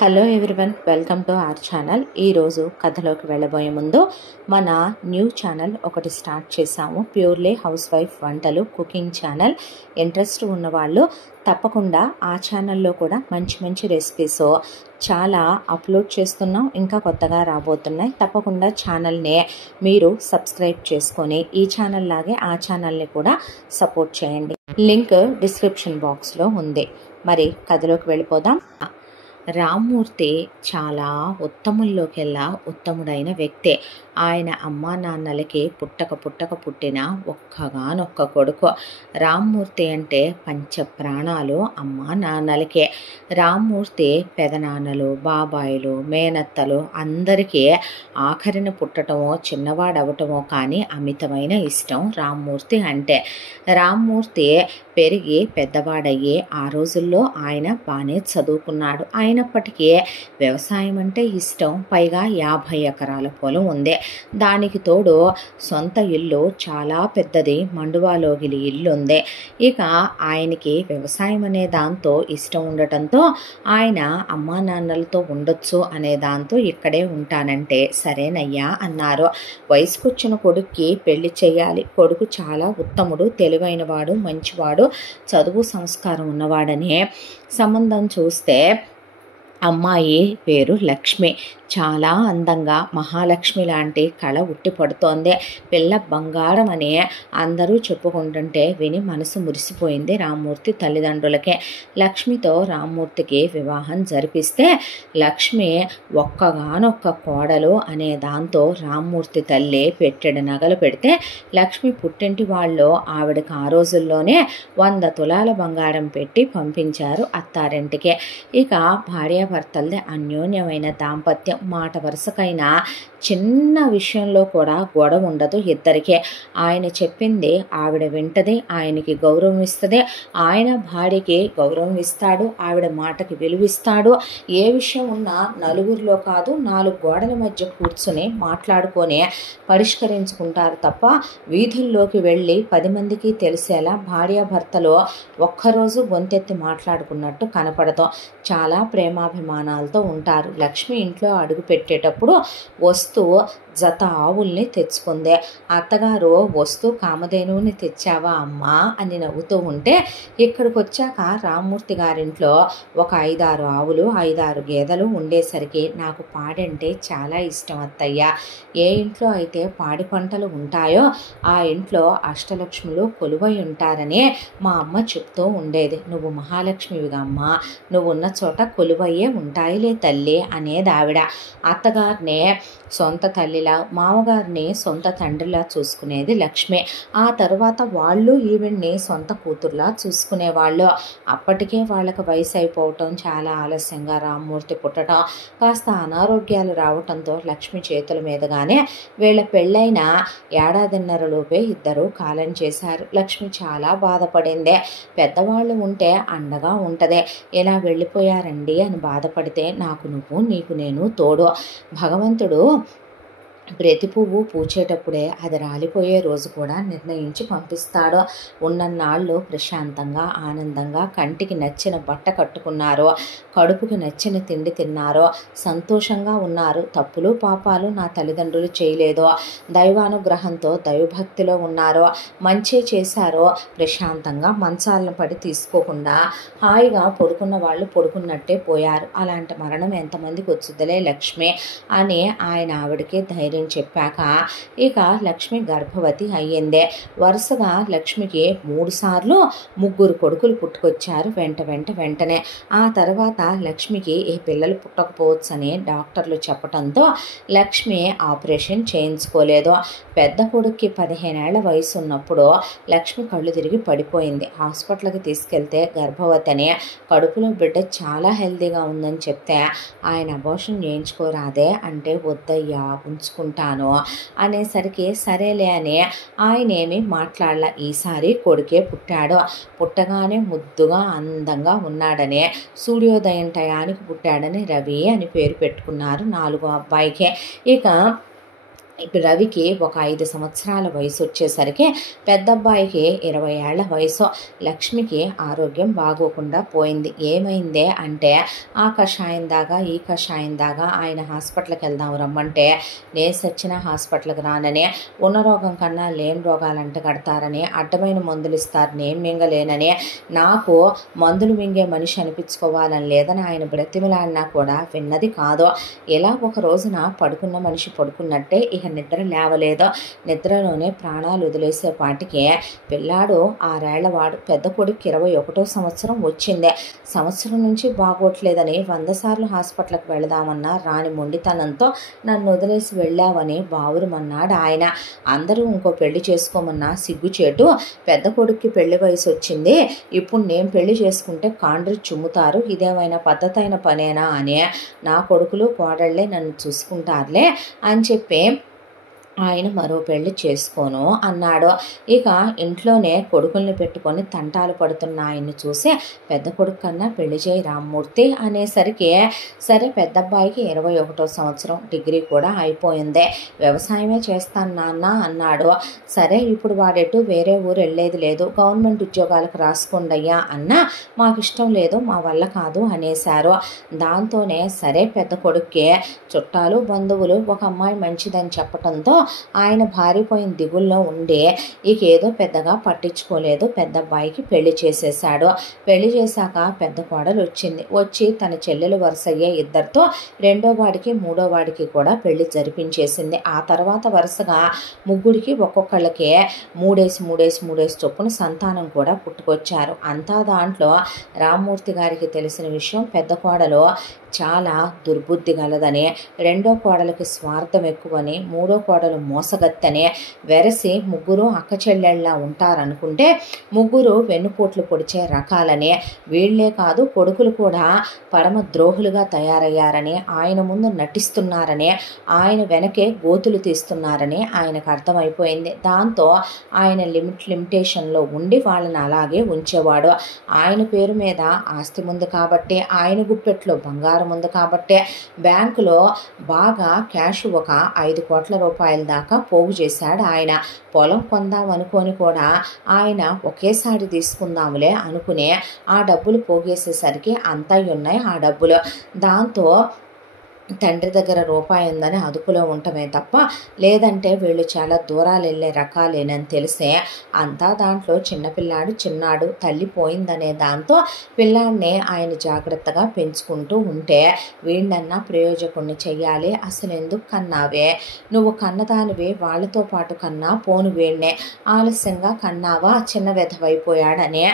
Hello everyone, welcome to our channel. ఈరోజు కథలోకి వెళ్ళబోయే ముందు మన న్యూ ఛానల్ ఒకటి స్టార్ట్ చేశాము. ప్యూర్లీ హౌస్ వైఫ్ వంటలు కుకింగ్ ఛానల్. ఇంట్రెస్ట్ ఉన్నవాళ్ళు తప్పకుండా ఆ ఛానల్లో కూడా మంచి మంచి రెసిపీస్ చాలా అప్లోడ్ చేస్తున్నాం. ఇంకా కొత్తగా రాబోతున్నాయి. తప్పకుండా ఛానల్ని మీరు సబ్స్క్రైబ్ చేసుకొని ఈ ఛానల్ లాగే ఆ ఛానల్ని కూడా సపోర్ట్ చేయండి. లింక్ డిస్క్రిప్షన్ బాక్స్లో ఉంది. మరి కథలోకి వెళ్ళిపోదాం. రామ్మూర్తి చాలా ఉత్తముల్లోకెల్లా ఉత్తముడైన వ్యక్తే. ఆయన అమ్మా నాన్నలకి పుట్టక పుట్టిన ఒక్కగానొక్క కొడుకు. రామ్మూర్తి అంటే పంచ ప్రాణాలు అమ్మా నాన్నలకే. రామ్మూర్తి పెదనాన్నలు, బాబాయిలు, మేనత్తలు అందరికీ ఆఖరిన పుట్టటమో చిన్నవాడవటమో కానీ అమితమైన ఇష్టం రామ్మూర్తి అంటే. రామ్మూర్తి పెరిగి పెద్దవాడయ్యి ఆ రోజుల్లో ఆయన బాగానే చదువుకున్నాడు. అయినప్పటికీ వ్యవసాయం అంటే ఇష్టం. పైగా 50 ఎకరాల పొలం ఉంది. దానికి తోడు సొంత ఇల్లు చాలా పెద్దది, మండువాలోగిలి ఇల్లు ఉంది. ఇక ఆయనకి వ్యవసాయం అనే దాంతో ఇష్టం ఉండటంతో ఆయన అమ్మా నాన్నలతో ఉండొచ్చు అనే దాంతో ఇక్కడే ఉంటానంటే సరేనయ్యా అన్నారు. వయసుకొచ్చిన కొడుక్కి పెళ్లి చేయాలి. కొడుకు చాలా ఉత్తముడు, తెలివైనవాడు, మంచివాడు, చదువు సంస్కారం ఉన్నవాడనే సంబంధం చూస్తే అమ్మాయి పేరు లక్ష్మి. చాలా అందంగా మహాలక్ష్మి లాంటి కళ ఉట్టి పడుతోంది. పిల్ల బంగారం అని అందరూ చెప్పుకుంటుంటే విని మనసు మురిసిపోయింది రామ్మూర్తి తల్లిదండ్రులకే. లక్ష్మితో రామ్మూర్తికి వివాహం జరిపిస్తే లక్ష్మి ఒక్కగానొక్క కోడలు అనే దాంతో రామ్మూర్తి తల్లి పెట్టెడు నగలు పెడితే లక్ష్మి పుట్టింటి వాళ్ళు ఆవిడకి ఆ రోజుల్లోనే 100 తులాల బంగారం పెట్టి పంపించారు అత్తారింటికి. ఇక భార్యాభర్తలది అన్యోన్యమైన దాంపత్యం. మాట వరుసకైనా చిన్న విషయంలో కూడా గొడవ ఉండదు ఇద్దరికే. ఆయన చెప్పింది ఆవిడ వింటది, ఆయనకి గౌరవం ఇస్తుంది, ఆయన భార్యకి గౌరవం ఇస్తాడు, ఆవిడ మాటకి విలువిస్తాడు. ఏ విషయం ఉన్నా నలుగురిలో కాదు 4 గోడల మధ్య కూర్చుని మాట్లాడుకొని పరిష్కరించుకుంటారు తప్ప వీధుల్లోకి వెళ్ళి 10 మందికి తెలిసేలా భార్యాభర్తలు ఒక్కరోజు గొంతెత్తి మాట్లాడుకున్నట్టు కనపడదు. చాలా ప్రేమాభిమానాలతో ఉంటారు. లక్ష్మి ఇంట్లో అడుగు పెట్టేటప్పుడు జత ఆవుల్ని తెచ్చుకుంది. అత్తగారు కామధేనువుని తెచ్చావా అమ్మా అని నవ్వుతూ ఉంటే ఇక్కడికి వచ్చాక రామ్మూర్తి గారింట్లో ఒక 5-6 ఆవులు 5-6 గేదెలు ఉండేసరికి నాకు పాడంటే చాలా ఇష్టం అత్తయ్య. ఏ ఇంట్లో అయితే పాడి పంటలు ఉంటాయో ఆ ఇంట్లో అష్టలక్ష్ములు కొలువై ఉంటారని మా అమ్మ చెప్తూ ఉండేది. నువ్వు మహాలక్ష్మివిగా అమ్మా, నువ్వు ఉన్న చోట కొలువయ్యే ఉంటాయిలే తల్లి అనేది ఆవిడ. అత్తగారిని సొంత తల్లిలా, మామగారిని సొంత తండ్రిలా చూసుకునేది లక్ష్మి. ఆ తర్వాత వాళ్ళు ఈవిడ్ని సొంత కూతుర్లా చూసుకునేవాళ్ళు. అప్పటికే వాళ్ళకి వయసు అయిపోవటం, చాలా ఆలస్యంగా రామ్మూర్తి పుట్టడం, కాస్త అనారోగ్యాలు రావటంతో లక్ష్మి చేతుల మీదుగానే వీళ్ళ పెళ్ళైన 1.5 ఏడాదిలోపే ఇద్దరు కాలం చేశారు. లక్ష్మి చాలా బాధపడింది. పెద్దవాళ్ళు ఉంటే అండగా ఉంటదే, ఇలా వెళ్ళిపోయారండి అని బాధపడితే నాకు నువ్వు, నీకు నేను తోడు. భగవంతుడు ప్రతి పువ్వు పూచేటప్పుడే అది రాలిపోయే రోజు కూడా నిర్ణయించి పంపిస్తాడు. ఉన్నన్నాళ్ళు ప్రశాంతంగా ఆనందంగా కంటికి నచ్చిన బట్ట కట్టుకున్నారు, కడుపుకి నచ్చిన తిండి తిన్నారు, సంతోషంగా ఉన్నారు. తప్పులు పాపాలు నా తల్లిదండ్రులు చేయలేదు. దైవానుగ్రహంతో దైవభక్తిలో ఉన్నారు. మంచి చేశారో ప్రశాంతంగా మంచాలను పడి తీసుకోకుండా హాయిగా పడుకున్న వాళ్ళు పడుకున్నట్టే పోయారు. అలాంటి మరణం ఎంతమందికి వచ్చుద్దిలే లక్ష్మి అని ఆయన ఆవిడకి ధైర్యం చెప్పాక ఇక లక్ష్మి గర్భవతి అయ్యిందే. వరుసగా లక్ష్మికి 3 సార్లు 3 కొడుకులు పుట్టుకొచ్చారు వెంటనే. ఆ తర్వాత లక్ష్మికి ఏ పిల్లలు పుట్టకపోవచ్చని డాక్టర్లు చెప్పడంతో లక్ష్మి ఆపరేషన్ చేయించుకోలేదు. పెద్ద కొడుక్కి 15 ఏళ్ల వయసు ఉన్నప్పుడు లక్ష్మి కళ్ళు తిరిగి పడిపోయింది. హాస్పిటల్కి తీసుకెళ్తే గర్భవతి అని, కడుపులో బిడ్డ చాలా హెల్తీగా ఉందని చెప్తే ఆయన అబార్షన్ చేయించుకోరాదే అంటే వద్దయ్యా ఉంచుకుంటాను అనేసరికి సరేలే అని ఆయన ఏమీ మాట్లాడలే. ఈసారి కొడుకే పుట్టాడు. పుట్టగానే ముద్దుగా అందంగా ఉన్నాడని, సూర్యోదయం టయానికి పుట్టాడని రవి అని పేరు పెట్టుకున్నారు 4వ అబ్బాయికే. ఇక ఇప్పుడు రవికి ఒక 5 సంవత్సరాల వయసు వచ్చేసరికి పెద్దబ్బాయికి 20 ఏళ్ల వయసు. లక్ష్మికి ఆరోగ్యం బాగోకుండా పోయింది. ఏమైందే అంటే ఆ కషాయం దాగా ఈ కషాయం దాగా ఆయన హాస్పిటల్కి వెళ్దాం రమ్మంటే నేను సచ్చిన హాస్పిటల్కి రానని, ఉన్న రోగం కన్నా లేని రోగాలు అంటగడతారని, అడ్డమైన మందులు ఇస్తారు నేను మింగలేనని, నాకు మందులు మింగే మనిషి అనిపించుకోవాలని లేదని ఆయన బ్రతిమలాడినా కూడా విన్నది కాదు. ఇలా ఒక రోజున పడుకున్న మనిషి పడుకున్నట్టే ఇక నిద్ర లేవలేదు. నిద్రలోనే ప్రాణాలు వదిలేసేపాటికి పిల్లాడు 6 ఏళ్లవాడు. పెద్ద కొడుకు 21వ సంవత్సరం వచ్చిందే. సంవత్సరం నుంచి బాగోట్లేదని 100 సార్లు హాస్పిటల్కి వెళదామన్నా రాని మొండితనంతో నన్ను వదిలేసి వెళ్ళావని బావురుమన్నాడు ఆయన. అందరూ ఇంకో పెళ్లి చేసుకోమన్నా సిగ్గుచేటు. పెద్ద కొడుక్కి పెళ్లి వయసు వచ్చింది, ఇప్పుడు నేను పెళ్లి చేసుకుంటే కాండ్రి చుమ్ముతారు, ఇదేమైనా పద్ధతైన పనేనా అని నా కొడుకులు కోడళ్లే నన్ను చూసుకుంటారులే అని చెప్పి ఆయన మరో పెళ్లి చేసుకోను అన్నాడు. ఇక ఇంట్లోనే కొడుకుల్ని పెట్టుకొని తంటాలు పడుతున్న ఆయన్ని చూసి పెద్ద కొడుకు కన్నా పెళ్లి చేయి రామ్మూర్తి అనేసరికి సరే పెద్దబ్బాయికి 21వ సంవత్సరం, డిగ్రీ కూడా అయిపోయిందే, వ్యవసాయమే చేస్తాను నాన్న అన్నాడు. సరే ఇప్పుడు వాడెటు వేరే ఊరు వెళ్ళేది లేదు, గవర్నమెంట్ ఉద్యోగాలకు రాసుకోండయ్యా అన్నా మాకు ఇష్టం లేదు, మా వల్ల కాదు అనేశారు. దాంతోనే సరే పెద్ద కొడుక్కి చుట్టాలు బంధువులు ఒక అమ్మాయి మంచిదని చెప్పడంతో ఆయన భారీపోయిన దిగుల్లో ఉండి ఇక ఏదో పెద్దగా పట్టించుకోలేదు. పెద్దబ్బాయికి పెళ్లి చేసేశాడు. పెళ్లి చేశాక పెద్ద కోడలు వచ్చి తన చెల్లెలు వరుసయ్యే ఇద్దరితో రెండో వాడికి మూడో వాడికి కూడా పెళ్లి జరిపించేసింది. ఆ తర్వాత వరుసగా ముగ్గురికి ఒక్కొక్కళ్ళకి మూడేసి చొప్పున సంతానం కూడా పుట్టుకొచ్చారు. అంతా దాంట్లో రామ్మూర్తి గారికి తెలిసిన విషయం పెద్ద కోడలు చాలా దుర్బుద్ధి గలదని, రెండో కోడలికి స్వార్థం ఎక్కువని, మూడో కోడలు మోసగత్తని వెరసి ముగ్గురు అక్క చెల్లెళ్ళలా ఉంటారనుకుంటే ముగ్గురు వెన్నుపోట్లు పొడిచే రకాలని, వీళ్లే కాదు కొడుకులు కూడా పరమ ద్రోహులుగా తయారయ్యారని, ఆయన ముందు నటిస్తున్నారని, ఆయన వెనకే గోతులు తీస్తున్నారని ఆయనకు అర్థమైపోయింది. దాంతో ఆయన లిమిటేషన్లో ఉండి వాళ్ళని అలాగే ఉంచేవాడు. ఆయన పేరు మీద ఆస్తి ఉంది కాబట్టి, ఆయన గుప్పెట్లో బంగారం ఉంది కాబట్టి, బ్యాంకులో బాగా క్యాష్ ఒక 5 కోట్ల రూపాయల దాకా పోగు చేశాడు ఆయన. పొలం కొందాం అనుకొని కూడా ఆయన ఒకేసారి తీసుకుందాములే అనుకునే ఆ డబ్బులు పోగేసేసరికి అంతా ఉన్నాయి ఆ డబ్బులు. దాంతో తండ్రి దగ్గర రూపాయి ఉందని అదుపులో ఉండటమే తప్ప లేదంటే వీళ్ళు చాలా దూరాలు వెళ్ళే రకాలేనని తెలిసే అంతా దాంట్లో చిన్నపిల్లాడు చిన్నాడు, తల్లి పోయిందనే దాంతో పిల్లాడిని ఆయన జాగ్రత్తగా పెంచుకుంటూ ఉంటే వీళ్ళన్నా ప్రయోజకుడిని చెయ్యాలి, అసలు ఎందుకు కన్నావే, నువ్వు కన్నదానివి వాళ్ళతో పాటు కన్నా పోను వీళ్ళనే, ఆలస్యంగా కన్నావా చిన్న వెధవైపోయాడని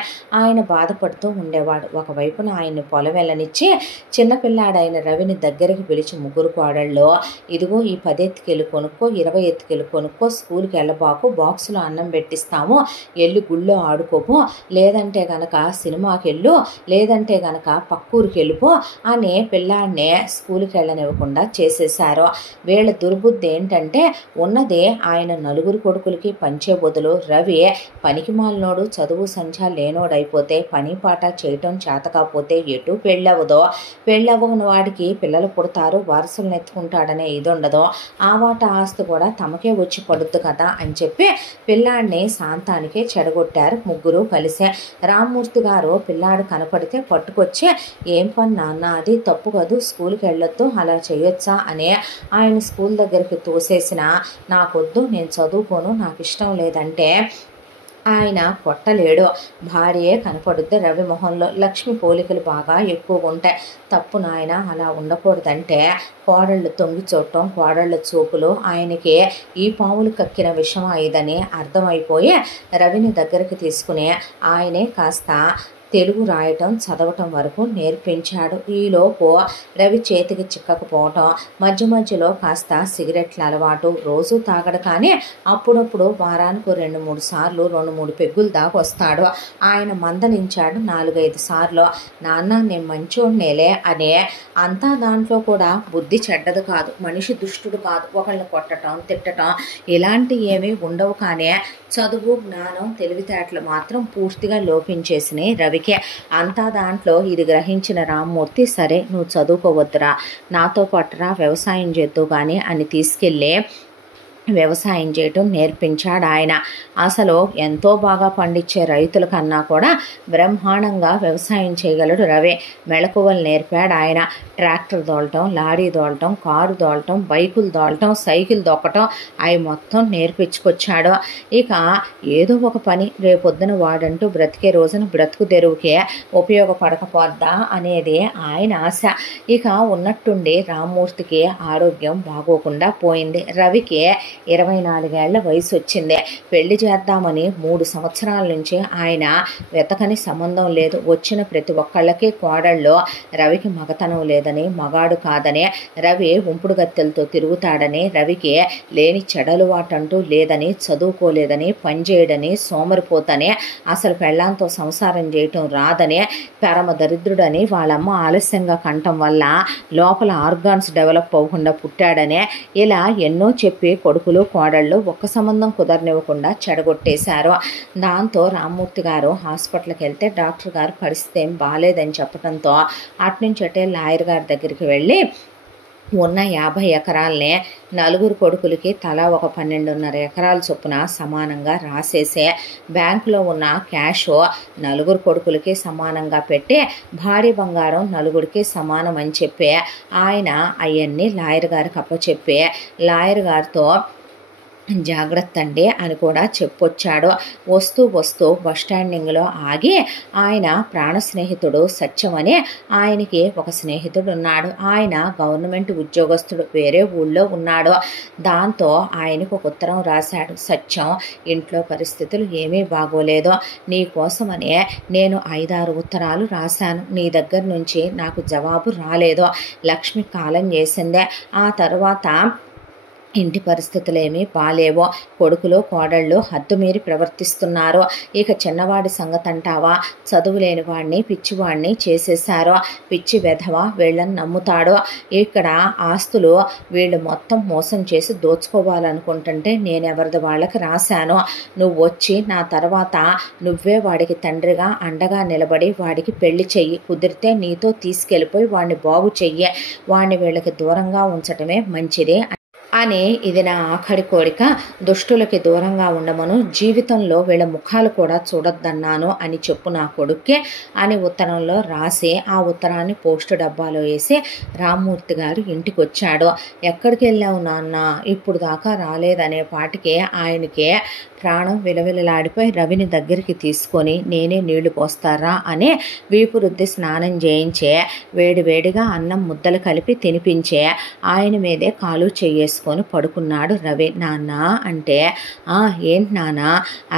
ఆయన బాధపడుతూ ఉండేవాడు. ఒకవైపున ఆయన్ని పొలం వెళ్ళనిచ్చి చిన్నపిల్లాడైన రవిని దగ్గరికి పిలిచి ముగ్గురు కోడళ్ళు, ఇదిగో ఈ 10 ఎత్తుకెళ్ళి కొనుక్కో, 20 ఎత్తుకెళ్ళి కొనుక్కో, స్కూల్కి వెళ్ళబాకు, బాక్సులో అన్నం పెట్టిస్తాము, ఎల్లు గుళ్ళో ఆడుకోపో, లేదంటే గనక సినిమాకి వెళ్ళు, లేదంటే గనక పక్కూరికి వెళ్ళిపో అని పిల్లాడినే స్కూల్కి వెళ్ళనివ్వకుండా చేసేశారు. వీళ్ళ దుర్బుద్ధి ఏంటంటే ఉన్నదే ఆయన నలుగురు కొడుకులకి పంచే బదులు రవి పనికిమాలినోడు, చదువు సంధ్య లేనోడైపోతే పని పాట చేయటం చేతకాపోతే ఎటు పెళ్ళవదో, పెళ్ళవని వాడికి పిల్లలు పుడతారు, వారసులను ఎత్తుకుంటాడనే ఇది ఉండదు, ఆ వాట ఆస్తి కూడా తమకే వచ్చి పడుద్దు కదా అని చెప్పి పిల్లాడిని శాంతానికే చెడగొట్టారు ముగ్గురు కలిసే. రామ్మూర్తి గారు పిల్లాడు కనపడితే పట్టుకొచ్చి ఏం పని నాన్న, అది తప్పు కదూ, స్కూల్కి వెళ్ళొద్దు, అలా చేయొచ్చా అని ఆయన స్కూల్ దగ్గరికి తోసేసిన, నాకొద్దు, నేను చదువుకోను, నాకు ఇష్టం లేదంటే ఆయన కొట్టలేడు. భార్యే కనపడుద్ది రవి మొహంలో. లక్ష్మి పోలికలు బాగా ఎక్కువగా ఉంటాయి. తప్పు నాయన, అలా ఉండకూడదంటే కోడళ్ళు తొంగి చూడటం, కోడళ్ళ చూపులు ఆయనకి ఈ పాములు కక్కిన విషయం ఇదని అర్థమైపోయి రవిని దగ్గరికి తీసుకుని ఆయనే కాస్త తెలుగు రాయటం చదవటం వరకు నేర్పించాడు. ఈలోపు రవి చేతికి చిక్కకపోవటం, మధ్య మధ్యలో కాస్త సిగరెట్ల అలవాటు, రోజు తాగడు కానీ అప్పుడప్పుడు వారానికి 2-3 సార్లు 2-3 పెగ్గులు దాకా వస్తాడు. ఆయన మందలించాడు 4-5 సార్లు, నాన్న నేను మంచోడ్నేలే అనే. అంతా దాంట్లో కూడా బుద్ధి చెడ్డది కాదు, మనిషి దుష్టుడు కాదు, ఒకళ్ళని కొట్టడం తిట్టడం ఇలాంటి ఏమీ ఉండవు. కానీ చదువు జ్ఞానం తెలివితేటలు మాత్రం పూర్తిగా లోపించేసినాయి రవికి. అంతా దాంట్లో ఇది గ్రహించిన రామ్మూర్తి, సరే నువ్వు చదువుకోవద్దురా, నాతో పాటురా, వ్యవసాయం చేద్దు కానీ అని తీసుకెళ్ళి వ్యవసాయం చేయటం నేర్పించాడు ఆయన. అసలు ఎంతో బాగా పండించే రైతుల కన్నా కూడా బ్రహ్మాండంగా వ్యవసాయం చేయగలడు రవి. మెళకువలు నేర్పాడు ఆయన. ట్రాక్టర్ తోలటం, లారీ తోలటం, కారు తోలటం, బైకులు తోలటం, సైకిల్ దొక్కటం అవి మొత్తం నేర్పించుకొచ్చాడు. ఇక ఏదో ఒక పని రేపొద్దున వాడంటూ బ్రతికే రోజున బ్రతుకు తెరువుకే ఉపయోగపడకపోద్దా అనేది ఆయన ఆశ. ఇక ఉన్నట్టుండి రామ్మూర్తికి ఆరోగ్యం బాగోకుండా పోయింది. రవికి 24 ఏళ్ల వయసు వచ్చింది. పెళ్లి చేద్దామని 3 సంవత్సరాల నుంచి ఆయన వెతకని సంబంధం లేదు. వచ్చిన ప్రతి ఒక్కళ్ళకి కోడళ్ళు రవికి మగతనం లేదని, మగాడు కాదని, రవి ఉంపుడు గత్తెలతో తిరుగుతాడని, రవికి లేని చెడలువాటంటూ లేదని, చదువుకోలేదని, పనిచేయడని, సోమరిపోతని, అసలు పెళ్ళాంతో సంసారం చేయటం రాదని, పరమ దరిద్రుడని వాళ్ళమ్మ ఆలస్యంగా కంటం వల్ల లోపల ఆర్గాన్స్ డెవలప్ అవ్వకుండా పుట్టాడని, ఇలా ఎన్నో చెప్పి కొడుకులు కోడళ్ళు ఒక్క సంబంధం కుదరనివ్వకుండా చెడగొట్టేశారు. దాంతో రామ్మూర్తి గారు హాస్పిటల్కి వెళ్తే డాక్టర్ గారు పరిస్థితి ఏం బాగాలేదని చెప్పడంతో అట్నుంచి అటే లాయర్ గారి దగ్గరికి వెళ్ళి ఉన్న 50 ఎకరాలనే 4 కొడుకులకి తలా ఒక 12.5 ఎకరాల చొప్పున సమానంగా రాసేసే, బ్యాంకులో ఉన్న క్యాష్ 4 కొడుకులకి సమానంగా పెట్టి భారీ బంగారం 4కి సమానం అని చెప్పి ఆయన అవన్నీ లాయర్ గారికి అప్పచెప్పి లాయర్ గారితో జాగ్రత్త అండి అని కూడా చెప్పొచ్చాడు. వస్తూ బస్టాండింగ్లో ఆగి ఆయన ప్రాణ స్నేహితుడు సత్యం అని ఆయనకి ఒక స్నేహితుడు ఉన్నాడు. ఆయన గవర్నమెంట్ ఉద్యోగస్తుడు, వేరే ఊళ్ళో ఉన్నాడు. దాంతో ఆయనకు ఒక ఉత్తరం రాశాడు. సత్యం, ఇంట్లో పరిస్థితులు ఏమీ బాగోలేదు, నీ కోసమనే నేను 5-6 ఉత్తరాలు రాశాను. నీ దగ్గర నుంచి నాకు జవాబు రాలేదు. లక్ష్మి కాలం చేసిందే. ఆ తర్వాత ఇంటి పరిస్థితులు ఏమీ బాలేవో, కొడుకులు కోడళ్ళు హద్దుమీరి ప్రవర్తిస్తున్నారు. ఇక చిన్నవాడి సంగతి అంటావా, చదువు లేని వాడిని పిచ్చివాడిని చేసేశారు. పిచ్చి వెధవ వీళ్ళని నమ్ముతాడు. ఇక్కడ ఆస్తులు వీళ్ళు మొత్తం మోసం చేసి దోచుకోవాలనుకుంటుంటే నేనెవరిది వాళ్ళకి రాశాను. నువ్వు వచ్చి నా తర్వాత నువ్వే వాడికి తండ్రిగా అండగా నిలబడి వాడికి పెళ్లి చెయ్యి. కుదిరితే నీతో తీసుకెళ్ళిపోయి వాడిని బాగు చెయ్యి. వాడిని వీళ్ళకి దూరంగా ఉంచటమే మంచిది అని, ఇది నా ఆఖరి కోరిక. దుష్టులకి దూరంగా ఉండమను, జీవితంలో వీళ్ళ ముఖాలు కూడా చూడొద్దన్నాను అని చెప్పు నా కొడుక్కి అని ఉత్తరంలో రాసి ఆ ఉత్తరాన్ని పోస్టు డబ్బాలో వేసి రామ్మూర్తి గారు ఇంటికి వచ్చాడు. ఎక్కడికి వెళ్ళావు నాన్న, ఇప్పుడు దాకా రాలేదనే పాటికి ఆయనకి ప్రాణం విలవిలలాడిపోయి రవిని దగ్గరికి తీసుకొని నేనే నీళ్లు పోస్తారా అని వీపు రుద్ది స్నానం చేయించే, వేడివేడిగా అన్నం ముద్దలు కలిపి తినిపించే, ఆయన మీదే కాలు చెయ్యేసుకొని పడుకున్నాడు రవి. నాన్న అంటే, ఏంటి నాన్న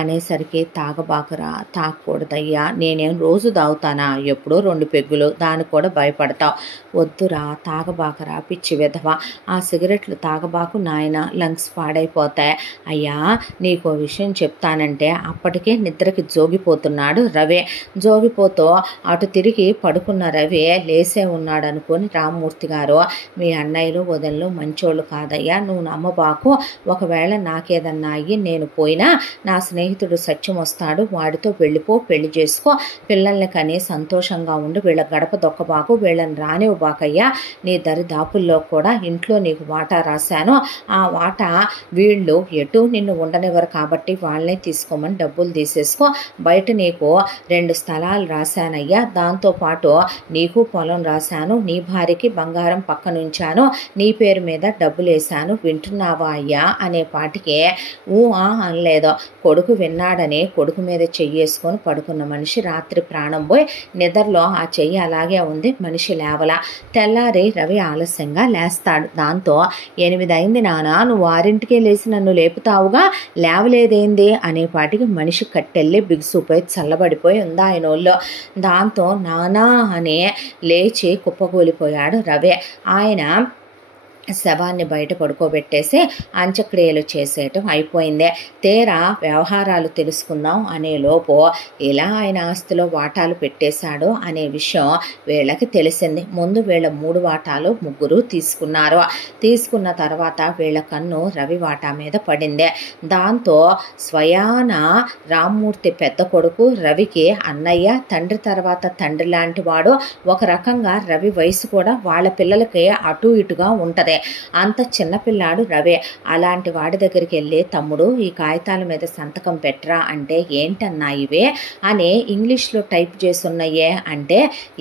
అనేసరికి, తాగబాకురా, తాగకూడదయ్యా, నేనేం రోజు తాగుతానా, ఎప్పుడో 2 పెగ్గులు, దానికి కూడా భయపడతావు. వద్దురా, తాగబాకరా పిచ్చి విధవ, ఆ సిగరెట్లు తాగబాకు నాయన, లంగ్స్ పాడైపోతాయి. అయ్యా నీకో విషయం చెప్తానంటే అప్పటికే నిద్రకి జోగిపోతున్నాడు రవి. జోగిపోతూ అటు తిరిగి పడుకున్న రవి లేసే ఉన్నాడు అనుకుని రామ్మూర్తి గారు, మీ అన్నయ్యలు వదళ్ళు మంచోళ్ళు కాదయ్యా, నువ్వు నమ్మబాకు. ఒకవేళ నాకేదన్నా అయ్యి నేను పోయినా నా స్నేహితుడు సత్యం వస్తాడు, వాడితో వెళ్ళిపో, పెళ్లి చేసుకో, పిల్లల్ని కని సంతోషంగా ఉండి వీళ్ళ గడప దొక్కబాకు, వీళ్ళని రానివ్వబాకయ్యా. నీ దరిదాపుల్లో కూడా ఇంట్లో నీకు వాటా రాశాను. ఆ వాటా వీళ్ళు ఎటు నిన్ను ఉండనివ్వరు కాబట్టి వాళ్ళనే తీసుకోమని డబ్బులు తీసేసుకో. బయట నీకు 2 స్థలాలు రాశానయ్యా, దాంతోపాటు నీకు పొలం రాశాను, నీ భార్యకి బంగారం పక్కనుంచాను, నీ పేరు మీద డబ్బులు వేశాను, వింటున్నావా అయ్యా అనే పాటికే అనలేదు. కొడుకు విన్నాడని కొడుకు మీద చెయ్యేసుకొని పడుకున్న మనిషి రాత్రి ప్రాణం పోయి నిద్రలో ఆ చెయ్యి అలాగే ఉంది, మనిషి లేవలా. తెల్లారి రవి ఆలస్యంగా లేస్తాడు. దాంతో 8 అయింది నాన్న, నువ్వు 6ంటికే లేచి నన్ను లేపుతావుగా, లేవలేదేంది అనేపాటికి మనిషి కట్టెళ్ళి బిగుసుపోయి చల్లబడిపోయి ఉంది ఆయన ఒళ్ళో. దాంతో నానా అని లేచి కుప్పకూలిపోయాడు రవి. ఆయన శవాన్ని బయట పడుకోబెట్టేసి అంత్యక్రియలు చేసేయటం అయిపోయిందే. తీరా వ్యవహారాలు తెలుసుకుందాం అనే లోపు ఇలా ఆయన ఆస్తిలో వాటాలు పెట్టేశాడు అనే విషయం వీళ్ళకి తెలిసింది. ముందు వీళ్ళ 3 వాటాలు ముగ్గురు తీసుకున్నారు. తీసుకున్న తర్వాత వీళ్ళ కన్ను రవి వాటా మీద పడింది. దాంతో స్వయాన రామ్మూర్తి పెద్ద కొడుకు రవికి అన్నయ్య, తండ్రి తర్వాత తండ్రి లాంటి వాడు. ఒక రకంగా రవి వయసు కూడా వాళ్ళ పిల్లలకి అటు ఇటుగా ఉంటుంది. ఉంటుంది. అంత చిన్నపిల్లాడు రవి. అలాంటి వాడి దగ్గరికి వెళ్ళి తమ్ముడు ఈ కాగితాల మీద సంతకం పెట్టరా అంటే ఏంటన్నా ఇవే అని ఇంగ్లీష్లో టైప్ చేసున్నాయే అంటే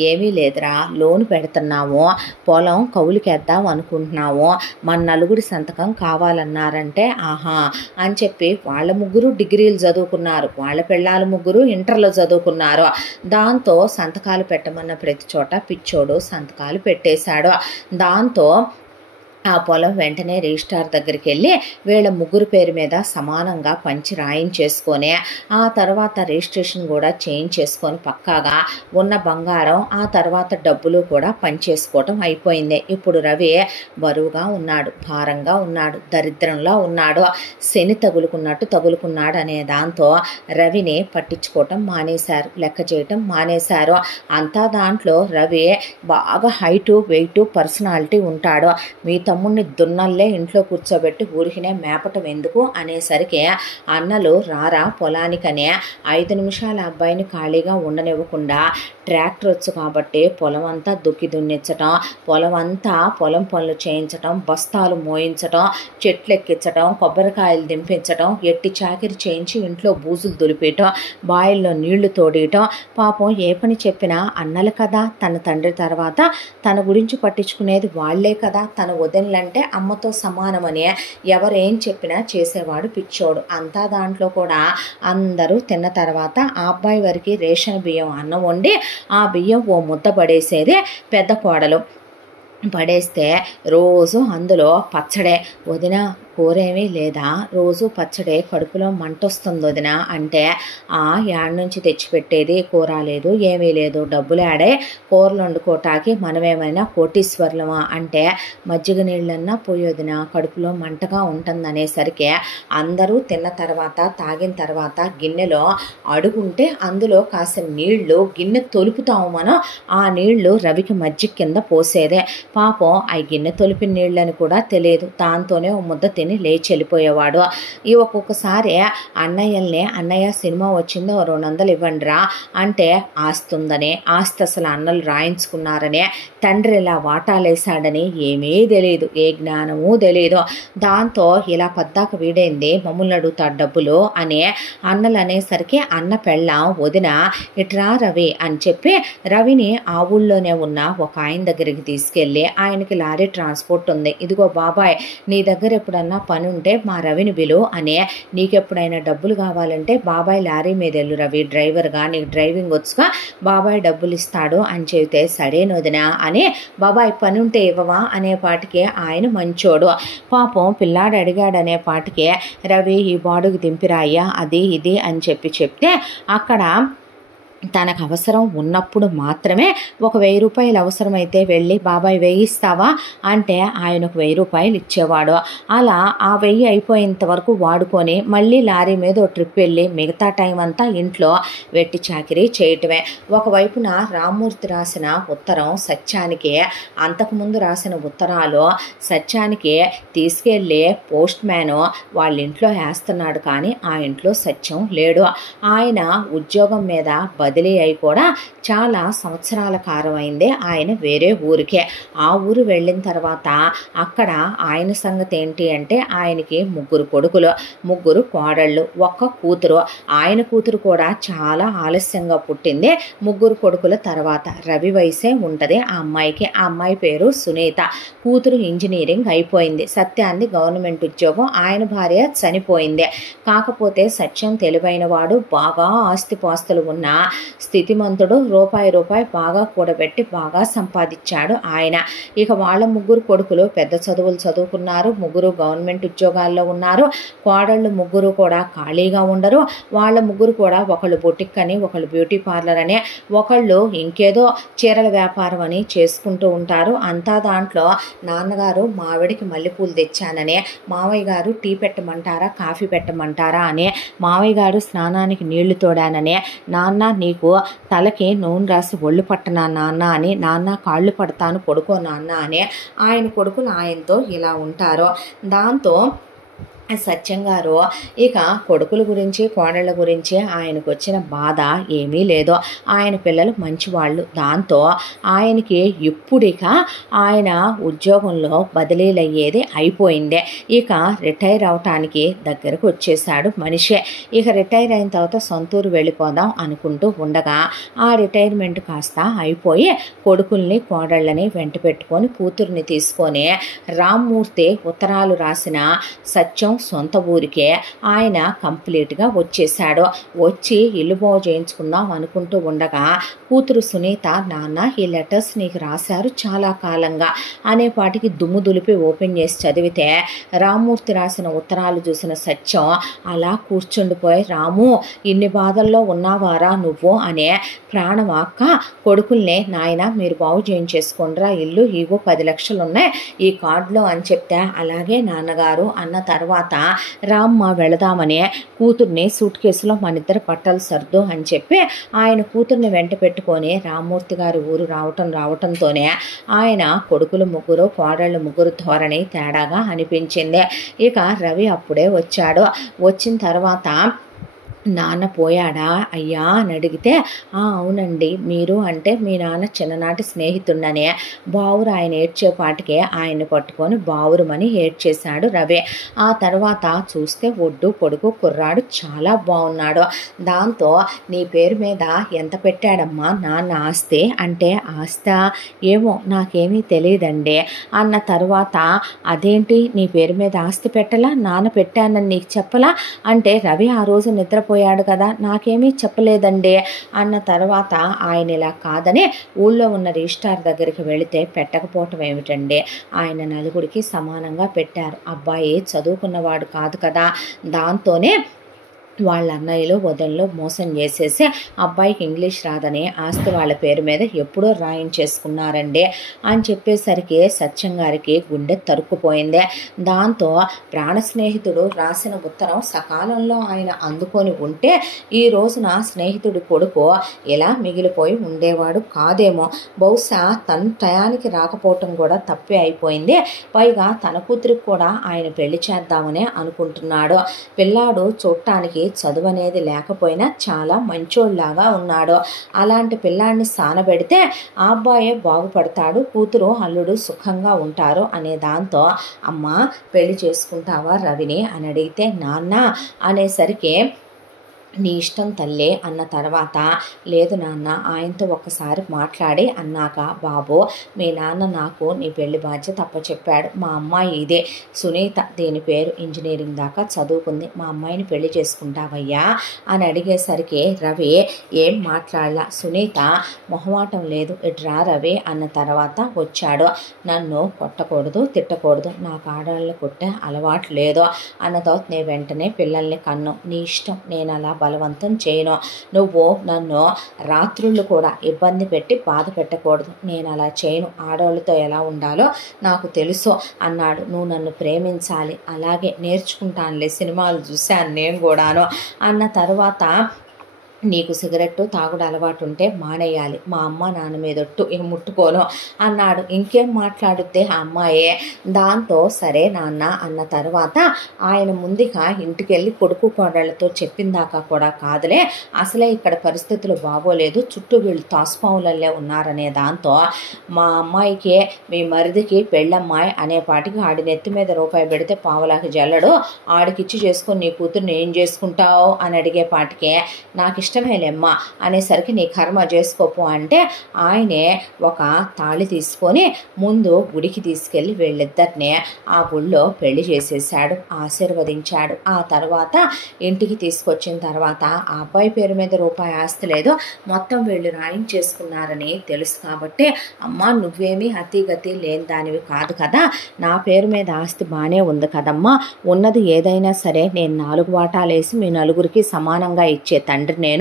ఏమీ లేదురా, లోన్ పెడుతున్నాము, పొలం కౌలుకేద్దాం అనుకుంటున్నాము, మన నలుగురి సంతకం కావాలన్నారంటే ఆహా అని చెప్పి వాళ్ళ ముగ్గురు డిగ్రీలు చదువుకున్నారు, వాళ్ళ పిల్లలు ముగ్గురు ఇంటర్లో చదువుకున్నారు. దాంతో సంతకాలు పెట్టమన్న ప్రతి చోట పిచ్చోడు సంతకాలు పెట్టేశాడు. దాంతో ఆ పొలం వెంటనే రిజిస్ట్రార్ దగ్గరికి వెళ్ళి వీళ్ళ ముగ్గురు పేరు మీద సమానంగా పంచి రాయించేసుకొని ఆ తర్వాత రిజిస్ట్రేషన్ కూడా చేయించేసుకొని పక్కాగా ఉన్న బంగారం ఆ తర్వాత డబ్బులు కూడా పంచేసుకోవటం అయిపోయింది. ఇప్పుడు రవి బరువుగా ఉన్నాడు, భారంగా ఉన్నాడు, దరిద్రంలో ఉన్నాడు, శని తగులుకున్నాడు అనే దాంతో రవిని పట్టించుకోవటం మానేశారు, లెక్క చేయటం మానేశారు. అంతా దాంట్లో రవి బాగా హైటు వెయిట్ పర్సనాలిటీ ఉంటాడు. మీ తమ్ముడిని దున్నల్లే ఇంట్లో కూర్చోబెట్టి ఊరికినే మేపటం ఎందుకు అనేసరికి అన్నలు రారా పొలానికనే 5 నిమిషాల అబ్బాయిని ఖాళీగా ఉండనివ్వకుండా ట్రాక్టర్ వచ్చు కాబట్టి పొలం అంతా దుక్కి దున్నించటం, పొలం పనులు చేయించటం, బస్తాలు మోయించటం, చెట్లు ఎక్కించటం, కొబ్బరికాయలు దింపించటం, ఎట్టి చాకిరి చేయించి ఇంట్లో బూజులు దులిపేయటం, బాయిల్లో నీళ్లు తోడేయటం. పాపం ఏ పని చెప్పినా అన్నలు కదా, తన తండ్రి తర్వాత తన గురించి పట్టించుకునేది వాళ్లే కదా, తన వదినలంటే అమ్మతో సమానమని ఎవరేం చెప్పినా చేసేవాడు పిచ్చోడు. అంతా దాంట్లో కూడా అందరూ తిన్న తర్వాత ఆ అబ్బాయి వరకు రేషన్ బియ్యం అన్నం వండి ఆ బియ్యం ఓ ముద్ద పడేసేదే పెద్ద కోడలు. పడేస్తే రోజు అందులో పచ్చడే, వదిన కూరేమీ లేదా, రోజు పచ్చడే, కడుపులో మంట వస్తుంది వదిన అంటే యాడ్ నుంచి తెచ్చిపెట్టేది కూర లేదు ఏమీ లేదు, డబ్బులు ఆడే కూరలు వండుకోటానికి మనమేమైనా కోటీశ్వర్లమా అంటే మజ్జిగ నీళ్ళన్నా పోయేదిన, కడుపులో మంటగా ఉంటుంది అనేసరికి అందరూ తిన్న తర్వాత తాగిన తర్వాత గిన్నెలో అడుగుంటే అందులో కాసిన నీళ్లు గిన్నె తొలుపుతాము మనం, ఆ నీళ్లు రవికి మజ్జిగ కింద పోసేదే. పాపం ఆ గిన్నె తొలిపిన నీళ్ళని కూడా తెలియదు, దాంతోనే ఓ ముద్ద తిని లేచి వెళ్ళిపోయేవాడు. ఈ ఒక్కొక్కసారి అన్నయ్య సినిమా వచ్చిందో 200 ఇవ్వండిరా అంటే ఆస్తుందని, ఆస్తి అసలు అన్నలు రాయించుకున్నారనే, తండ్రి ఇలా వాటాలేశాడని ఏమీ తెలియదు, ఏ జ్ఞానమూ తెలియదు. దాంతో ఇలా పద్దాక వీడైంది మమ్మల్ని అడుగుతాడు డబ్బులు అని అన్నలు అనేసరికి అన్న పెళ్ళాం వదిన ఇట్రా రవి అని చెప్పి రవిని ఆ ఊళ్ళోనే ఉన్న ఒక ఆయన దగ్గరికి తీసుకెళ్ళి ఆయనకి లారీ ట్రాన్స్పోర్ట్ ఉంది, ఇదిగో బాబాయ్ నీ దగ్గర ఎప్పుడన్నా పని ఉంటే మా రవిని బిలు అనే, నీకెప్పుడైనా డబ్బులు కావాలంటే బాబాయ్ లారీ మీద వెళ్ళు రవి డ్రైవర్గా, నీకు డ్రైవింగ్ వచ్చుగా బాబాయ్ డబ్బులు ఇస్తాడు అని చెబితే సరేనొదినా అని బాబాయ్ పని ఉంటే ఇవ్వవా అనే పాటికే ఆయన మంచోడు. పాపం పిల్లాడు అడిగాడనే పాటికే రవి ఈ బాడుగు దింపిరాయ్యా అది ఇది అని చెప్తే అక్కడ తనకు అవసరం ఉన్నప్పుడు మాత్రమే ఒక 1000 రూపాయలు అవసరమైతే వెళ్ళి బాబాయ్ 1000 ఇస్తావా అంటే ఆయనకు 1000 రూపాయలు ఇచ్చేవాడు. అలా ఆ 1000 అయిపోయేంత వరకు వాడుకొని మళ్ళీ లారీ మీద ఒక ట్రిప్ వెళ్ళి మిగతా టైం అంతా ఇంట్లో వెట్టి చాకిరీ చేయటమే. ఒకవైపున రామ్మూర్తి రాసిన ఉత్తరం సత్యానికి, అంతకుముందు రాసిన ఉత్తరాలు సత్యానికి తీసుకెళ్ళి పోస్ట్ మ్యాన్ వాళ్ళ ఇంట్లో వేస్తున్నాడు, కానీ ఆ ఇంట్లో సత్యం లేడు. ఆయన ఉద్యోగం మీద బదిలీ అయి కూడా చాలా సంవత్సరాల కాలం అయింది ఆయన వేరే ఊరికే. ఆ ఊరు వెళ్ళిన తర్వాత అక్కడ ఆయన సంగతి ఏంటి అంటే ఆయనకి 3 కొడుకులు 3 కోడళ్ళు 1 కూతురు. ఆయన కూతురు కూడా చాలా ఆలస్యంగా పుట్టింది. 3 కొడుకుల తర్వాత రవి వయసే ఉంటుంది ఆ అమ్మాయికి. ఆ అమ్మాయి పేరు సునీత. కూతురు ఇంజనీరింగ్ అయిపోయింది, సత్యాన్ని గవర్నమెంట్ ఉద్యోగం, ఆయన భార్య చనిపోయింది. కాకపోతే సత్యం తెలివైన వాడు, బాగా ఆస్తిపాస్తులు ఉన్న స్థితిమంతుడు, రూపాయి బాగా కూడబెట్టి బాగా సంపాదించాడు ఆయన. ఇక వాళ్ళ 3 కొడుకులు పెద్ద చదువులు చదువుకున్నారు, 3 గవర్నమెంట్ ఉద్యోగాల్లో ఉన్నారు. కోడళ్ళు 3 కూడా ఖాళీగా ఉండరు. వాళ్ళ 3 కూడా ఒకళ్ళు బొటిక్ అని, ఒకళ్ళు బ్యూటీ పార్లర్ అని, ఒకళ్ళు ఇంకేదో చీరల వ్యాపారం అని చేసుకుంటూ ఉంటారు. అంతా దాంట్లో నాన్నగారు మావిడికి మల్లెపూలు తెచ్చానని, మావయ్య గారు టీ పెట్టమంటారా కాఫీ పెట్టమంటారా అని, మావయ్య గారు స్నానానికి నీళ్లు తోడానని, నాన్న నీకు తలకి నూనె రాసి ఒళ్ళు పట్టనా నాన్న అని, నాన్న కాళ్ళు పడతాను పడుకో నాన్న అని ఆయన కొడుకులు ఆయనతో ఇలా ఉంటారు. దాంతో సత్యం గారు ఇక కొడుకుల గురించి కోడళ్ళ గురించి ఆయనకు వచ్చిన బాధ ఏమీ లేదు. ఆయన పిల్లలు మంచివాళ్ళు. దాంతో ఆయనకి ఇప్పుడిక ఆయన ఉద్యోగంలో బదిలీలయ్యేది అయిపోయిందే. ఇక రిటైర్ అవటానికి దగ్గరకు వచ్చేసాడు మనిషే. ఇక రిటైర్ అయిన తర్వాత సొంతూరు వెళ్ళిపోదాం అనుకుంటూ ఉండగా ఆ రిటైర్మెంట్ కాస్త అయిపోయి కొడుకుల్ని కోడళ్ళని వెంట పెట్టుకొని కూతుర్ని తీసుకొని రామ్మూర్తి ఉత్తరాలు రాసిన సత్యం సొంత ఊరికే ఆయన కంప్లీట్గా వచ్చేసాడు. వచ్చి ఇల్లు బాగు చేయించుకుందాం అనుకుంటూ ఉండగా కూతురు సునీత, నాన్న ఈ లెటర్స్ నీకు రాశారు చాలా కాలంగా అనేపాటికి దుమ్ము దులిపి ఓపెన్ చేసి చదివితే రామ్మూర్తి రాసిన ఉత్తరాలు చూసిన సత్యం అలా కూర్చుండిపోయి, రాము ఇన్ని బాధల్లో ఉన్నావారా నువ్వు అనే ప్రాణవాక్క కొడుకుల్నే, నాయన మీరు బాగు చేయించేసుకోండిరా ఇల్లు, ఇగో 10 లక్షలు ఉన్నాయి ఈ కార్డులో అని చెప్తే అలాగే నాన్నగారు అన్న తర్వాత రామ్మ వెళదామని కూతుర్ని సూట్ కేసులో మనిద్దరు పట్టాలు సర్దు అని చెప్పి ఆయన కూతుర్ని వెంట పెట్టుకొని రామ్మూర్తి గారి ఊరు రావటంతోనే ఆయన కొడుకులు ముగ్గురు కోడళ్ళు ముగ్గురు ధోరణి తేడాగా అనిపించింది. ఇక రవి అప్పుడే వచ్చాడు. వచ్చిన తర్వాత నాన్న పోయాడా అయ్యా అని అడిగితే, అవునండి, మీరు అంటే మీ నాన్న చిన్ననాటి స్నేహితుడనే. బావురు ఆయన ఏడ్చేపాటికే ఆయన్ని పట్టుకొని బావురుమని ఏడ్చేశాడు రవి. ఆ తర్వాత చూస్తే ఒడ్డు పొడుగు కుర్రాడు చాలా బాగున్నాడు. దాంతో నీ పేరు మీద ఎంత పెట్టాడమ్మా నాన్న ఆస్తి అంటే, ఆస్త ఏమో నాకేమీ తెలియదండి అన్న తర్వాత, అదేంటి నీ పేరు మీద ఆస్తి పెట్టలా, నాన్న పెట్టానని నీకు చెప్పలా అంటే, రవి ఆ రోజు నిద్రపోయాడు కదా నాకేమీ చెప్పలేదండి అన్న తర్వాత ఆయన ఇలా కాదని ఊళ్ళో ఉన్న రిజిస్ట్రార్ దగ్గరికి వెళితే పెట్టకపోవటం ఏమిటండి, ఆయన నలుగురికి సమానంగా పెట్టారు. అబ్బాయి చదువుకున్నవాడు కాదు కదా, దాంతోనే వాళ్ళ అన్నయ్యలు వదల్లో మోసం చేసేసి అబ్బాయికి ఇంగ్లీష్ రాదని ఆస్తి వాళ్ళ పేరు మీద ఎప్పుడో రాయించేసుకున్నారండి అని చెప్పేసరికి సత్యం గారికి గుండె తరుక్కుపోయింది. దాంతో ప్రాణ స్నేహితుడు రాసిన ఉత్తరం సకాలంలో ఆయన అందుకొని ఉంటే ఈ రోజున స్నేహితుడి కొడుకు ఎలా మిగిలిపోయి ఉండేవాడు కాదేమో. బహుశా తన టయానికి రాకపోవటం కూడా తప్పే అయిపోయింది. పైగా తన కూతురికి కూడా ఆయన పెళ్లి చేద్దామనే అనుకుంటున్నాడు. పిల్లాడు చూడటానికి చదువు అనేది లేకపోయినా చాలా మంచోళ్ళలాగా ఉన్నాడు. అలాంటి పిల్లాడిని సానబెడితే ఆ అబ్బాయే బాగుపడతాడు, కూతురు అల్లుడు సుఖంగా ఉంటారు అనే దాంతో, అమ్మ పెళ్లి చేసుకుంటావా రవిని అని అడిగితే, నాన్న అనేసరికి నీ ఇష్టం తల్లే అన్న తర్వాత, లేదు నాన్న ఆయనతో ఒక్కసారి మాట్లాడి అన్నాక, బాబు మీ నాన్న నాకు నీ పెళ్లి బాధ్యత అప్పచెప్పాడు. మా అమ్మాయి ఇదే సునీత, దీని పేరు ఇంజనీరింగ్ దాకా చదువుకుంది, మా అమ్మాయిని పెళ్లి చేసుకుంటావయ్యా అని అడిగేసరికి రవి ఏం మాట్లాడలా. సునీత మొహమాటం లేదు, ఇట్రా రవి అన్న తర్వాత వచ్చాడు. నన్ను కొట్టకూడదు తిట్టకూడదు, నాకు ఆడవాళ్ళని కొట్టే అలవాటు లేదు అన్నతో, నేను వెంటనే పిల్లల్ని కన్ను, నీ ఇష్టం, నేను అలా బలవంతం చేయను, నువ్వు నన్ను రాత్రుళ్ళు కూడా ఇబ్బంది పెట్టి బాధ పెట్టకూడదు, నేను అలా చేయను, ఆడవాళ్ళతో ఎలా ఉండాలో నాకు తెలుసు అన్నాడు. నువ్వు నన్ను ప్రేమించాలి, అలాగే నేర్చుకుంటానులే, సినిమాలు చూశాను నేను కూడాను అన్న తర్వాత, నీకు సిగరెట్టు తాగుడు అలవాటు ఉంటే మానేయాలి, మా అమ్మ నాన్న మీదొట్టు ఇక ముట్టుకోను అన్నాడు. ఇంకేం మాట్లాడితే ఆ అమ్మాయే. దాంతో సరే నాన్న అన్న తర్వాత ఆయన ముందుగా ఇంటికి వెళ్ళి కొడుకు కోడళ్లతో చెప్పిందాకా కూడా కాదులే, అసలే ఇక్కడ పరిస్థితులు బాగోలేదు, చుట్టూ వీళ్ళు తాసుపావులల్లే ఉన్నారనే దాంతో, మా అమ్మాయికి మీ మరిదికి పెళ్ళమ్మాయి అనేపాటికి ఆడి నెత్తి మీద రూపాయి పెడితే పావలాకి జల్లడు, ఆడికిచ్చి చేసుకుని నీ కూతుర్ని ఏం చేసుకుంటావు అని అడిగేపాటికే, నాకు ఇష్టమేలేమ్మా అనేసరికి నీ కర్మ చేసుకోపు అంటే, ఆయనే ఒక తాళి తీసుకొని ముందు గుడికి తీసుకెళ్ళి వీళ్ళిద్దరినే ఆ గుళ్ళో పెళ్లి చేసేసాడు, ఆశీర్వదించాడు. ఆ తర్వాత ఇంటికి తీసుకొచ్చిన తర్వాత ఆ అబ్బాయి పేరు మీద రూపాయి ఆస్తి లేదు, మొత్తం వీళ్ళు రాయించేసుకున్నారని తెలుసు కాబట్టి, అమ్మా నువ్వేమీ అతిగతి లేని దానివి కాదు కదా, నా పేరు మీద ఆస్తి బాగానే ఉంది కదమ్మా, ఉన్నది ఏదైనా సరే నేను 4 వాటాలేసి మీ నలుగురికి సమానంగా ఇచ్చే తండ్రి నేను,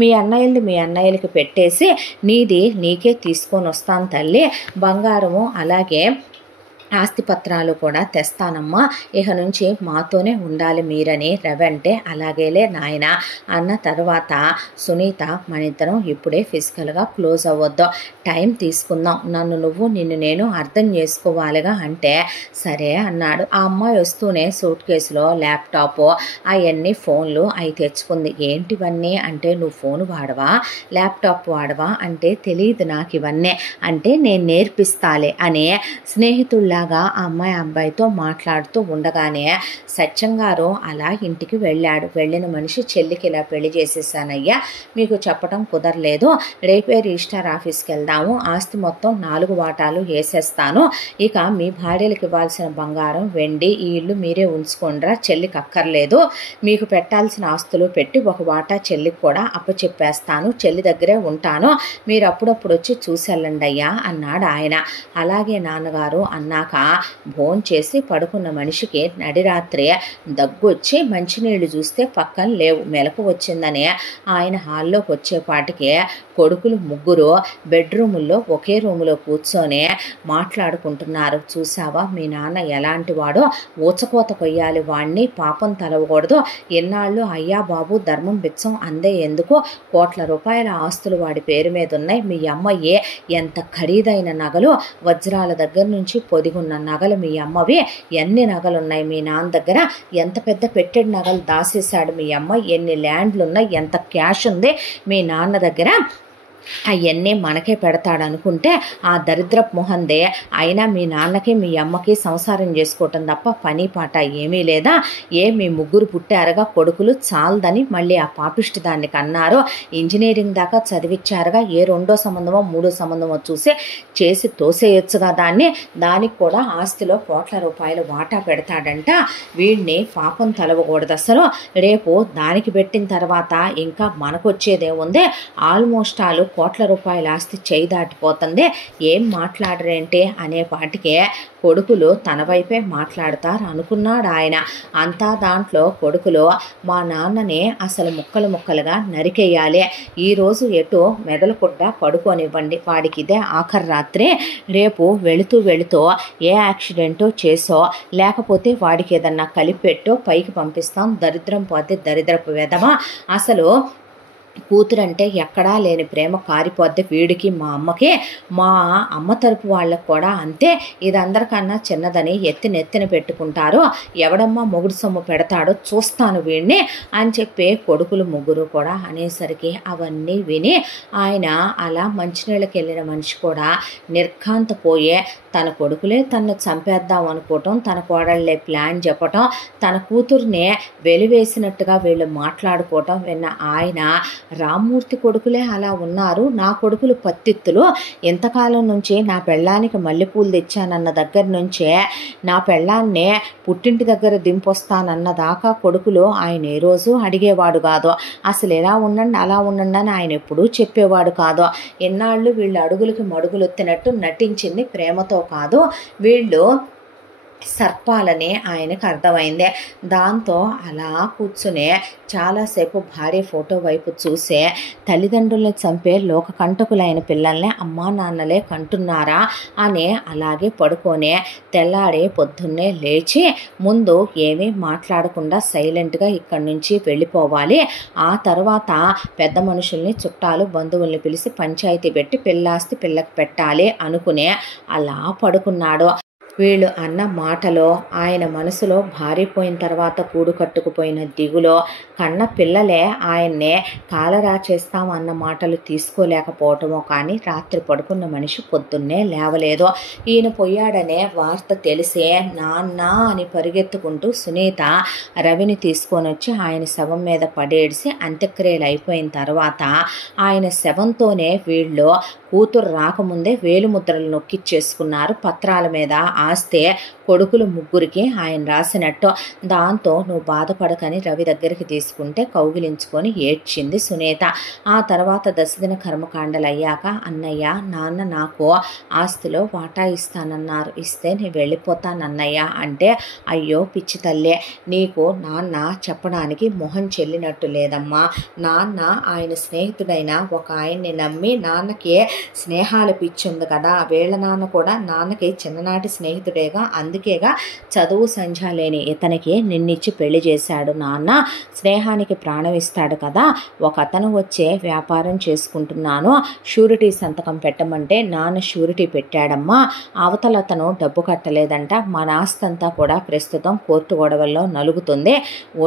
మీ అన్నయ్యలకి పెట్టేసి నీది నీకే తీసుకొని వస్తాను తల్లి, బంగారము అలాగే ఆస్తిపత్రాలు కూడా తెస్తానమ్మా, ఇక నుంచి మాతోనే ఉండాలి మీరని రవి అంటే అలాగేలే నాయన అన్న తర్వాత సునీత మనిద్దరం ఇప్పుడే ఫిజికల్గా క్లోజ్ అవ్వద్దు, టైం తీసుకుందాం, నిన్ను నేను అర్థం చేసుకోవాలిగా అంటే సరే అన్నాడు. ఆ అమ్మాయి వస్తూనే సూట్ కేసులో ల్యాప్టాప్ అవన్నీ ఫోన్లు అవి తెచ్చుకుంది. ఏంటివన్నీ అంటే నువ్వు ఫోన్ వాడవా, ల్యాప్టాప్ వాడవా అంటే తెలియదు నాకు ఇవన్నీ, అంటే నేను నేర్పిస్తాలే అనే స్నేహితుల్లాగా ఆ అబ్బాయితో మాట్లాడుతూ ఉండగానే సత్యం గారు అలా ఇంటికి వెళ్ళాడు. వెళ్ళిన మనిషి చెల్లికి ఇలా పెళ్లి చేసేసానయ్యా, మీకు చెప్పడం కుదరలేదు, రేపే రిజిస్టార్ ఆఫీస్కి వెళ్దాము, ఆస్తి మొత్తం 4 వాటాలు వేసేస్తాను, ఇక మీ భార్యలకు ఇవ్వాల్సిన బంగారం వెండి ఈ ఇల్లు మీరే ఉంచుకోండిరా, చెల్లికి అక్కర్లేదు, మీకు పెట్టాల్సిన ఆస్తులు పెట్టి 1 వాటా చెల్లికి కూడా అప్పచెప్పేస్తాను, చెల్లి దగ్గరే ఉంటాను, మీరు అప్పుడప్పుడు వచ్చి చూసెళ్ళండి అయ్యా అన్నాడు ఆయన. అలాగే నాన్నగారు అన్నాక భోంచేసి పడుకున్న మనిషికి నడిరాత్రి దగ్గొచ్చి మంచినీళ్లు చూస్తే పక్కన లేవు, మెలకు వచ్చిందని ఆయన హాల్లోకి వచ్చేపాటికి కొడుకులు 3 బెడ్రూముల్లో ఒకే రూములో కూర్చొని మాట్లాడుకుంటున్నారు. చూసావా మీ నాన్న ఎలాంటి వాడో, ఊచకోత కొయ్యాలి వాణ్ణి, పాపం తలవకూడదు, ఎన్నాళ్ళు అయ్యా బాబు ధర్మం బిచ్చం అందే ఎందుకు, కోట్ల రూపాయల ఆస్తులు వాడి పేరు మీద ఉన్నాయి, మీ అమ్మయ్యే ఎంత ఖరీదైన నగలు, వజ్రాల దగ్గర నుంచి పొదిగున్న నగలు మీ అమ్మవి, ఎన్ని నగలున్నాయి మీ నాన్న దగ్గర, ఎంత పెద్ద పెట్టెడు నగలు దాసేశాడు మీ అమ్మ, ఎన్ని ల్యాండ్లు ఉన్నాయి, ఎంత క్యాష్ ఉంది మీ నాన్న దగ్గర, అవన్నీ మనకే పెడతాడనుకుంటే ఆ దరిద్రపు మొహందే, అయినా మీ నాన్నకి మీ అమ్మకి సంసారం చేసుకోవటం తప్ప పని పాట ఏమీ లేదా, మీ 3 పుట్టారుగా కొడుకులు చాలదని మళ్ళీ ఆ పాపిష్టి దాన్ని కన్నారు, ఇంజనీరింగ్ దాకా చదివించారుగా, ఏ 2వ సంబంధమో 3వ సంబంధమో చేసి తోసేయొచ్చుగా దానికి కూడా ఆస్తిలో కోట్ల రూపాయలు వాటా పెడతాడంట, వీడిని పాపం తలవకూడదు అసలు, రేపు దానికి పెట్టిన తర్వాత ఇంకా మనకొచ్చేదేముంది, ఆల్మోస్ట్ కోట్ల రూపాయల ఆస్తి చేయి దాటిపోతుంది, ఏం మాట్లాడరేంటి అనే పాటికే కొడుకులు తన వైపే మాట్లాడతారు అనుకున్నాడు ఆయన. అంతా దాంట్లో కొడుకులు మా నాన్ననే అసలు ముక్కలుగా నరికేయాలి, ఈరోజు ఎటు మెదలకుండా పడుకోనివ్వండి, వాడికి ఇదే ఆఖరి రాత్రి, రేపు వెళుతూ ఏ యాక్సిడెంటో చేసో లేకపోతే వాడికి ఏదన్నా కలిపెట్టో పైకి పంపిస్తాం, దరిద్రం పోతే దరిద్రపు వెధవ, అసలు కూతురంటే ఎక్కడా లేని ప్రేమ కారిపోద్ది వీడికి మా అమ్మకి, మా అమ్మ తరపు వాళ్ళకు కూడా అంతే, ఇది అందరికన్నా చిన్నదని నెత్తిన పెట్టుకుంటారు, ఎవడమ్మా మొగుడు సొమ్ము పెడతాడో చూస్తాను వీడిని అని చెప్పి కొడుకులు 3 కూడా అనేసరికి అవన్నీ విని ఆయన అలా మంచినీళ్ళకి వెళ్ళిన మనిషి కూడా నిర్ఘాంతపోయే, తన కొడుకులే తనను చంపేద్దాం అనుకోవటం, తన కోడళ్ళే ప్లాన్ చెప్పటం, తన కూతుర్నే వెలివేసినట్టుగా వీళ్ళు మాట్లాడుకోవటం విన్న ఆయన, రామ్మూర్తి కొడుకులే అలా ఉన్నారు, నా కొడుకులు పత్తిత్తులు, ఎంతకాలం నుంచి నా పెళ్ళానికి మల్లెపూలు తెచ్చానన్న దగ్గర నుంచే నా పెళ్ళాన్నే పుట్టింటి దగ్గర దింపొస్తానన్న దాకా కొడుకులు ఆయన ఏ రోజు అడిగేవాడు కాదు, అసలు ఎలా ఉండండి అలా ఉండండి అని ఆయన ఎప్పుడూ చెప్పేవాడు కాదు, ఎన్నాళ్ళు వీళ్ళు అడుగులకి మడుగులొత్తినట్టు నటించింది ప్రేమతో కాదు, వీళ్ళు సర్పాలని ఆయనకు అర్థమైందే. దాంతో అలా కూర్చునే చాలాసేపు భార్య ఫోటో వైపు చూసే, తల్లిదండ్రుల్ని చంపే లోకకంటకులైన పిల్లల్ని అమ్మా నాన్నలే కంటున్నారా అని అలాగే పడుకొనే తెల్లాడే పొద్దున్నే లేచి ముందు ఏమీ మాట్లాడకుండా సైలెంట్గా ఇక్కడి నుంచి వెళ్ళిపోవాలి, ఆ తర్వాత పెద్ద మనుషుల్ని చుట్టాలు బంధువుల్ని పిలిచి పంచాయతీ పెట్టి పిల్లాస్తి పిల్లకి పెట్టాలి అనుకునే అలా పడుకున్నాడు. వీళ్ళు అన్న మాటలో ఆయన మనసులో భారీపోయిన తర్వాత కూడు కట్టుకుపోయిన దిగులో కన్న పిల్లలే ఆయన్నే కాలరా చేస్తాం అన్న మాటలు తీసుకోలేకపోవటమో కానీ రాత్రి పడుకున్న మనిషి పొద్దున్నే లేవలేదు. ఈయన పోయాడనే వార్త తెలిసే నాన్న అని పరిగెత్తుకుంటూ సునీత రవిని తీసుకొని వచ్చి ఆయన శవం మీద పడేసి అంత్యక్రియలు అయిపోయిన తర్వాత ఆయన శవంతోనే వీళ్ళు కూతురు రాకముందే వేలుముద్రలు నొక్కిచ్చేసుకున్నారు పత్రాల మీద. ఆస్తే కొడుకులు 3కి ఆయన రాసినట్టు. దాంతో నువ్వు బాధపడకని రవి దగ్గరికి తీసుకుంటే కౌగిలించుకొని ఏడ్చింది సునీత. ఆ తర్వాత దశదిన కర్మకాండలు అయ్యాక అన్నయ్య నాన్న నాకు ఆస్తిలో వాటా ఇస్తానన్నారు, ఇస్తే నేను వెళ్ళిపోతానన్నయ్య అంటే, అయ్యో పిచ్చి తల్లే, నీకు నాన్న చెప్పడానికి మొహం చెల్లినట్టు లేదమ్మా. నాన్న ఆయన స్నేహితుడైన ఒక ఆయన్ని నమ్మి, నాన్నకి స్నేహాలు పిచ్చి ఉంది కదా, వీళ్ళ నాన్న కూడా నాన్నకి చిన్ననాటి స్నేహితుడు స్నేహితుడేగా, అందుకేగా చదువు సంధ్య లేని ఇతనికి నిన్నిచ్చి పెళ్లి చేశాడు నాన్న, స్నేహానికి ప్రాణం ఇస్తాడు కదా. ఒక అతను వచ్చే వ్యాపారం చేసుకుంటున్నాను, షూరిటీ సంతకం పెట్టమంటే నాన్న షూరిటీ పెట్టాడమ్మా. అవతల అతను డబ్బు కట్టలేదంట. మన ఆస్తంతా కూడా ప్రస్తుతం కోర్టు గొడవల్లో నలుగుతుంది.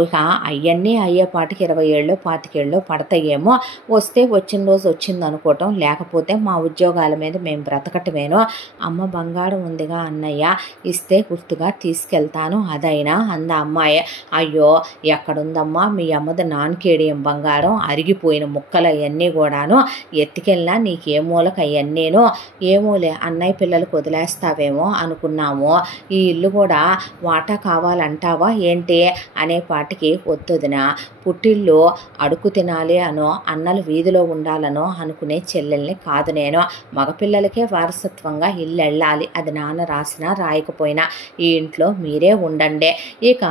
ఇక అవన్నీ అయ్యేపాటికి 20 ఏళ్ళు 25 ఏళ్ళు పడతాయేమో. వస్తే వచ్చిన రోజు వచ్చింది అనుకోవటం, లేకపోతే మా ఉద్యోగాల మీద మేము బ్రతకటమేనో. అమ్మ బంగారం ఉందిగా అన్నయ్య, ఇస్తే గుర్తుగా తీసుకెళ్తాను అదైనా అంద అమ్మాయి. అయ్యో ఎక్కడుందమ్మా మీ అమ్మది నాన్కేడియం బంగారం, అరిగిపోయిన ముక్కలు అవన్నీ కూడాను, ఎత్తుకెళ్ళినా నీకే మూలకు అవన్నీనో. ఏమోలే అన్నయ్య పిల్లలకు వదిలేస్తావేమో అనుకున్నాము. ఈ ఇల్లు కూడా వాటా కావాలంటావా ఏంటి అనేపాటికి వద్దొదిన, పుట్టిల్లు అడుగు తినాలి అనో, అన్నలు వీధిలో ఉండాలనో అనుకునే చెల్లెల్ని కాదు నేను. మగపిల్లలకే వారసత్వంగా ఇల్లు వెళ్ళాలి, అది నాన్న రాసినా రాయకపోయినా ఈ ఇంట్లో మీరే ఉండండి. ఇక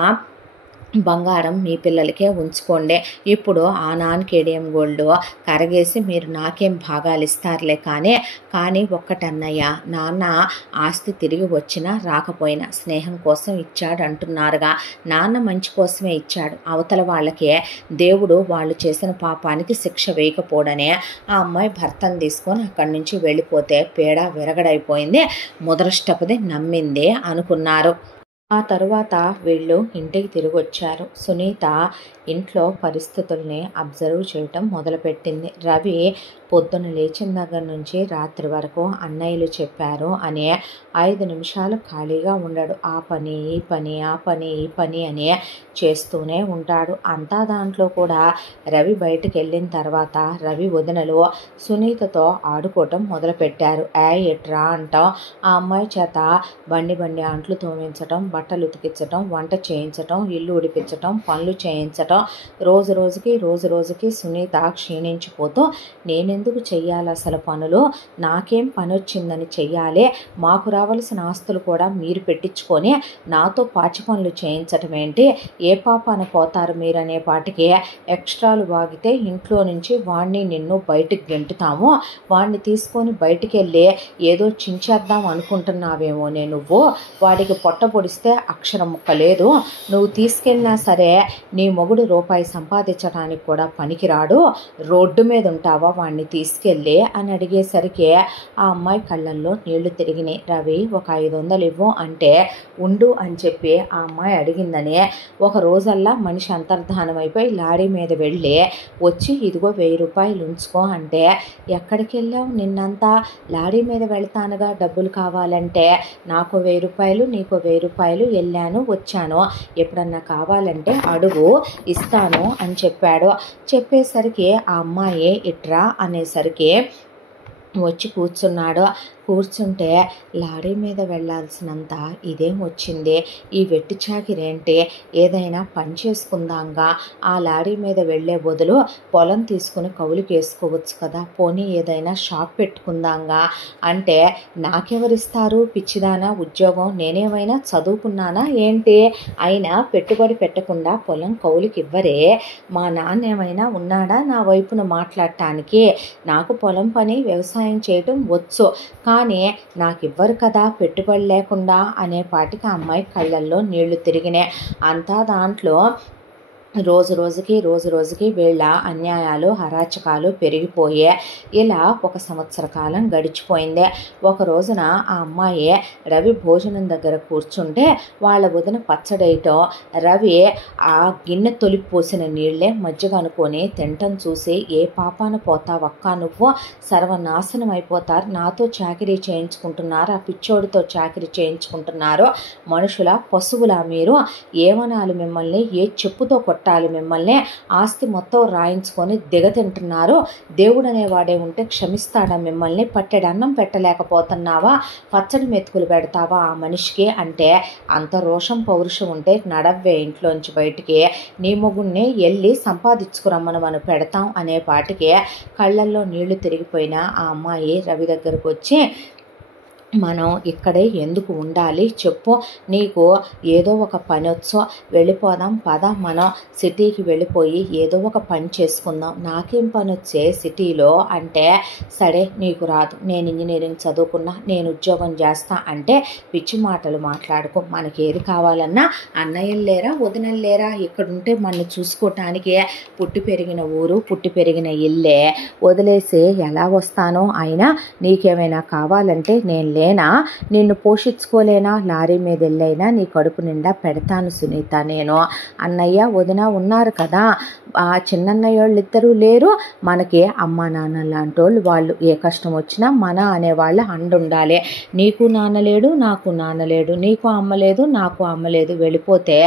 బంగారం మీ పిల్లలకే ఉంచుకోండి. ఇప్పుడు ఆ నాన్కేడియం గోల్డ్ కరగేసి మీరు నాకేం భాగాలు ఇస్తారులే. కానీ ఒక్కటన్నయ్య, నాన్న ఆస్తి తిరిగి వచ్చినా రాకపోయినా స్నేహం కోసం ఇచ్చాడు అంటున్నారుగా. నాన్న మంచి కోసమే ఇచ్చాడు. అవతల వాళ్ళకే దేవుడు వాళ్ళు చేసిన పాపానికి శిక్ష వేయకపోవడనే ఆ అమ్మాయి భర్తను తీసుకొని అక్కడి నుంచి వెళ్ళిపోతే పేడ విరగడైపోయింది. ముదరష్టపది నమ్మింది అనుకున్నారు. ఆ తరువాత వీళ్ళు ఇంటికి తిరిగి వచ్చారు. సునీత ఇంట్లో పరిస్థితుల్ని అబ్జర్వ్ చేయటం మొదలుపెట్టింది. రవి పొద్దున లేచిన దగ్గర నుంచి రాత్రి వరకు అన్నయ్యలు చెప్పారు అని 5 నిమిషాలు ఖాళీగా ఉండడు. ఆ పని ఈ పని, ఆ పని ఈ పని అని చేస్తూనే ఉంటాడు. అంతా దాంట్లో కూడా రవి బయటకు వెళ్ళిన తర్వాత రవి వదినలు సునీతతో ఆడుకోవటం మొదలుపెట్టారు. ఎట్రా అంటాం, ఆ అమ్మాయి చేత బండి అంట్లు తోమించటం, బట్టలు ఉతికించటం, వంట చేయించటం, ఇల్లు ఉడిపించటం, పనులు చేయించటం. రోజు రోజుకి సునీత క్షీణించిపోతూ, నేనెందుకు చెయ్యాలి అసలు పనులు, నాకేం పని వచ్చిందని చెయ్యాలి, మాకు రావాల్సిన ఆస్తులు కూడా మీరు పెట్టించుకొని నాతో పాచి పనులు చేయించటం ఏంటి, ఏ పాపాన పోతారు మీరనే పాటికి ఎక్స్ట్రాలు వాగితే ఇంట్లో నుంచి వాణ్ణి నిన్ను బయటికి గెంటుతాము, వాణ్ణి తీసుకొని బయటికి వెళ్ళి ఏదో చించేద్దాం అనుకుంటున్నావేమోనే నువ్వు, వాడికి పొట్ట పొడిస్తే అక్షరం ముక్క లేదు, నువ్వు తీసుకెళ్ళినా సరే నీ మొగుడు రూపాయి సంపాదించడానికి కూడా పనికిరాడు, రోడ్డు మీద ఉంటావా వాడిని తీసుకెళ్ళి అని అడిగేసరికి ఆ అమ్మాయి కళ్ళల్లో నీళ్లు తిరిగినాయి. రవి ఒక 500 ఇవ్వు అంటే ఉండు అని చెప్పి ఆ అమ్మాయి అడిగిందని ఒక రోజల్లా మనిషి అంతర్ధానం అయిపోయి లారీ మీద వెళ్ళి వచ్చి ఇదిగో 1000 రూపాయలు ఉంచుకో అంటే, ఎక్కడికి వెళ్ళావు నిన్నంతా, లారీ మీద వెళ్తానుగా డబ్బులు కావాలంటే, నాకు 1000 రూపాయలు నీకు 1000 రూపాయలు, వెళ్ళాను వచ్చాను, ఎప్పుడన్నా కావాలంటే అడుగు ఇస్తాను అని చెప్పాడు. చెప్పేసరికి ఆ అమ్మాయి ఇట్రా అనేసరికి వచ్చి కూర్చున్నాడు. కూర్చుంటే లారీ మీద వెళ్ళాల్సినంత ఇదేం వచ్చింది, ఈ వెట్టి చాకిరేంటి, ఏదైనా పని చేసుకుందాంగా, ఆ లారీ మీద వెళ్ళే బదులు పొలం తీసుకుని కౌలుకి వేసుకోవచ్చు కదా, పోనీ ఏదైనా షాప్ పెట్టుకుందాంగా అంటే, నాకెవరిస్తారు పిచ్చిదానా ఉద్యోగం, నేనేమైనా చదువుకున్నానా ఏంటి, అయినా పెట్టుబడి పెట్టకుండా పొలం కౌలుకి ఇవ్వరే, మా నాన్న ఏమైనా ఉన్నాడా నా వైపున మాట్లాడటానికి, నాకు పొలం పని వ్యవసాయం చేయటం వచ్చు, కానీ నాకు ఇవ్వరు కదా పెట్టుబడి లేకుండా అనే పాటికి ఆ అమ్మాయి కళ్ళల్లో నీళ్లు తిరిగినాయి. అంతా దాంట్లో రోజు రోజుకి వీళ్ళ అన్యాయాలు అరాచకాలు పెరిగిపోయే ఇలా 1 సంవత్సర కాలం గడిచిపోయింది. ఒక రోజున ఆ అమ్మాయి రవి భోజనం దగ్గర కూర్చుంటే వాళ్ళ వదిన పచ్చడేయటో రవి ఆ గిన్నె తొలిపోసిన నీళ్లే మజ్జిగ అనుకొని తింటం చూసి, ఏ పాపాన పోతావక్క నువ్వు, సర్వనాశనం అయిపోతారు, నాతో చాకిరీ చేయించుకుంటున్నారు, ఆ పిచ్చోడితో చాకిరీ చేయించుకుంటున్నారు, మనుషుల పశువులా మీరు, ఏమనాలి మిమ్మల్ని, ఏ చెప్పుతో కొట్టాలి మిమ్మల్ని, ఆస్తి మొత్తం రాయించుకొని దిగతింటున్నారు, దేవుడు అనేవాడే ఉంటే క్షమిస్తాడా మిమ్మల్ని, పట్టెడన్నం పెట్టలేకపోతున్నావా, పచ్చడి మెతుకులు పెడతావా ఆ మనిషికి అంటే, అంత రోషం పౌరుషం ఉంటే నడవ్వే ఇంట్లోంచి బయటికి, నీ మొగుణ్ణి వెళ్ళి సంపాదించుకురమ్మను మనం పెడతాం అనే పాటికి కళ్ళల్లో నీళ్లు తిరిగిపోయిన ఆ అమ్మాయి రవి దగ్గరకు వచ్చి, మనం ఇక్కడే ఎందుకు ఉండాలి చెప్పు, నీకు ఏదో ఒక పని వచ్చో వెళ్ళిపోదాం పద, మనం సిటీకి వెళ్ళిపోయి ఏదో ఒక పని చేసుకుందాం. నాకేం పని వచ్చే సిటీలో అంటే, సరే నీకు రాదు, నేను ఇంజనీరింగ్ చదువుకున్నా, నేను ఉద్యోగం చేస్తా అంటే పిచ్చి మాటలు మాట్లాడుకో. మనకి ఏది కావాలన్నా అన్నయ్యలు లేరా వదినలు లేరా, ఇక్కడుంటే మన చూసుకోవటానికి పుట్టి పెరిగిన ఊరు పుట్టి పెరిగిన ఇల్లే వదిలేసి ఎలా వస్తానో. అయినా నీకేమైనా కావాలంటే నేను లేనా, నిన్ను పోషించుకోలేనా, లారీ మీద వెళ్ళైనా నీ కడుపు నిండా పెడతాను సునీత. నేను అన్నయ్య వదిన ఉన్నారు కదా, ఆ చిన్నన్నయ్య వాళ్ళు ఇద్దరూ లేరు, మనకి అమ్మ నాన్న లాంటి వాళ్ళు, వాళ్ళు ఏ కష్టం వచ్చినా మన అనేవాళ్ళు అండుండాలి. నీకు నాన్న లేడు నాకు నాన్న లేడు, నీకు అమ్మ లేదు నాకు అమ్మ లేదు, వెళ్ళిపోతే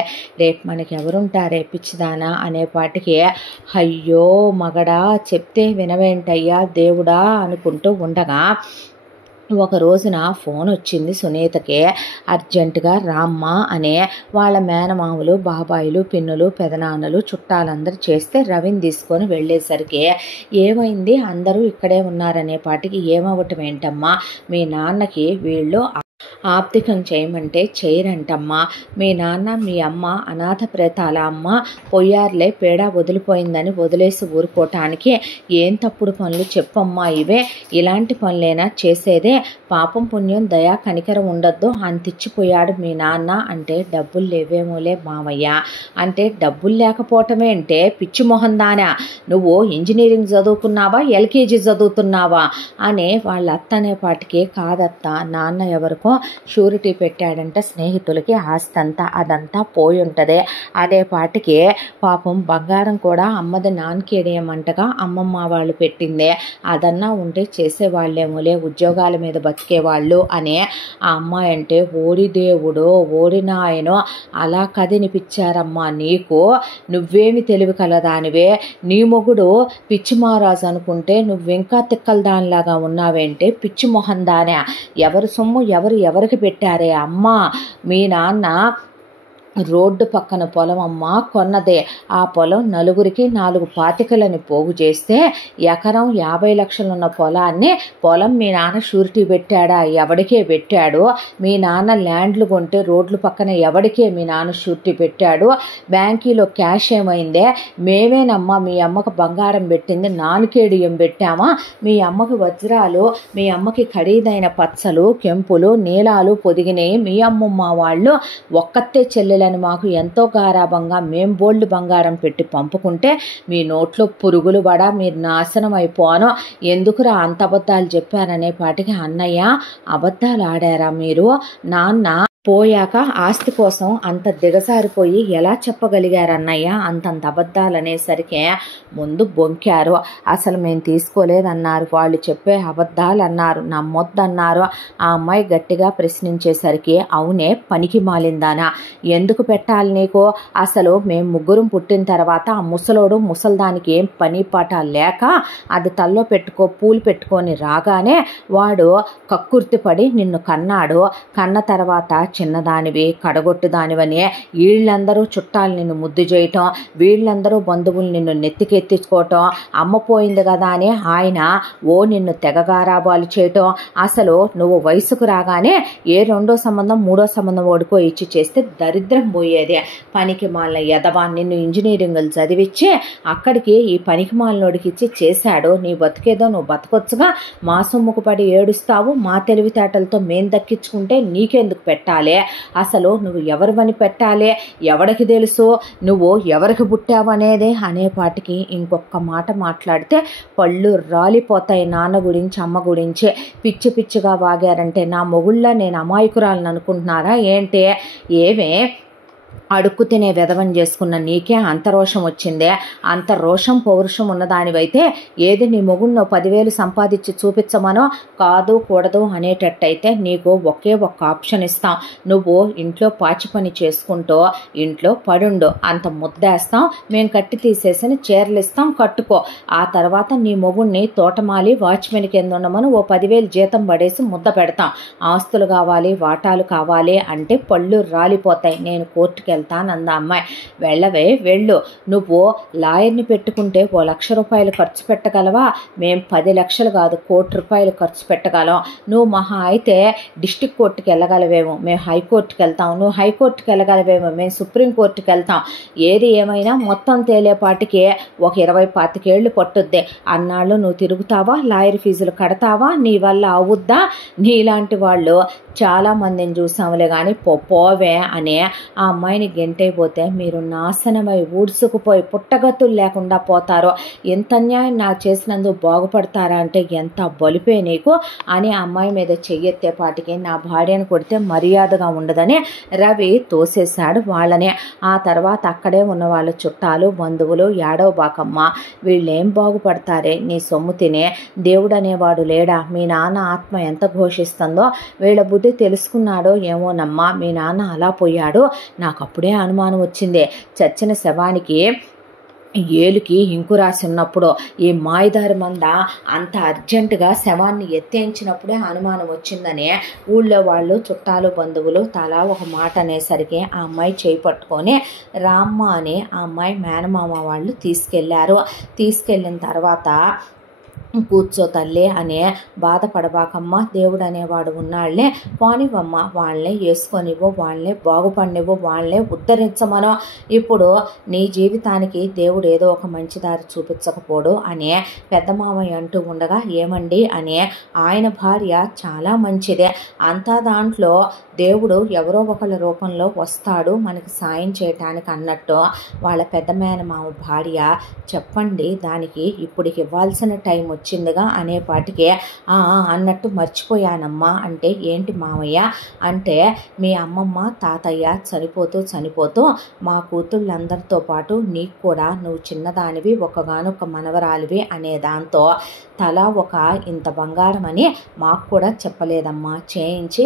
రేపు మనకి ఎవరుంటారే పిచ్చిదానా అనేపాటికి అయ్యో మగడా చెప్తే వినవేంటయ్యా దేవుడా అనుకుంటూ ఉండగా ఒక రోజున ఫోన్ వచ్చింది సునీతకి. అర్జెంటుగా రామ్మ అనే వాళ్ళ మేనమామలు బాబాయిలు పిన్నులు పెదనాన్నలు చుట్టాలందరూ చేస్తే రవిని తీసుకొని వెళ్ళేసరికి ఏమైంది అందరూ ఇక్కడే ఉన్నారనేపాటికి ఏమవ్వటం ఏంటమ్మా, మీ నాన్నకి వీళ్ళు ఆప్తికం చేయమంటే చేయరంటమ్మా. మీ నాన్న మీ అమ్మ అనాథ ప్రేతాల అమ్మ పోయారులే, పేడ వదిలిపోయిందని వదిలేసి ఊరుకోవటానికి ఏం తప్పుడు పనులు చెప్పమ్మా ఇవే, ఇలాంటి పనులేనా చేసేదే, పాపం పుణ్యం దయా కనికరం ఉండొద్దు అంతిచ్చిపోయాడు మీ నాన్న అంటే డబ్బులు లేవేమోలే మావయ్య అంటే, డబ్బులు లేకపోవటమే అంటే పిచ్చి మొహం దానా, నువ్వు ఇంజనీరింగ్ చదువుకున్నావా ఎల్కేజీ చదువుతున్నావా అని వాళ్ళ అత్త అనేపాటికి కాదత్త నాన్న ఎవరికో షూరిటీ పెట్టాడంట స్నేహితులకి, ఆస్తి అంతా అదంతా పోయి ఉంటుంది. అదే పాటికి పాపం బంగారం కూడా అమ్మది నాన్నకేడేయమంటగా అమ్మమ్మ వాళ్ళు పెట్టిందే, అదన్నా ఉంటే చేసేవాళ్ళేమోలే ఉద్యోగాల మీద బతికేవాళ్ళు అని ఆ అమ్మాయి అంటే, ఓడి దేవుడో ఓడి నాయనో అలా కదినిపించారమ్మా నీకు, నువ్వేమి తెలివి కలదానివే, నీ మొగుడు పిచ్చి మహారాజు అనుకుంటే నువ్వింకా తిక్కల దానిలాగా ఉన్నావేంటే పిచ్చి మొహం దానే, ఎవరి సొమ్ము ఎవరికి పెట్టారే అమ్మా, మీ నాన్న రోడ్డు పక్కన పొలం అమ్మ కొన్నదే, ఆ పొలం నలుగురికి 4 పాతికలని పోగు చేస్తే ఎకరం 50 లక్షలున్న పొలాన్ని పొలం మీ నాన్న షూరిటీ పెట్టాడా, ఎవడికే పెట్టాడు, మీ నాన్న ల్యాండ్లు కొంటే రోడ్లు పక్కన ఎవడికే మీ నాన్న షూరిటీ పెట్టాడు, బ్యాంకీలో క్యాష్ ఏమైందే, మేమేనమ్మా మీ అమ్మకు బంగారం పెట్టింది, నాన్నకేడియం పెట్టామా, మీ అమ్మకి వజ్రాలు మీ అమ్మకి ఖరీదైన పచ్చలు కెంపులు నీలాలు పొదిగినాయి, మీ అమ్మమ్మ వాళ్ళు ఒక్కతే చెల్లెలు అని మాకు ఎంతో గారాబంగా మేం బోల్డ్ బంగారం పెట్టి పంపుకుంటే మీ నోట్లో పురుగులు పడా మీరు నాశనం అయిపోను, ఎందుకురా అంత అబద్ధాలు చెప్పారనే పాటికి అన్నయ్య అబద్ధాలు ఆడారా మీరు, నాన్న పోయాక ఆస్తి కోసం అంత దిగసారిపోయి ఎలా చెప్పగలిగారన్నయ్య అంతంత అబద్ధాలు అనేసరికి ముందు బొంకారు. అసలు మేము తీసుకోలేదన్నారు, వాళ్ళు చెప్పే అబద్ధాలు అన్నారు, నమ్మొద్దన్నారు. ఆ అమ్మాయి గట్టిగా ప్రశ్నించేసరికి అవునే పనికి మాలిందానా, ఎందుకు పెట్టాలి నీకు, అసలు మేము ముగ్గురం పుట్టిన తర్వాత ఆ ముసలోడు ముసల్దానికి ఏం పని పాట లేక అది తల్లో పెట్టుకో పూలు పెట్టుకొని రాగానే వాడు కక్కుర్తిపడి నిన్ను కన్నాడు, కన్న తర్వాత చిన్నదానివి కడగొట్టు దానివని వీళ్ళందరూ చుట్టాలు నిన్ను ముద్దు చేయటం, వీళ్ళందరూ బంధువులు నిన్ను నెత్తికెత్తించుకోవటం, అమ్మ పోయింది కదా అని ఆయన నిన్ను తెగగారాబాలు చేయటం, అసలు నువ్వు వయసుకు రాగానే ఏ 2వ సంబంధం 3వ సంబంధం ఓడుకో ఇచ్చి చేస్తే దరిద్రం పోయేది, పనికి మాలిన ఎదవా నిన్ను ఇంజనీరింగ్లు చదివించి అక్కడికి ఈ పనికి మాలినోడికి ఇచ్చి చేశాడు, నీ బతికేదో నువ్వు బతకొచ్చుగా, మా సొమ్ముకు పడి ఏడుస్తావు, మా తెలివితేటలతో మేం దక్కించుకుంటే నీకెందుకు పెట్టాలి, అసలు నువ్వు ఎవరివని పెట్టాలి, ఎవడికి తెలుసు నువ్వు ఎవరికి పుట్టావనేదే అనేపాటికి ఇంకొక మాట మాట్లాడితే పళ్ళు రాలిపోతాయి. నాన్న గురించి అమ్మ గురించి పిచ్చి పిచ్చిగా వాగారంటే నా మొగుళ్ళ నేను అమాయకురాలను అనుకుంటున్నారా ఏంటి, ఏమే అడుక్కు తినే వెధవని చేసుకున్న నీకే అంత రోషం వచ్చిందే, అంత రోషం పౌరుషం ఉన్నదానివైతే ఏది నీ మొగుడినో 10,000 సంపాదించి చూపించమనో కాదు కూడదు అనేటట్టయితే నీకు ఒకే ఒక్క ఆప్షన్ ఇస్తాం, నువ్వు ఇంట్లో పాచి పని చేసుకుంటూ ఇంట్లో పడుండు, అంత ముద్దేస్తాం, మేము కట్టి తీసేసిన చీరలు ఇస్తాం కట్టుకో, ఆ తర్వాత నీ మొగుడిని తోటమాలి వాచ్మెన్ కింద ఉండమని 10,000 జీతం పడేసి ముద్ద పెడతాం, ఆస్తులు కావాలి వాటాలు కావాలి అంటే పళ్ళు రాలిపోతాయి, నేను కోర్టుకి కోర్టుకి వెళ్తానందా అమ్మాయి. వెళ్ళవే వెళ్ళు, నువ్వు లాయర్ని పెట్టుకుంటే ₹1,00,000 ఖర్చు పెట్టగలవా? మేము 10 లక్షలు కాదు ₹1,00,00,000 ఖర్చు పెట్టగలం. నువ్వు మహా అయితే డిస్టిక్ కోర్టుకి వెళ్ళగలవేమో, మేము హైకోర్టుకి వెళ్తాం. నువ్వు హైకోర్టుకి వెళ్ళగలవేమో, మేము సుప్రీంకోర్టుకి వెళ్తాం. ఏది ఏమైనా మొత్తం తేలేపాటికి ఒక 20-25 ఏళ్ళు పట్టుద్ది. అన్నాళ్ళు నువ్వు తిరుగుతావా? లాయర్ ఫీజులు కడతావా? నీ వల్ల అవుద్దా? నీలాంటి వాళ్ళు చాలామందిని చూసాములే కానీ పోవే అని ఆ అమ్మాయిని గెంటైపోతే మీరు నాశనమై ఊడ్చుకుపోయి పుట్టగతులు లేకుండా పోతారో. ఎంత అన్యాయం నాకు చేసినందుకు బాగుపడతారా అంటే ఎంత బలిపే నీకు అని ఆ అమ్మాయి మీద చెయ్యెత్తేపాటికి నా భార్యను కొడితే మర్యాదగా ఉండదని రవి తోసేశాడు వాళ్ళని. ఆ తర్వాత అక్కడే ఉన్న వాళ్ళ చుట్టాలు బంధువులు ఏడవ బాకమ్మ, వీళ్ళేం బాగుపడతారే నీ సొమ్ము తినే, దేవుడు అనేవాడు లేడా? మీ నాన్న ఆత్మ ఎంత ఘోషిస్తుందో వీళ్ళ బుద్ధి తెలుసుకున్నాడో ఏమోనమ్మా, మీ నాన్న అలా పోయాడు. నాకు అప్పుడే అనుమానం వచ్చింది. చచ్చిన శవానికి ఏలుకి ఇంకు రాసి ఉన్నప్పుడు ఈ మాయదారి మంద అంత అర్జెంటుగా శవాన్ని ఎత్తేయించినప్పుడే అనుమానం వచ్చిందని ఊళ్ళో వాళ్ళు చుట్టాలు బంధువులు తలా ఒక మాట అనేసరికి ఆ అమ్మాయి చేయి పట్టుకొని రామ్మ అని ఆ అమ్మాయి మేనమామ వాళ్ళు తీసుకెళ్లారు. తీసుకెళ్ళిన తర్వాత కూర్చో తల్లి అనే బాధపడబాకమ్మ, దేవుడు అనేవాడు ఉన్నాళ్లే, పోనివమ్మ, వాళ్ళనే వేసుకొనివ్వు, వాళ్ళనే బాగుపడినివ్వు, వాళ్ళనే ఉద్ధరించమనో. ఇప్పుడు నీ జీవితానికి దేవుడు ఏదో ఒక మంచి దారి చూపించకపోడు అనే పెద్ద మామయ్య అంటూ ఉండగా ఏమండి అనే ఆయన భార్య చాలా మంచిదే, అంతా దాంట్లో దేవుడు ఎవరో ఒకళ్ళ రూపంలో వస్తాడు మనకి సాయం చేయటానికి అన్నట్టు వాళ్ళ పెద్ద మేనమామ భార్య చెప్పండి దానికి ఇప్పటికి ఇవ్వాల్సిన టైం వచ్చిందిగా అనేపాటికి అన్నట్టు మర్చిపోయానమ్మా అంటే ఏంటి మామయ్య అంటే మీ అమ్మమ్మ తాతయ్య చనిపోతూ మా కూతుళ్ళందరితో పాటు నీకు కూడా నువ్వు చిన్నదానివి ఒకగానొక మనవరాలివి అనే దాంతో తలా ఒక ఇంత బంగారం అని మాకు కూడా చెప్పలేదమ్మా, చేయించి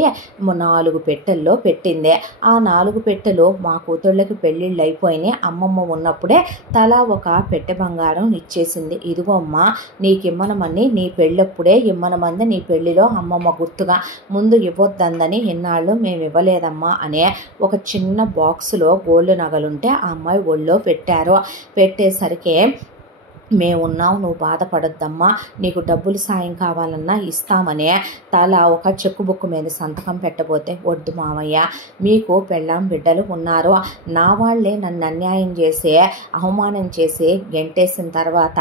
4 పెట్టెల్లో పెట్టిందే. ఆ 4 పెట్టెలు మా కూతుళ్ళకి పెళ్ళిళ్ళు అయిపోయినాయి, అమ్మమ్మ ఉన్నప్పుడే తలా ఒక పెట్టె బంగారం ఇచ్చేసింది. ఇదిగో అమ్మా నీకు ఇమ్మనమని, నీ పెళ్ళప్పుడే ఇమ్మనమంది, నీ పెళ్లిలో అమ్మమ్మ గుర్తుగా, ముందు ఇవ్వొద్దందని ఇన్నాళ్ళు మేము ఇవ్వలేదమ్మా అనే ఒక చిన్న బాక్సులో గోల్డ్ నగలుంటే ఆ అమ్మాయి ఒళ్ళో పెట్టారు. పెట్టేసరికి మేమున్నాం, నువ్వు బాధపడొద్దమ్మా, నీకు డబ్బులు సాయం కావాలన్నా ఇస్తామనే తలా ఒక చెక్కు బుక్ మీద సంతకం పెట్టబోతే వద్దు మామయ్య, మీకు పెళ్ళాం బిడ్డలు ఉన్నారు, నా వాళ్లే నన్ను అన్యాయం చేసి అవమానం చేసి గెంటేసిన తర్వాత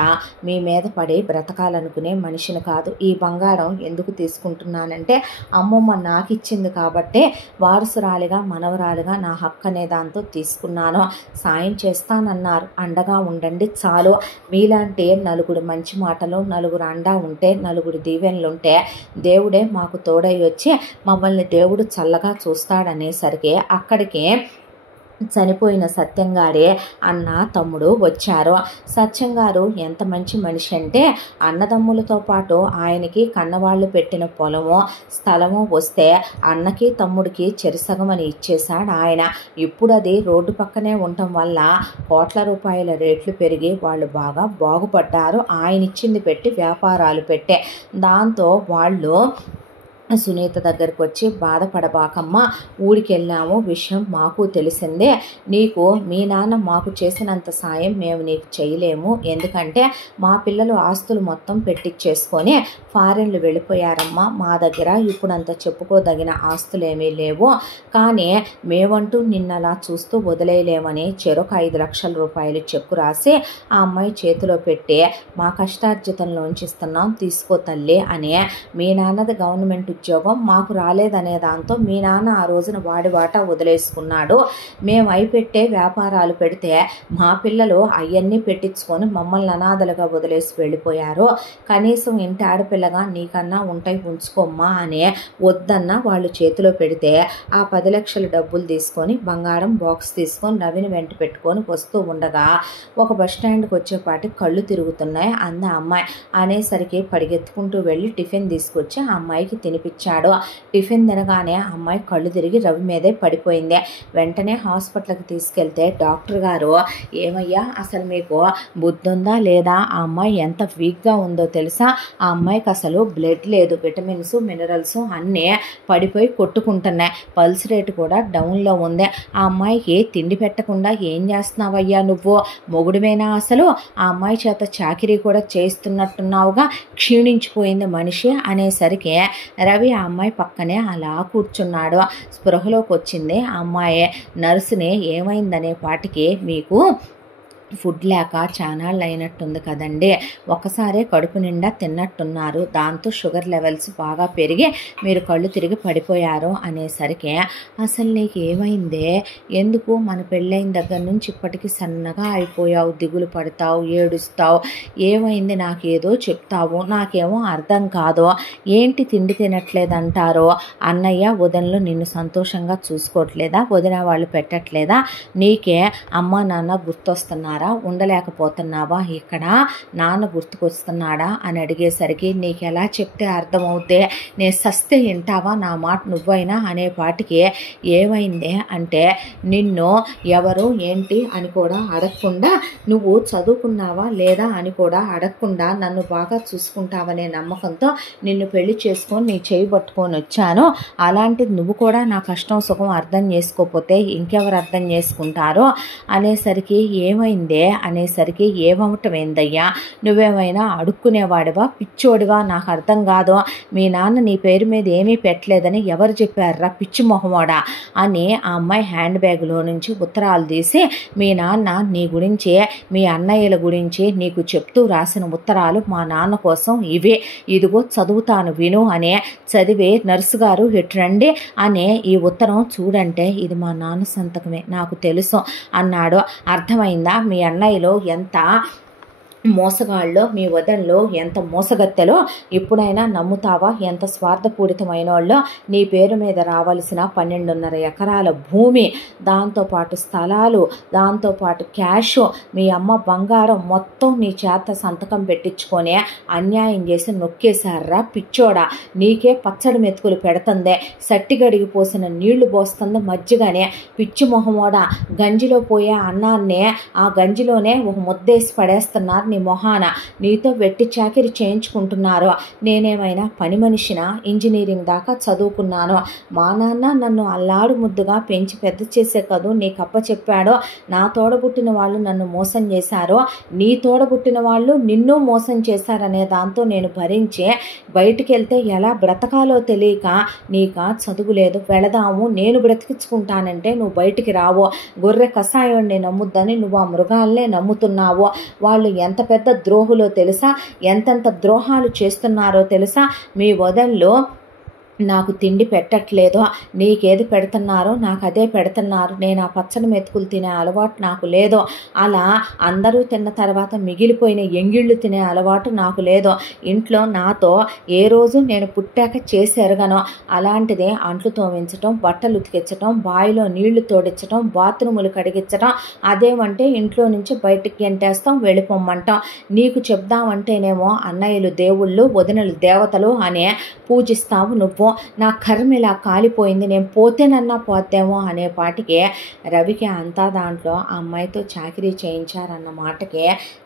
మీ మీద పడి బ్రతకాలనుకునే మనిషిని కాదు. ఈ బంగారం ఎందుకు తీసుకుంటున్నానంటే అమ్మమ్మ నాకు ఇచ్చింది కాబట్టే వారసురాలిగా మనవరాలిగా నా హక్కు అనే దాంతో తీసుకున్నాను. సాయం చేస్తానన్నారు, అండగా ఉండండి చాలు. మీలాంటి నలుగురు మంచి మాటలు, నలుగురు అండా ఉంటే, నలుగురు దీవెనలుంటే దేవుడే మాకు తోడై వచ్చి మమ్మల్ని దేవుడు చల్లగా చూస్తాడనేసరికి అక్కడికి చనిపోయిన సత్యంగారే అన్న తమ్ముడు వచ్చారు. సత్యంగారు ఎంత మంచి మనిషి అంటే అన్నదమ్ములతో పాటు ఆయనకి కన్నవాళ్ళు పెట్టిన పొలము స్థలము వస్తే అన్నకి తమ్ముడికి చెరిసగమని ఇచ్చేశాడు ఆయన. ఇప్పుడు అది రోడ్డు పక్కనే ఉండటం వల్ల ₹1,00,000 రేట్లు పెరిగి వాళ్ళు బాగా బాగుపడ్డారు. ఆయన ఇచ్చింది పెట్టి వ్యాపారాలు పెట్టే దాంతో వాళ్ళు సునీత దగ్గరికి వచ్చి బాధపడబాకమ్మ, ఊరికెళ్ళాము, విషయం మాకు తెలిసిందే, నీకు మీ నాన్న మాకు చేసినంత సాయం మేము నీకు చేయలేము, ఎందుకంటే మా పిల్లలు ఆస్తులు మొత్తం పెట్టించేసుకొని ఫారెన్లు వెళ్ళిపోయారమ్మా, మా దగ్గర ఇప్పుడంత చెప్పుకోదగిన ఆస్తులేమీ లేవు, కానీ మేమంటూ నిన్నలా చూస్తూ వదిలేయలేమని చెరొక ₹5,00,000 చెక్కు రాసి ఆ అమ్మాయి చేతిలో పెట్టి మా కష్టార్జితంలోంచి ఇస్తున్నాం తీసుకో తల్లి అని, మీ నాన్నది గవర్నమెంట్ ఉద్యోగం మాకు రాలేదనే దాంతో మీ నాన్న ఆ రోజున వాడి వాటా వదిలేసుకున్నాడు, మేము అయిపెట్టే వ్యాపారాలు పెడితే మా పిల్లలు అవన్నీ పెట్టించుకొని మమ్మల్ని అనాథలుగా వదిలేసి వెళ్ళిపోయారు, కనీసం ఇంటి ఆడపిల్లగా నీకన్నా ఉంటాయి ఉంచుకోమ్మా అని వద్దన్న వాళ్ళు చేతిలో పెడితే ఆ 10 లక్షల డబ్బులు తీసుకొని బంగారం బాక్స్ తీసుకొని రవిని వెంట పెట్టుకొని వస్తూ ఉండగా ఒక బస్టాండ్కి వచ్చేపాటి కళ్ళు తిరుగుతున్నాయి అంది అమ్మాయి. అనేసరికి పరిగెత్తుకుంటూ వెళ్ళి టిఫిన్ తీసుకొచ్చి ఆ అమ్మాయికి తినిపించారు. చేపించాడు. టిఫిన్ తినగానే ఆ అమ్మాయి కళ్ళు తిరిగి రవి మీదే పడిపోయింది. వెంటనే హాస్పిటల్కి తీసుకెళ్తే డాక్టర్ గారు, ఏమయ్యా అసలు మీకు బుద్ధి ఉందా లేదా, ఆ అమ్మాయి ఎంత వీక్గా ఉందో తెలుసా, ఆ అమ్మాయికి అసలు బ్లడ్ లేదు, విటమిన్స్ మినరల్స్ అన్నీ పడిపోయి కొట్టుకుంటున్నాయి, పల్స్ రేటు కూడా డౌన్లో ఉంది, ఆ అమ్మాయికి తిండి పెట్టకుండా ఏం చేస్తున్నావయ్యా నువ్వు, మొగుడువేనా అసలు, ఆ అమ్మాయి చేత చాకిరీ కూడా చేస్తున్నట్టున్నావుగా, క్షీణించిపోయింది మనిషి అనేసరికి రవి ఆ అమ్మాయి పక్కనే అలా కూర్చున్నాడు. స్పృహలోకి వచ్చింది ఆ అమ్మాయి. నర్సుని ఏమైందనే పాటికి, మీకు ఫుడ్ లేక చానాళ్ళు అయినట్టుంది కదండి, ఒకసారి కడుపు నిండా తిన్నట్టున్నారు, దాంతో షుగర్ లెవెల్స్ బాగా పెరిగి మీరు కళ్ళు తిరిగి పడిపోయారు అనేసరికి, అసలు నీకు ఏమైందే, ఎందుకు మన పెళ్ళైన దగ్గర నుంచి ఇప్పటికీ సన్నగా అయిపోయావు, దిగులు పడతావు, ఏడుస్తావు, ఏమైంది నాకేదో చెప్తావు, నాకేమో అర్థం కాదు, ఏంటి తిండి తినట్లేదంటారు, అన్నయ్య వదినలు నిన్ను సంతోషంగా చూసుకోవట్లేదా, వదిన వాళ్ళు పెట్టట్లేదా, నీకే అమ్మ నాన్న గుర్తొస్తున్నారా, ఉండలేకపోతున్నావా, ఇక్కడ నాన్న గుర్తుకొస్తున్నాడా అని అడిగేసరికి, నీకు ఎలా చెప్తే అర్థమవుతే, నేను సస్తే వింటావా నా మాట నువ్వైనా అనే పాటికి, ఏమైందే అంటే, నిన్ను ఎవరు ఏంటి అని కూడా అడగకుండా, నువ్వు చదువుకున్నావా లేదా అని కూడా అడగకుండా నన్ను బాగా చూసుకుంటావనే నమ్మకంతో నిన్ను పెళ్లి చేసుకొని నీ చేయి పట్టుకొని వచ్చాను, అలాంటిది నువ్వు కూడా నా కష్టం సుఖం అర్థం చేసుకోకపోతే ఇంకెవరు అర్థం చేసుకుంటారో అనేసరికి, ఏమైంది అనేసరికి, ఏమవటం ఏందయ్యా, నువ్వేమైనా అడుక్కునేవాడివా, పిచ్చోడివా, నాకు అర్థం కాదు, మీ నాన్న నీ పేరు మీద ఏమీ పెట్టలేదని ఎవరు చెప్పారా పిచ్చి మొహమోడా అని ఆ అమ్మాయి హ్యాండ్ బ్యాగ్లో నుంచి ఉత్తరాలు తీసి, మీ నాన్న నీ గురించి మీ అన్నయ్యల గురించి నీకు చెప్తూ రాసిన ఉత్తరాలు మా నాన్న కోసం ఇవే, ఇదిగో చదువుతాను విను అని చదివి, నర్సు గారు ఎట్రండి అనే ఈ ఉత్తరం చూడంటే, ఇది మా నాన్న సంతకమే నాకు తెలుసు అన్నాడు. అర్థమైందా, మీ అన్నయ్యలో ఎంత మోసగాళ్ళో, మీ వదనలో ఎంత మోసగత్తెలో, ఇప్పుడైనా నమ్ముతావా, ఎంత స్వార్థపూరితమైన వాళ్ళో, నీ పేరు మీద రావాల్సిన 12.5 ఎకరాల భూమి, దాంతోపాటు స్థలాలు, దాంతోపాటు క్యాష్, మీ అమ్మ బంగారం మొత్తం నీ చేత సంతకం పెట్టించుకొని అన్యాయం చేసి నొక్కేశారా పిచ్చోడా, నీకే పచ్చడి మెతుకులు పెడుతుందే, సట్టిగడిగి పోసిన నీళ్లు పోస్తుంది మజ్జిగనే, పిచ్చి మొహమోడా, గంజిలో పోయే అన్నాన్నే ఆ గంజిలోనే ఒక ముద్దేసి పడేస్తున్నారు నీ మొహాన, నీతో వెట్టి చాకిరి చేయించుకుంటున్నారు, నేనేమైనా పని మనిషినా, ఇంజనీరింగ్ దాకా చదువుకున్నాను, మా నాన్న నన్ను అల్లాడు ముద్దుగా పెంచి పెద్ద చేసే కదూ నీకు అప్పచెప్పాడో, నా తోడబుట్టిన వాళ్ళు నన్ను మోసం చేశారో, నీ తోడబుట్టిన వాళ్ళు నిన్ను మోసం చేశారనే దాంతో నేను భరించి బయటికి వెళ్తే ఎలా బ్రతకాలో తెలియక, నీక చదువు లేదు, వెళదాము నేను బ్రతికించుకుంటానంటే నువ్వు బయటికి రావో, గొర్రె కషాయాన్ని నమ్ముద్దని నువ్వు ఆ మృగాలనే నమ్ముతున్నావో, వాళ్ళు ఎంత పెద్ద ద్రోహులో తెలుసా, ఎంతెంత ద్రోహాలు చేస్తున్నారో తెలుసా, మీ వదల్లో నాకు తిండి పెట్టట్లేదో, నీకేది పెడుతున్నారో నాకు అదే పెడుతున్నారు, నేను ఆ పచ్చడి మెతుకులు తినే అలవాటు నాకు లేదో, అలా అందరూ తిన్న తర్వాత మిగిలిపోయిన ఎంగిళ్ళు తినే అలవాటు నాకు లేదో, ఇంట్లో నాతో ఏ రోజు నేను పుట్టాక చేసి ఎరగను, అలాంటిదే అంట్లు తోమించటం, బట్టలు ఉతికించటం, బావిలో నీళ్లు తోడించటం, బాత్రూములు కడిగించటం, అదేమంటే ఇంట్లో నుంచి బయటికి గెంటేస్తాం, వెళ్ళిపోమ్మంటాం, నీకు చెప్దామంటేనేమో అన్నయ్యలు దేవుళ్ళు, వదినలు దేవతలు అనే పూజిస్తావు నువ్వు, నా కర్మ ఇలా కాలిపోయింది, నేను పోతేనన్నా పోతేమో అనే పాటికి రవికి అంతా దాంట్లో ఆ అమ్మాయితో చాకిరీ చేయించారన్న మాటకి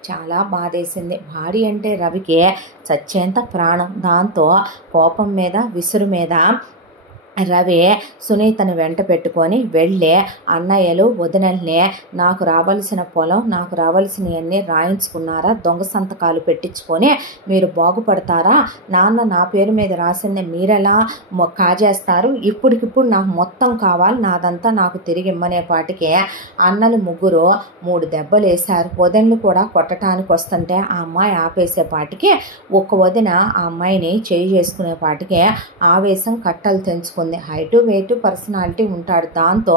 చాలా బాధేసింది. భార్య అంటే రవికి చచ్చేంత ప్రాణం. దాంతో కోపం మీద విసురు మీద రవి సునీతను వెంట పెట్టుకొని వెళ్ళి, అన్నయ్యలు వదినల్నే నాకు రావాల్సిన పొలం, నాకు రావాల్సినవన్నీ రాయించుకున్నారా, దొంగ సంతకాలు పెట్టించుకొని మీరు బాగుపడతారా, నాన్న నా పేరు మీద రాసింది మీరెలా కాజేస్తారు, ఇప్పటికిప్పుడు నాకు మొత్తం కావాలి, నాదంతా నాకు తిరిగి ఇమ్మనే పాటికి అన్నలు ముగ్గురు 3 దెబ్బలు వేశారు. వదినలు కూడా కొట్టడానికి వస్తుంటే ఆ అమ్మాయి ఆపేసే పాటికి, ఒక్క వదిన ఆ అమ్మాయిని చేయి చేసుకునే పాటికి ఆవేశం కట్టలు తెంచుకుంది. హైటు వెయిట్ పర్సనాలిటీ ఉంటాడు. దాంతో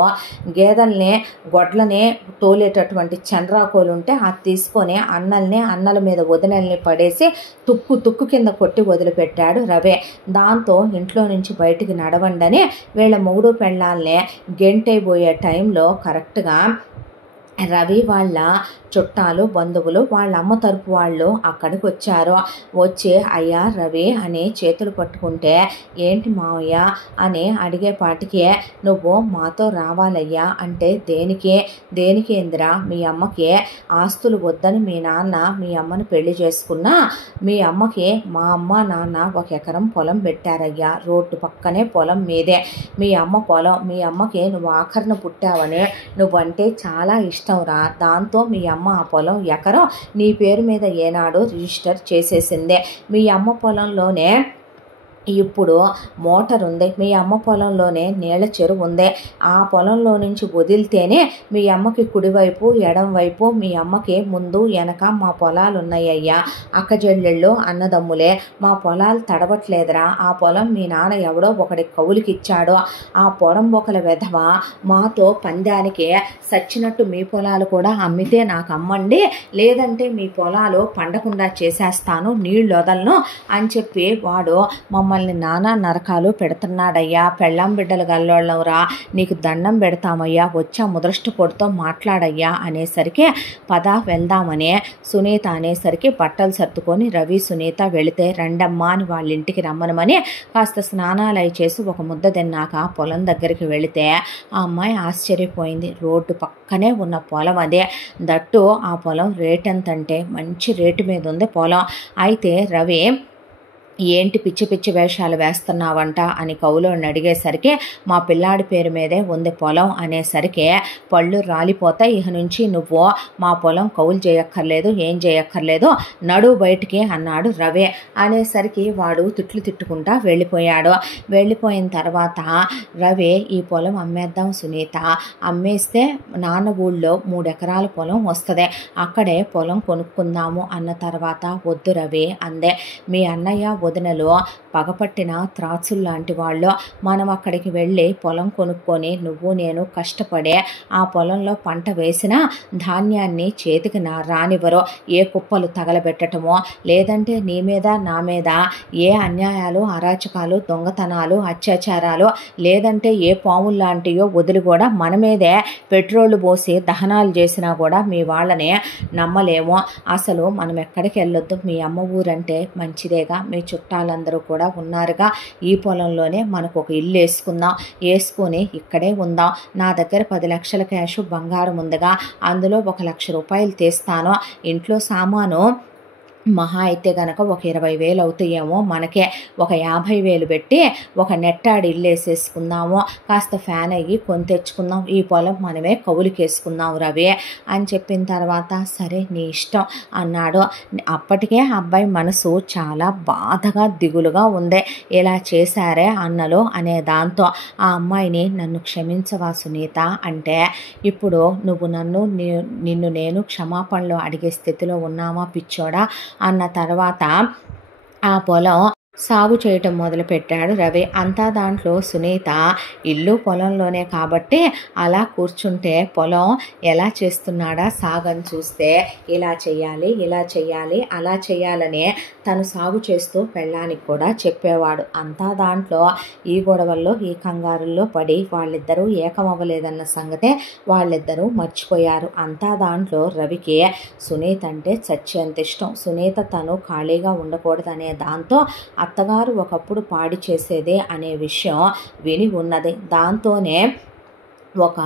గేదెల్ని గొడ్లని తోలేటటువంటి చండ్రాకోలు ఉంటే అది తీసుకొని అన్నల మీద వదినల్ని పడేసి తుక్కు కింద కొట్టి వదిలిపెట్టాడు రవి. దాంతో ఇంట్లో నుంచి బయటికి నడవండని వీళ్ళ మొగుడు పెళ్ళాలనే గెంటైపోయే టైంలో కరెక్ట్గా రవి వాళ్ళ చుట్టాలు బంధువులు వాళ్ళ అమ్మ తరపు వాళ్ళు అక్కడికి వచ్చారు. వచ్చి అయ్యా రవి అని చేతులు పట్టుకుంటే, ఏంటి మావయ్య అని అడిగేపాటికి, నువ్వు మాతో రావాలయ్యా అంటే దేనికేందిరా, మీ అమ్మకి ఆస్తులు వద్దని మీ నాన్న మీ అమ్మని పెళ్లి చేసుకున్నా, మీ అమ్మకి మా అమ్మ నాన్న 1 ఎకరం పొలం పెట్టారయ్యా, రోడ్డు పక్కనే పొలం మీదే మీ అమ్మ పొలం, మీ అమ్మకి నువ్వు ఆఖరణ పుట్టావని నువ్వంటే చాలా ఇష్టం రా, దాంతో మీ అమ్మ ఆ పొలం ఎకరం నీ పేరు మీద ఏనాడు రిజిస్టర్ చేసేసిందే, మీ అమ్మ పొలంలోనే ఇప్పుడు మోటార్ ఉంది, మీ అమ్మ పొలంలోనే నీళ్ళ చెరువు ఉంది, ఆ పొలంలో నుంచి వదిలితేనే మీ అమ్మకి కుడివైపు ఎడంవైపు మీ అమ్మకి ముందు వెనక మా పొలాలు ఉన్నాయ్యా, అక్కజెల్లెళ్ళు అన్నదమ్ములే, మా పొలాలు తడవట్లేదురా, ఆ పొలం మీ నాన్న ఎవడో ఒకటి కౌలుకిచ్చాడో, ఆ పొలం ఒకల వెధవ మాతో పందానికి సచ్చినట్టు మీ పొలాలు కూడా అమ్మితే నాకు అమ్మండి, లేదంటే మీ పొలాలు పండకుండా చేసేస్తాను, నీళ్ళు వదలను అని చెప్పి వాడు మమ్మల్ని నానా నరకాలు పెడుతున్నాడయ్యా, పెళ్ళాం బిడ్డలు గల్లోళ్ళవురా, నీకు దండం పెడతామయ్యా, వచ్చా ముదృష్టి పొడితో మాట్లాడయ్యా అనేసరికి, పద వెళ్దామని సునీత అనేసరికి బట్టలు సర్దుకొని రవి సునీత వెళితే, రండమ్మా అని వాళ్ళ ఇంటికి రమ్మనమని కాస్త స్నానాలు అయి చేసి ఒక ముద్ద తిన్నాక పొలం దగ్గరికి వెళితే ఆ అమ్మాయి ఆశ్చర్యపోయింది. రోడ్డు పక్కనే ఉన్న పొలం అదే, దట్టు ఆ పొలం రేట్ ఎంతంటే మంచి రేటు మీద ఉంది పొలం. అయితే రవి, ఏంటి పిచ్చి పిచ్చి వేషాలు వేస్తున్నావంట అని కౌలోని అడిగేసరికి, మా పిల్లాడి పేరు మీదే ఉంది పొలం అనేసరికి, పళ్ళు రాలిపోతాయి, ఇక నుంచి నువ్వు మా పొలం కౌలు చేయక్కర్లేదు, ఏం చేయక్కర్లేదు, నడు బయటికి అన్నాడు రవి. అనేసరికి వాడు తిట్టుకుంటా వెళ్ళిపోయాడు. వెళ్ళిపోయిన తర్వాత రవి, ఈ పొలం అమ్మేద్దాం సునీత, అమ్మేస్తే నాన్న ఊళ్ళో 3 ఎకరాల పొలం వస్తుంది, అక్కడే పొలం కొనుక్కుందాము అన్న తర్వాత, వద్దు రవి అందే, మీ అన్నయ్య వదినలు పగపట్టిన త్రాచులు లాంటి వాళ్ళు, మనం అక్కడికి వెళ్ళి పొలం కొనుక్కొని నువ్వు నేను కష్టపడే ఆ పొలంలో పంట వేసిన ధాన్యాన్ని చేతికి రానివ్వరు, ఏ కుప్పలు తగలబెట్టడమో, లేదంటే నీ మీద నా మీద ఏ అన్యాయాలు అరాచకాలు దొంగతనాలు అత్యాచారాలు, లేదంటే ఏ పాములు లాంటియో వదిలి కూడా మన మీదే పెట్రోల్ పోసి దహనాలు చేసినా కూడా మీ వాళ్ళని నమ్మలేము, అసలు మనం ఎక్కడికి వెళ్ళొద్దు, మీ అమ్మ ఊరంటే మంచిదేగా, మీ చుట్టాలందరూ కూడా ఉన్నారుగా, ఈ పొలంలోనే మనకు ఒక ఇల్లు వేసుకొని ఇక్కడే ఉందాం, నా దగ్గర 10 లక్షల క్యాష్ బంగారం ఉందిగా, అందులో 1 లక్ష రూపాయలు తీస్తాను, ఇంట్లో సామాను మహా అయితే గనక ఒక 20,000 అవుతాయేమో, మనకే ఒక 50,000 పెట్టి ఒక నెట్టాడి ఇల్లు వేసేసుకుందాము, కాస్త ఫ్యాన్ అయ్యి కొని తెచ్చుకుందాం, ఈ పొలం మనమే కౌలుకేసుకుందాం రవి అని చెప్పిన తర్వాత, సరే నీ ఇష్టం అన్నాడు. అప్పటికే అబ్బాయి మనసు చాలా బాధగా దిగులుగా ఉంది, ఇలా చేశారే అన్నలు అనే దాంతో. ఆ అమ్మాయిని, నన్ను క్షమించవా సునీత అంటే, ఇప్పుడు నువ్వు నిన్ను నేను క్షమాపణలు అడిగే స్థితిలో ఉన్నామా పిచ్చోడా అన్న తర్వాత ఆ పొలం సాగు చేయటం మొదలుపెట్టాడు రవి. అంతా దాంట్లో సునీత ఇల్లు పొలంలోనే కాబట్టి అలా కూర్చుంటే పొలం ఎలా చేస్తున్నాడా సాగని చూస్తే, ఇలా చేయాలి అలా చేయాలని తను సాగు చేస్తూ పెళ్ళానికి కూడా చెప్పేవాడు. అంతా దాంట్లో ఈ గొడవల్లో ఈ కంగారుల్లో పడి వాళ్ళిద్దరూ ఏకమవ్వలేదన్న సంగతే వాళ్ళిద్దరూ మర్చిపోయారు. అంతా దాంట్లో రవికి సునీత అంటే చచ్చేంత ఇష్టం. సునీత తను ఖాళీగా ఉండకూడదనే దాంతో అత్తగారు ఒకప్పుడు పాడి చేసేదే అనే విషయం విని ఉన్నది. దాంతోనే ఒక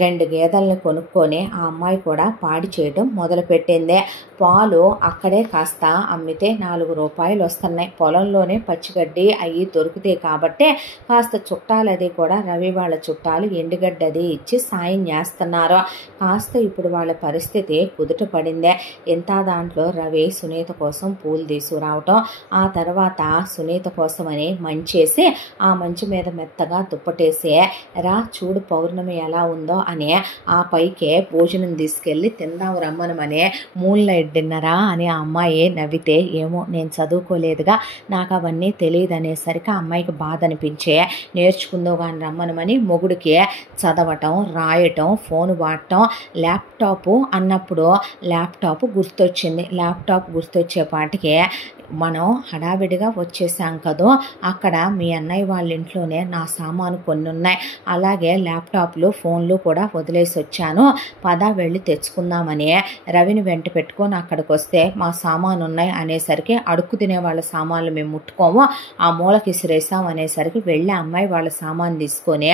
2 గేదెలను కొనుక్కొని ఆ అమ్మాయి కూడా పాడి చేయడం మొదలుపెట్టింది. పాలు అక్కడే కాస్త అమ్మితే 4 రూపాయలు వస్తున్నాయి. పొలంలోనే పచ్చిగడ్డి అవి దొరుకుతాయి కాబట్టి కాస్త చుట్టాలది కూడా రవి వాళ్ళ చుట్టాలు ఎండుగడ్డి అది ఇచ్చి సాయం చేస్తున్నారు. కాస్త ఇప్పుడు వాళ్ళ పరిస్థితి కుదుట పడిందే. ఇంత దాంట్లో రవి సునీత కోసం పూలు తీసుకురావటం, ఆ తర్వాత సునీత కోసమని మంచేసి ఆ మంచి మీద మెత్తగా దుప్పటేసి, రా చూడు పౌర్ణమి ఎలా ఉందో అని ఆ పైకే భోజనం తీసుకెళ్ళి తిందాం రమ్మనమని, మూన్ లైట్ డిన్నరా అని ఆ అమ్మాయి నవ్వితే, ఏమో నేను చదువుకోలేదుగా నాకు అవన్నీ తెలియదు అనేసరికి ఆ అమ్మాయికి బాధ అనిపించే, నేర్చుకుందో కానీ రమ్మనమని మొగుడికి చదవటం రాయటం ఫోన్ వాడటం, ల్యాప్టాప్ అన్నప్పుడు ల్యాప్టాప్ గుర్తొచ్చింది. ల్యాప్టాప్ గుర్తొచ్చేపాటికే మనం హడావిడిగా వచ్చేసాం కదో, అక్కడ మీ అన్నయ్య వాళ్ళ ఇంట్లోనే నా సామాను కొన్ని ఉన్నాయి, అలాగే ల్యాప్టాప్లు ఫోన్లు కూడా వదిలేసి వచ్చాను, పద వెళ్ళి తెచ్చుకుందామని రవిని వెంట పెట్టుకొని అక్కడికి వస్తే మా సామాను ఉన్నాయి అనేసరికి అడుక్కు తినే వాళ్ళ సామాన్లు మేము ముట్టుకోము, ఆ మూలకి ఇసిరేసాం అనేసరికి వెళ్ళి అమ్మాయి వాళ్ళ సామాన్ తీసుకొని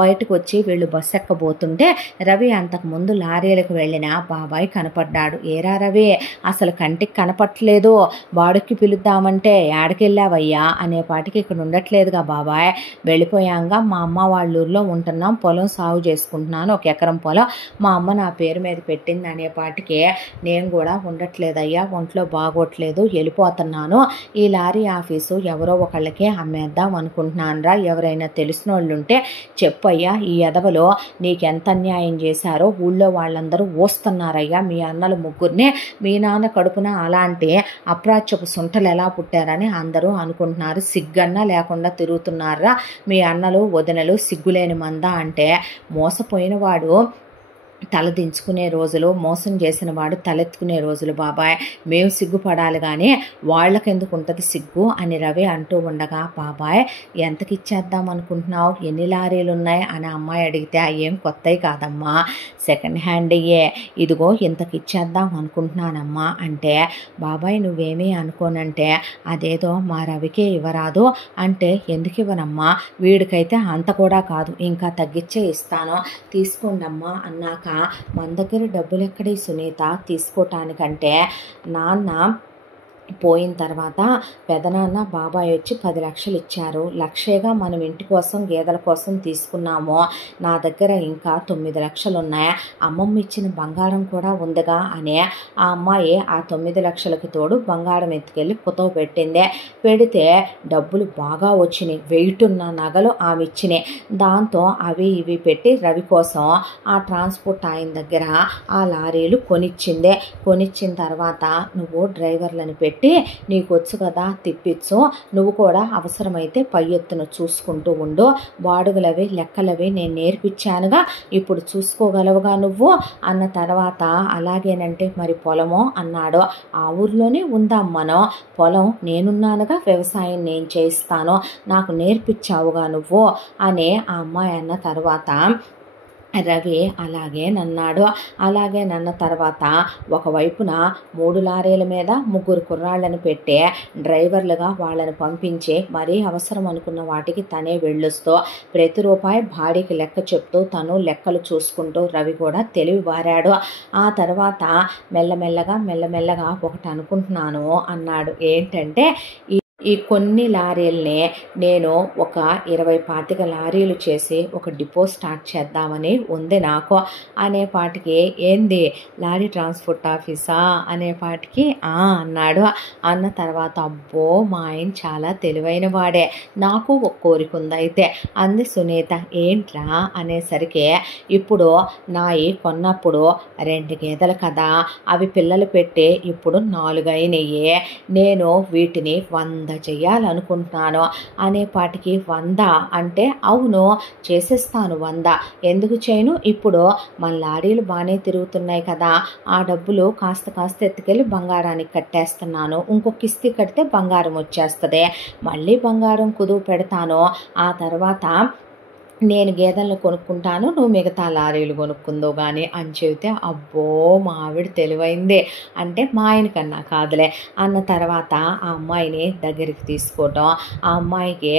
బయటకు వచ్చి వీళ్ళు బస్సు ఎక్కబోతుంటే రవి అంతకుముందు లారీలకు వెళ్ళిన బాబాయ్ కనపడ్డాడు. ఏరా రవి, అసలు కంటికి కనపట్లేదు, బాడుక్కి పిలుద్దామంటే ఏడకెళ్ళావయ్యా అనేపాటికి ఇక్కడ ఉండట్లేదుగా బాబాయ్, వెళ్ళిపోయాంగా మా అమ్మ వాళ్ళ ఊర్లో ఉంటున్నాం, పొలం సాగు చేసుకుంటున్నాను, 1 ఎకరం పొలం మా అమ్మ నా పేరు మీద పెట్టింది అనేపాటికి నేను కూడా ఉండట్లేదయ్యా, ఒంట్లో బాగోట్లేదు, వెళ్ళిపోతున్నాను, ఈ లారీ ఆఫీసు ఎవరో ఒకళ్ళకే అమ్మేద్దాం అనుకుంటున్నానురా, ఎవరైనా తెలిసిన వాళ్ళు ఉంటే చెప్పయ్యా, ఈ ఎదవలో నీకెంత అన్యాయం చేశారో ఊళ్ళో వాళ్ళందరూ ఓస్తున్నారయ్యా, మీ అన్నలు ముగ్గురిని మీ నాన్న కడుపున అలాంటి అప్రాచ్యపు సుంటలు ఎలా పుట్టారని అందరూ అనుకుంటున్నారు, సిగ్గన్నా లేకుండా తిరుగుతున్నారా మీ అన్నలు వదినలు, సిగ్గులేని మంద అంటే మోసపోయిన వాడు తల దించుకునే రోజులు, మోసం చేసిన వాడు తలెత్తుకునే రోజులు బాబాయ్, మేము సిగ్గుపడాలి కానీ వాళ్ళకెందుకు ఉంటుంది సిగ్గు అని రవి అంటూ ఉండగా, బాబాయ్ ఎంతకి ఇచ్చేద్దాం అనుకుంటున్నావు, ఎన్ని లారీలు ఉన్నాయి అని అమ్మాయి అడిగితే ఏం కొత్తవి కాదమ్మా, సెకండ్ హ్యాండ్ అయ్యే, ఇదిగో ఇంతకి ఇచ్చేద్దాం అనుకుంటున్నానమ్మా అంటే, బాబాయ్ నువ్వేమీ అనుకోనంటే అదేదో మా రవికే ఇవ్వరాదు అంటే, ఎందుకు ఇవ్వనమ్మా, వీడికైతే అంత కూడా కాదు, ఇంకా తగ్గించే ఇస్తాను, తీసుకోండమ్మా అన్నాక మన దగ్గర డబ్బులు ఎక్కడి సునీత తీసుకోవటానికంటే, నాన్న పోయిన తర్వాత పెదనాన్న బాబాయ్ వచ్చి 10 లక్షలు ఇచ్చారు, లక్షేగా మనం ఇంటి కోసం గేదెల కోసం తీసుకున్నాము, నా దగ్గర ఇంకా 9 లక్షలు ఉన్నాయి, అమ్మమ్మ ఇచ్చిన బంగారం కూడా ఉందిగా అని ఆ అమ్మాయి ఆ 9 లక్షలకి తోడు బంగారం ఎత్తుకెళ్ళి కుతవ పెట్టిందే, పెడితే డబ్బులు బాగా వచ్చినాయి, వెయిట్ ఉన్న నగలు ఆమె ఇచ్చినాయి, దాంతో అవి ఇవి పెట్టి రవి కోసం ఆ ట్రాన్స్పోర్ట్ ఆయన దగ్గర ఆ లారీలు కొనిచ్చిందే, కొనిచ్చిన తర్వాత నువ్వు డ్రైవర్లను పెట్టి నీకు వచ్చు కదా తిప్పించు, నువ్వు కూడా అవసరమైతే పై ఎత్తున చూసుకుంటూ ఉండు, బాడుగులవి లెక్కలవి నేను నేర్పించానుగా, ఇప్పుడు చూసుకోగలవుగా నువ్వు అన్న తర్వాత, అలాగేనంటే మరి పొలమో అన్నాడు, ఆ ఊర్లోనే ఉందాం మనం, పొలం నేనున్నానుగా, వ్యవసాయం నేను చేయిస్తాను, నాకు నేర్పించావుగా నువ్వు అని ఆ అమ్మాయి అన్న తర్వాత రవి అలాగే నన్న తర్వాత ఒకవైపున 3 లారీల మీద 3 కుర్రాళ్ళను పెట్టే డ్రైవర్లుగా వాళ్ళని పంపించి మరీ అవసరం అనుకున్న వాటికి తనే వెళ్ళొస్తూ ప్రతి రూపాయి బాడీకి లెక్క చెప్తూ తను లెక్కలు చూసుకుంటూ రవి కూడా తెలివి బారాడు. ఆ తర్వాత మెల్లమెల్లగా ఒకటి అనుకుంటున్నాను అన్నాడు. ఏంటంటే ఈ కొన్ని లారీల్ని నేను ఒక 20-25 లారీలు చేసి ఒక డిపో స్టార్ట్ చేద్దామని ఉంది నాకు అనేపాటికి, ఏంది లారీ ట్రాన్స్పోర్ట్ ఆఫీసా అనేపాటికి అన్నాడు. అన్న తర్వాత అబ్బో మా ఆయన చాలా తెలివైన వాడే, నాకు ఒక కోరిక ఉంది అయితే అంది సునీత. ఏంట్రా అనేసరికి, ఇప్పుడు నాయి కొన్నప్పుడు 2 గేదెలు కదా, అవి పిల్లలు పెట్టి ఇప్పుడు 4 అయినాయి, నేను వీటిని 100 చెయ్యాలనుకుంటున్నాను అనేపాటికి 100 అంటే అవును చేసేస్తాను 100, ఎందుకు చేయను, ఇప్పుడు మన లారీలు బాగానే తిరుగుతున్నాయి కదా, ఆ డబ్బులు కాస్త ఎత్తుకెళ్ళి బంగారానికి కట్టేస్తున్నాను, ఇంకొక కిస్తీ కడితే బంగారం వచ్చేస్తుంది, మళ్ళీ బంగారం కుదువు పెడతాను, ఆ తర్వాత నేను గేదెలను కొనుక్కుంటాను, నువ్వు మిగతా లారీలు కొనుక్కుందో కానీ అని చెబితే, అబ్బో మా ఆవిడ తెలివైందే అంటే మా ఆయన కన్నా కాదులే అన్న తర్వాత ఆ అమ్మాయిని దగ్గరికి తీసుకోవటం, ఆ అమ్మాయికి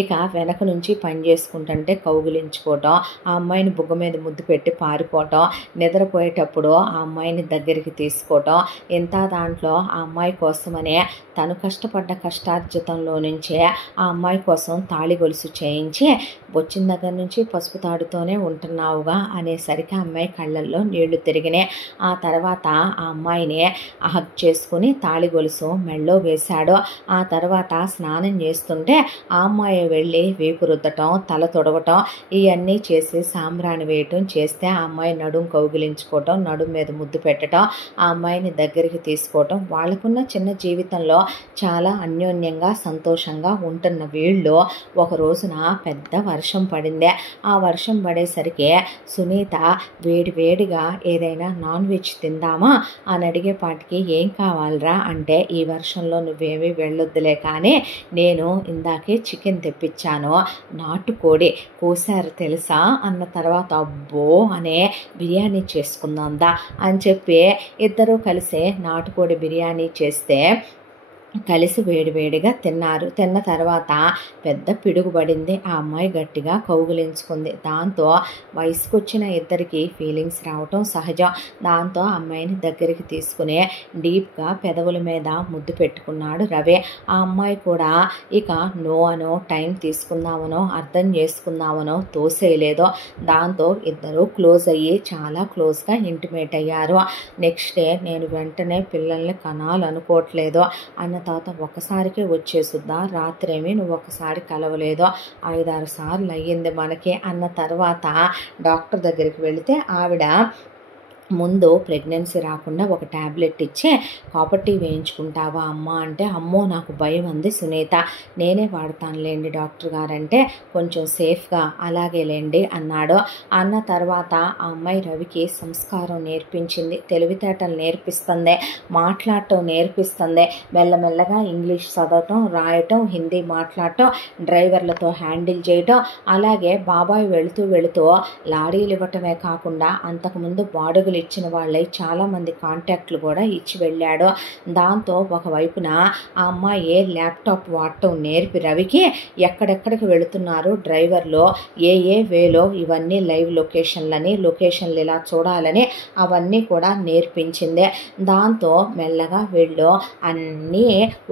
ఇక వెనక నుంచి పని చేసుకుంటుంటే కౌగిలించుకోవటం, ఆ అమ్మాయిని బుగ్గ మీద ముద్దు పెట్టి పారిపోవటం, నిద్రపోయేటప్పుడు ఆ అమ్మాయిని దగ్గరికి తీసుకోవటం, ఇంత దాంట్లో ఆ అమ్మాయి కోసమనే తను కష్టపడ్డ కష్టార్జితంలో నుంచే ఆ అమ్మాయి కోసం తాళి గొలుసు చేయించి, వచ్చిన దగ్గర నుంచి పసుపు తాడుతోనే ఉంటున్నావుగా అనేసరికి ఆ అమ్మాయి కళ్ళల్లో నీళ్లు తిరిగినాయి. ఆ తర్వాత ఆ అమ్మాయిని హగ్ చేసుకుని తాళి గొలుసు మెళ్ళో వేశాడు. ఆ తర్వాత స్నానం చేస్తుంటే ఆ అమ్మాయి వెళ్ళి వేపు రుద్దటం, తల తొడవటం ఇవన్నీ చేసి సాంబ్రాణి వేయటం చేస్తే ఆ అమ్మాయి నడుం కౌగిలించుకోవటం, నడుం మీద ముద్దు పెట్టడం, ఆ అమ్మాయిని దగ్గరికి తీసుకోవటం, వాళ్ళకున్న చిన్న జీవితంలో చాలా అన్యోన్యంగా సంతోషంగా ఉంటున్న వీళ్ళు ఒక రోజున పెద్ద వర్షం పడింది. పడిందే. ఆ వర్షం పడేసరికి సునీత వేడిగా ఏదైనా నాన్ వెజ్ తిందామా అని అడిగేపాటికి ఏం కావాలరా అంటే, ఈ వర్షంలో నువ్వేమీ వెళ్ళొద్దులే కానీ నేను ఇందాకే చికెన్ తెప్పించాను, నాటుకోడి కోసారు తెలుసా అన్న తర్వాత అబ్బో అనే బిర్యానీ చేసుకుందాందా అని చెప్పి ఇద్దరూ కలిసి నాటుకోడి బిర్యానీ చేస్తే కలిసి వేడిగా తిన్నారు. తిన్న తర్వాత పెద్ద పిడుగుపడింది. ఆ అమ్మాయి గట్టిగా కౌగులించుకుంది. దాంతో వయసుకు వచ్చిన ఇద్దరికి ఫీలింగ్స్ రావటం సహజం. దాంతో అమ్మాయిని దగ్గరికి తీసుకుని డీప్గా పెదవుల మీద ముద్దు పెట్టుకున్నాడు రవి. ఆ అమ్మాయి కూడా ఇక నో అనో టైం తీసుకుందామనో అర్థం చేసుకుందామనో తోసేయలేదో. దాంతో ఇద్దరు క్లోజ్ అయ్యి చాలా క్లోజ్గా ఇంటిమేట్ అయ్యారు. నెక్స్ట్ డే నేను వెంటనే పిల్లల్ని కనాలనుకోవట్లేదు అన్న తర్వాత ఒక్కసారికే వచ్చేసుద్దా, రాత్రేమి నువ్వు ఒక్కసారి కలవలేదో, 5-6 సార్లు అయ్యింది మనకి అన్న తర్వాత డాక్టర్ దగ్గరికి వెళితే ఆవిడ ముందు ప్రెగ్నెన్సీ రాకుండా ఒక ట్యాబ్లెట్ ఇచ్చి కాపర్టీ వేయించుకుంటావా అమ్మ అంటే, అమ్మో నాకు భయం అంది సునీత. నేనే వాడతానులేండి డాక్టర్ గారంటే కొంచెం సేఫ్గా అలాగే లేండి అన్నాడు. అన్న తర్వాత ఆ అమ్మాయి రవికి సంస్కారం నేర్పించింది, తెలివితేటలు నేర్పిస్తుంది, మాట్లాడటం నేర్పిస్తుంది. మెల్లమెల్లగా ఇంగ్లీష్ చదవటం, రాయటం, హిందీ మాట్లాడటం, డ్రైవర్లతో హ్యాండిల్ చేయటం, అలాగే బాబాయ్ వెళుతూ లారీలు ఇవ్వటమే కాకుండా అంతకుముందు బాడుగులు ఇచ్చిన వాళ్ళై చాలామంది కాంటాక్ట్లు కూడా ఇచ్చి వెళ్ళాడు. దాంతో ఒకవైపున ఆ అమ్మాయి ల్యాప్టాప్ వాడటం నేర్పి రవికి ఎక్కడెక్కడికి వెళుతున్నారు డ్రైవర్లో, ఏ వేలో ఇవన్నీ లైవ్ లొకేషన్లు ఇలా చూడాలని అవన్నీ కూడా నేర్పించింది. దాంతో మెల్లగా వీళ్ళు అన్నీ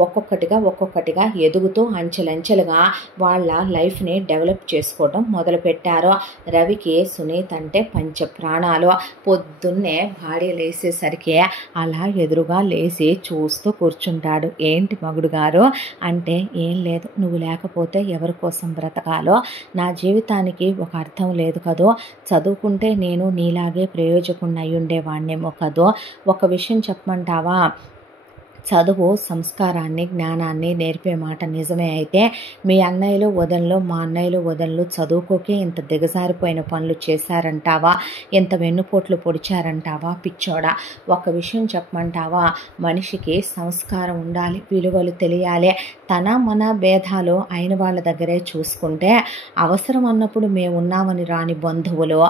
ఒక్కొక్కటిగా ఎదుగుతూ అంచెలంచెలుగా వాళ్ళ లైఫ్ని డెవలప్ చేసుకోవడం మొదలుపెట్టారు. రవికి సునీత్ అంటే పంచ ప్రాణాలు. పొద్దున్నే భార్య లేసేసరికి అలా ఎదురుగా లేచి చూస్తూ కూర్చుంటాడు. ఏంటి మగుడు గారు అంటే, ఏం లేదు, నువ్వు లేకపోతే ఎవరి కోసం బ్రతకాలో నా జీవితానికి ఒక అర్థం లేదు కదో, చదువుకుంటే నేను నీలాగే ప్రయోజకుడిని అయి ఉండేవాణ్ణేమో కదో. ఒక విషయం చెప్పమంటావా, చదువు సంస్కారాన్ని జ్ఞానాన్ని నేర్పే మాట నిజమే అయితే మీ అన్నయ్యలు వదనలు మా అన్నయ్యలు వదనలు చదువుకోకే ఇంత దిగజారిపోయిన పనులు చేశారంటావా, ఇంత వెన్నుపోట్లు పొడిచారంటావా పిచ్చోడా. ఒక విషయం చెప్పమంటావా, మనిషికి సంస్కారం ఉండాలి, విలువలు తెలియాలి. తన మన భేదాలు అయిన వాళ్ళ దగ్గరే చూసుకుంటే, అవసరం అన్నప్పుడు మేమున్నామని రాని బంధువులు,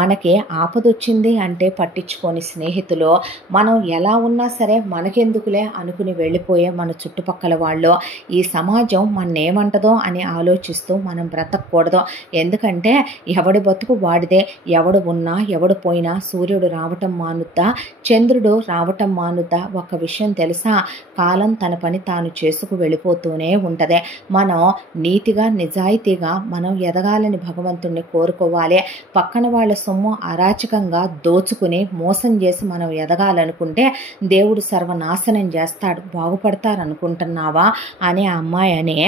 మనకి ఆపదొచ్చింది అంటే పట్టించుకొని స్నేహితులు, మనం ఎలా ఉన్నా సరే మనకెందుకులే అనుకుని వెళ్ళిపోయే మన చుట్టుపక్కల వాళ్ళు, ఈ సమాజం మన్నేమంటదో అని ఆలోచిస్తూ మనం బ్రతకూడదు. ఎందుకంటే ఎవడి బతుకు వాడిదే, ఎవడు ఉన్నా ఎవడు పోయినా సూర్యుడు రావటం మానుద్దా, చంద్రుడు రావటం మానుద్దా. ఒక విషయం తెలుసా, కాలం తన పని తాను చేసుకు వెళ్ళిపోతూనే ఉంటుంది. మనం నీతిగా నిజాయితీగా మనం ఎదగాలని భగవంతుణ్ణి కోరుకోవాలి. పక్కన వాళ్ళ సొమ్ము అరాచకంగా దోచుకుని మోసం చేసి మనం ఎదగాలనుకుంటే దేవుడు సర్వనాశనం చేస్తాడు. బాగుపడతారనుకుంటున్నావా అనే అమ్మాయి అనే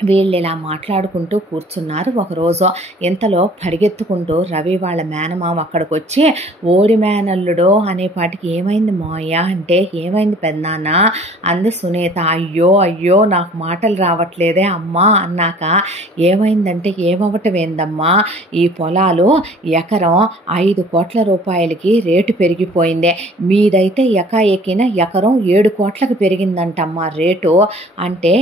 వీళ్ళు ఇలా మాట్లాడుకుంటూ కూర్చున్నారు. ఒకరోజు ఇంతలో పరిగెత్తుకుంటూ రవి వాళ్ళ మేనమామ అక్కడికి వచ్చి, ఓడి మేనల్లుడో అనేపాటికి ఏమైంది మావయ్య అంటే, ఏమైంది పెద్దనాన్న అంది సునీత. అయ్యో నాకు మాటలు రావట్లేదే అమ్మా అన్నాక, ఏమైందంటే ఏమవటం ఏందమ్మా, ఈ పొలాలు ఎకరం 5 కోట్ల రూపాయలకి రేటు పెరిగిపోయింది, మీదైతే ఎకాఎకిన ఎకరం 7 కోట్లకు పెరిగిందంటమ్మా రేటు అంటే,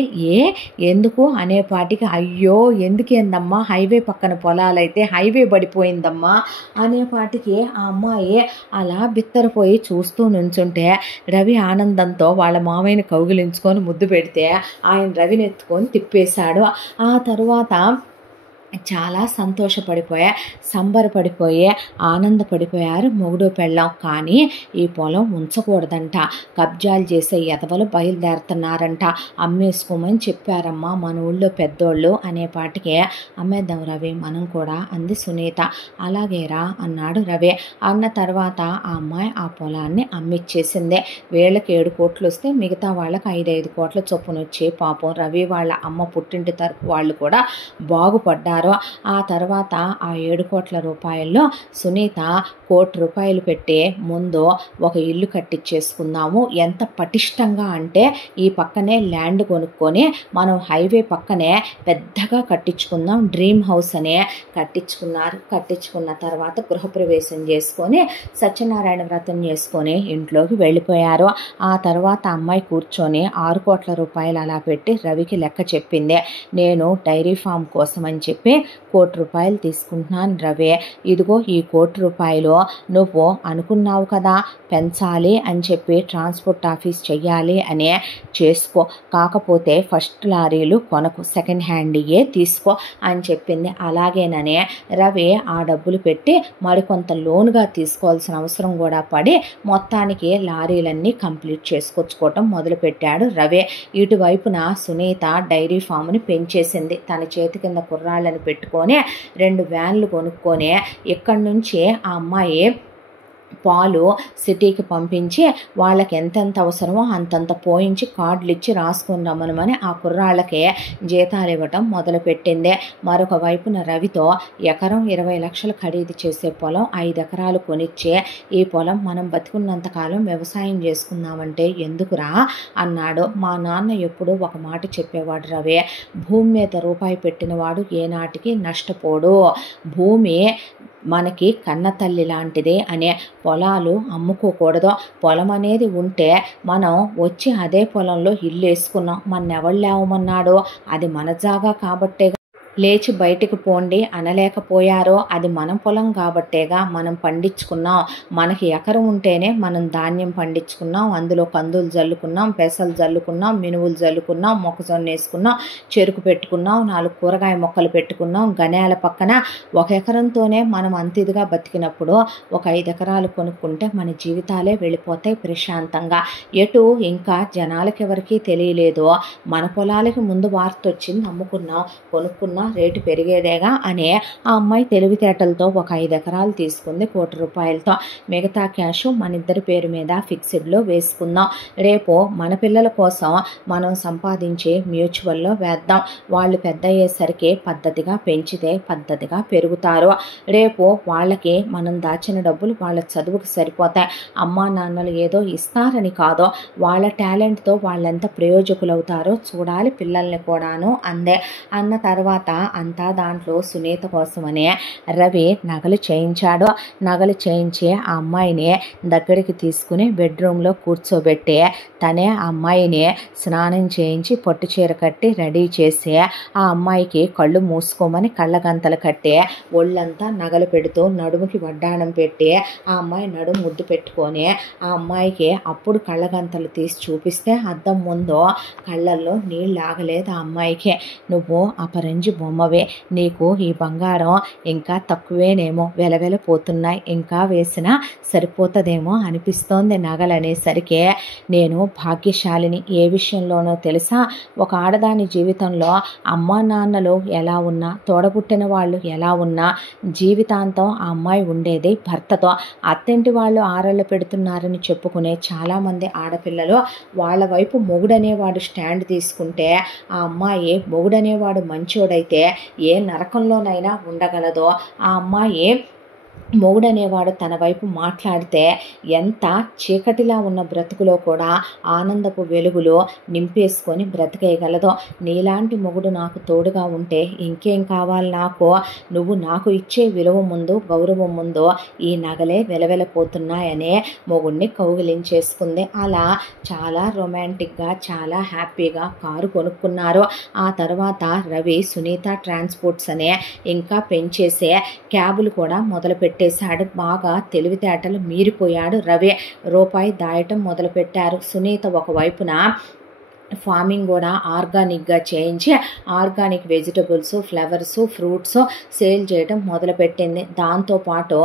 ఎందుకు అనేపాటికి, అయ్యో ఎందుకేందమ్మా, హైవే పక్కన పొలాలైతే హైవే పడిపోయిందమ్మా అనేపాటికి ఆ అమ్మాయి అలా బిత్తరపోయి చూస్తూ నుంచుంటే రవి ఆనందంతో వాళ్ళ మామయ్యని కౌగిలించుకొని ముద్దు పెడితే ఆయన రవిని ఎత్తుకొని తిప్పేశాడు. ఆ తరువాత చాలా సంబరపడిపోయి ఆనందపడిపోయారు మొగుడు పెళ్ళాం. కానీ ఈ పొలం ఉంచకూడదంట, కబ్జాలు చేసే ఎదవలు బయలుదేరుతున్నారంట, అమ్మేసుకోమని చెప్పారమ్మా మన ఊళ్ళో పెద్దోళ్ళు అనేపాటికి, అమ్మేద్దాం రవి మనం కూడా అంది సునీత. అలాగేరా అన్నాడు రవి. అన్న తర్వాత ఆ అమ్మాయి ఆ పొలాన్ని అమ్మిచ్చేసింది. వీళ్ళకి 7 కోట్లు వస్తే మిగతా వాళ్ళకి 5 కోట్ల చొప్పున వచ్చి పాపం రవి వాళ్ళ అమ్మ పుట్టింటి తరపు వాళ్ళు కూడా బాగుపడ్డారు. పెట్టారు. ఆ తర్వాత ఆ 7 కోట్ల రూపాయల్లో సునీత 1 కోటి రూపాయలు పెట్టి ముందు ఒక ఇల్లు కట్టించేసుకుందాము, ఎంత పటిష్టంగా అంటే ఈ పక్కనే ల్యాండ్ కొనుక్కొని మనం హైవే పక్కనే పెద్దగా కట్టించుకుందాం, డ్రీమ్ హౌస్ అనే కట్టించుకున్నారు. కట్టించుకున్న తర్వాత గృహప్రవేశం చేసుకొని సత్యనారాయణ వ్రతం చేసుకొని ఇంట్లోకి వెళ్ళిపోయారు. ఆ తర్వాత అమ్మాయి కూర్చొని 6 కోట్ల రూపాయలు అలా పెట్టి రవికి లెక్క చెప్పింది. నేను డైరీ ఫామ్ కోసం అని చెప్పి 1 కోటి రూపాయలు తీసుకుంటున్నాను రవి, ఇదిగో ఈ 1 కోటి రూపాయలు నువ్వు అనుకున్నావు కదా పెంచాలి అని చెప్పి, ట్రాన్స్పోర్ట్ ఆఫీస్ చెయ్యాలి అని చేసుకో, కాకపోతే ఫస్ట్ లారీలు కొనకు, సెకండ్ హ్యాండ్యే తీసుకో అని చెప్పింది. అలాగేననే రవి ఆ డబ్బులు పెట్టి మరికొంత లోన్గా తీసుకోవాల్సిన అవసరం కూడా పడి మొత్తానికి లారీలన్నీ కంప్లీట్ చేసుకొచ్చుకోవటం మొదలుపెట్టాడు రవి. ఇటువైపున సునీత డైరీ ఫామ్ని పెంచేసింది. తన చేతి కింద కుర్రాళ్ళని పెట్టుకొని 2 వ్యాన్లు కొనుక్కొని ఇక్కడి నుంచి ఆ అమ్మాయి పాలు సిటీకి పంపించి వాళ్ళకి ఎంతెంత అవసరమో అంతంత పోయించి కార్డులు ఇచ్చి రాసుకొని రమ్మనమని ఆ కుర్రాళ్ళకే జీతాలు ఇవ్వటం మొదలుపెట్టింది. మరొక వైపున రవితో ఎకరం 20 లక్షలు ఖరీదు చేసే పొలం 5 ఎకరాలు కొనిచ్చే, ఈ పొలం మనం బతికున్నంతకాలం వ్యవసాయం చేసుకుందామంటే ఎందుకురా అన్నాడు. మా నాన్న ఎప్పుడూ ఒక మాట చెప్పేవాడు రవి, భూమి మీద రూపాయి పెట్టినవాడు ఏనాటికి నష్టపోడు, భూమి మనకి కన్న తల్లి లాంటిదే అనే, పొలాలు అమ్ముకోకూడదు, పొలం అనేది ఉంటే మనం వచ్చి అదే పొలంలో ఇల్లు వేసుకున్నాం, మన ఎవరు లేవమన్నాడు, అది మన జాగా కాబట్టే లేచి బయటికి పోండి అనలేకపోయారో, అది మన పొలం కాబట్టేగా మనం పండించుకున్నాం, మనకి ఎకరం ఉంటేనే మనం ధాన్యం పండించుకున్నాం, అందులో కందులు జల్లుకున్నాం, పెసలు జల్లుకున్నాం, మినువులు జల్లుకున్నాం, మొక్కజొన్న వేసుకున్నాం, చెరుకు పెట్టుకున్నాం, 4 కూరగాయ మొక్కలు పెట్టుకున్నాం, గనేల పక్కన 1 ఎకరంతోనే మనం అంతిదిగా బతికినప్పుడు 1 5 ఎకరాలు కొనుక్కుంటే మన జీవితాలే వెళ్ళిపోతాయి ప్రశాంతంగా. ఎటు ఇంకా జనాలకి ఎవరికీ తెలియలేదు, మన పొలాలకి ముందు వార్త వచ్చింది, అమ్ముకున్నాం, కొనుక్కున్నాం, రేటు పెరిగేదేగా అనే ఆ అమ్మాయి తెలివితేటలతో 1 5 ఎకరాలు తీసుకుంది 1 కోటి రూపాయలతో. మిగతా క్యాష్ మన ఇద్దరి పేరు మీద ఫిక్స్డ్లో వేసుకుందాం, రేపు మన పిల్లల కోసం మనం సంపాదించే మ్యూచువల్లో వేద్దాం, వాళ్ళు పెద్ద అయ్యేసరికి పద్ధతిగా పెంచితే పద్ధతిగా పెరుగుతారు, రేపు వాళ్ళకి మనం దాచిన డబ్బులు వాళ్ళ చదువుకు సరిపోతాయి, అమ్మా నాన్నలు ఏదో ఇస్తారని కాదో వాళ్ళ టాలెంట్తో వాళ్ళెంత ప్రయోజకులు అవుతారో చూడాలి పిల్లల్ని కూడాను అందే. అన్న తర్వాత అంతా దాంట్లో సునీత కోసమనే రవి నగలు చేయించాడు. నగలు చేయించి ఆ అమ్మాయిని దగ్గరికి తీసుకుని బెడ్రూమ్లో కూర్చోబెట్టి తనే ఆ అమ్మాయిని స్నానం చేయించి పట్టు చీర కట్టి రెడీ చేసి ఆ అమ్మాయికి కళ్ళు మూసుకోమని కళ్ళగంతలు కట్టి ఒళ్ళంతా నగలు పెడుతూ నడుముకి వడ్డాణం పెట్టి ఆ అమ్మాయి నడుము ముద్దు పెట్టుకొని ఆ అమ్మాయికి అప్పుడు కళ్ళగంతలు తీసి చూపిస్తే అద్దం ముందు కళ్ళల్లో నీళ్ళు ఆగలేదు ఆ అమ్మాయికి. నువ్వు అపరంజి బొమ్మవే, నీకు ఈ బంగారం ఇంకా తక్కువేనేమో, వెలవెలపోతున్నాయి, ఇంకా వేసినా సరిపోతుందేమో అనిపిస్తోంది నగలనేసరికి నేను భాగ్యశాలిని, ఏ విషయంలోనో తెలుసా, ఒక ఆడదాని జీవితంలో అమ్మా నాన్నలు ఎలా ఉన్నా, తోడబుట్టిన వాళ్ళు ఎలా ఉన్నా జీవితాంతం ఆ అమ్మాయి ఉండేది భర్తతో. అత్తింటి వాళ్ళు ఆరళ్ళు పెడుతున్నారని చెప్పుకునే చాలామంది ఆడపిల్లలు వాళ్ళ వైపు మొగుడనేవాడు స్టాండ్ తీసుకుంటే ఆ అమ్మాయి మొగుడనేవాడు మంచోడైతే ఏ నరకంలోనైనా ఉండగలదో, ఆ అమ్మాయి మొగుడనేవాడు తన వైపు మాట్లాడితే ఎంత చీకటిలా ఉన్న బ్రతుకులో కూడా ఆనందపు వెలుగులో నింపేసుకొని బ్రతికేయగలదో. నీలాంటి మొగుడు నాకు తోడుగా ఉంటే ఇంకేం కావాలి నాకు, నువ్వు నాకు ఇచ్చే విలువ ముందు గౌరవం ముందు ఈ నగలే వెలవెలపోతున్నాయనే మొగుడిని కౌగిలించేసుకుంది. అలా చాలా రొమాంటిక్గా చాలా హ్యాపీగా కారు కొనుక్కున్నారు. ఆ తర్వాత రవి సునీత ట్రాన్స్పోర్ట్స్ అనే ఇంకా పెంచేసే క్యాబులు కూడా మొదలుపెట్టారు. బాగా తెలివితేటలు మీరిపోయాడు రవి. రూపాయి దాయటం మొదలుపెట్టారు. సునీత ఒకవైపున ఫార్మింగ్ కూడా ఆర్గానిక్గా చేయించి organic vegetables, flowers, fruits sale చేయడం మొదలుపెట్టింది. దాంతోపాటు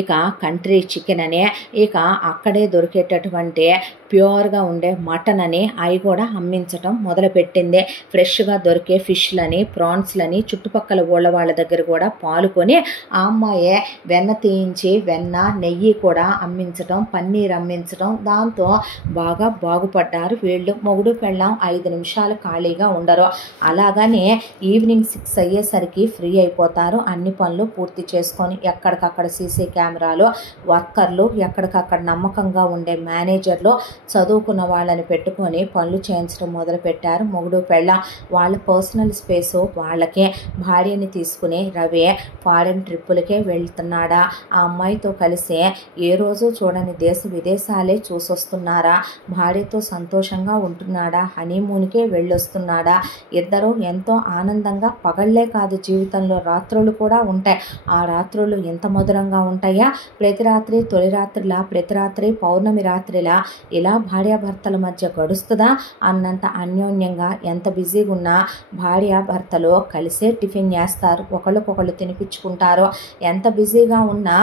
ఇక కంట్రీ చికెన్ అనే, ఇక అక్కడే దొరికేటటువంటి ప్యూర్గా ఉండే మటన్ అని అవి కూడా అమ్మించటం మొదలుపెట్టింది. ఫ్రెష్గా దొరికే ఫిష్లని, ప్రాన్స్లని చుట్టుపక్కల ఊళ్ళ వాళ్ళ దగ్గర కూడా పాలుకొని ఆ అమ్మాయే వెన్న తీయించి వెన్న, నెయ్యి కూడా అమ్మించటం, పన్నీర్ అమ్మించటం, దాంతో బాగా బాగుపడ్డారు వీళ్ళు. మొగుడు పెళ్ళాం చేద్దాం, 5 నిమిషాలు ఖాళీగా ఉండరు. అలాగనే ఈవినింగ్ 6 అయ్యేసరికి ఫ్రీ అయిపోతారు. అన్ని పనులు పూర్తి చేసుకొని ఎక్కడికక్కడ సీసీ కెమెరాలు, వర్కర్లు, ఎక్కడికక్కడ నమ్మకంగా ఉండే మేనేజర్లు, చదువుకున్న వాళ్ళని పెట్టుకొని పనులు చేయించడం మొదలుపెట్టారు. మొగుడు పెళ్ళ వాళ్ళ పర్సనల్ స్పేసు వాళ్ళకే. భార్యని తీసుకుని రవి ఫారెన్ ట్రిప్పులకే వెళ్తున్నాడా, ఆ అమ్మాయితో కలిసి ఏ రోజు చూడని దేశ విదేశాలే చూసొస్తున్నారా, భార్యతో సంతోషంగా ఉంటున్నాడా, హనీమూన్కే వెళ్ళొస్తున్నాడా, ఇద్దరు ఎంతో ఆనందంగా పగళ్లే కాదు జీవితంలో రాత్రులు కూడా ఉంటాయి. ఆ రాత్రులు ఎంత మధురంగా ఉంటాయా, ప్రతి రాత్రి తొలి రాత్రిలా, ప్రతి రాత్రి పౌర్ణమి రాత్రిలా ఇలా భార్యాభర్తల మధ్య గడుస్తుందా అన్నంత అన్యోన్యంగా ఎంత బిజీగా ఉన్నా భార్యాభర్తలు కలిసే టిఫిన్ చేస్తారు, ఒకళ్ళకొకళ్ళు తినిపించుకుంటారు. ఎంత బిజీగా ఉన్నా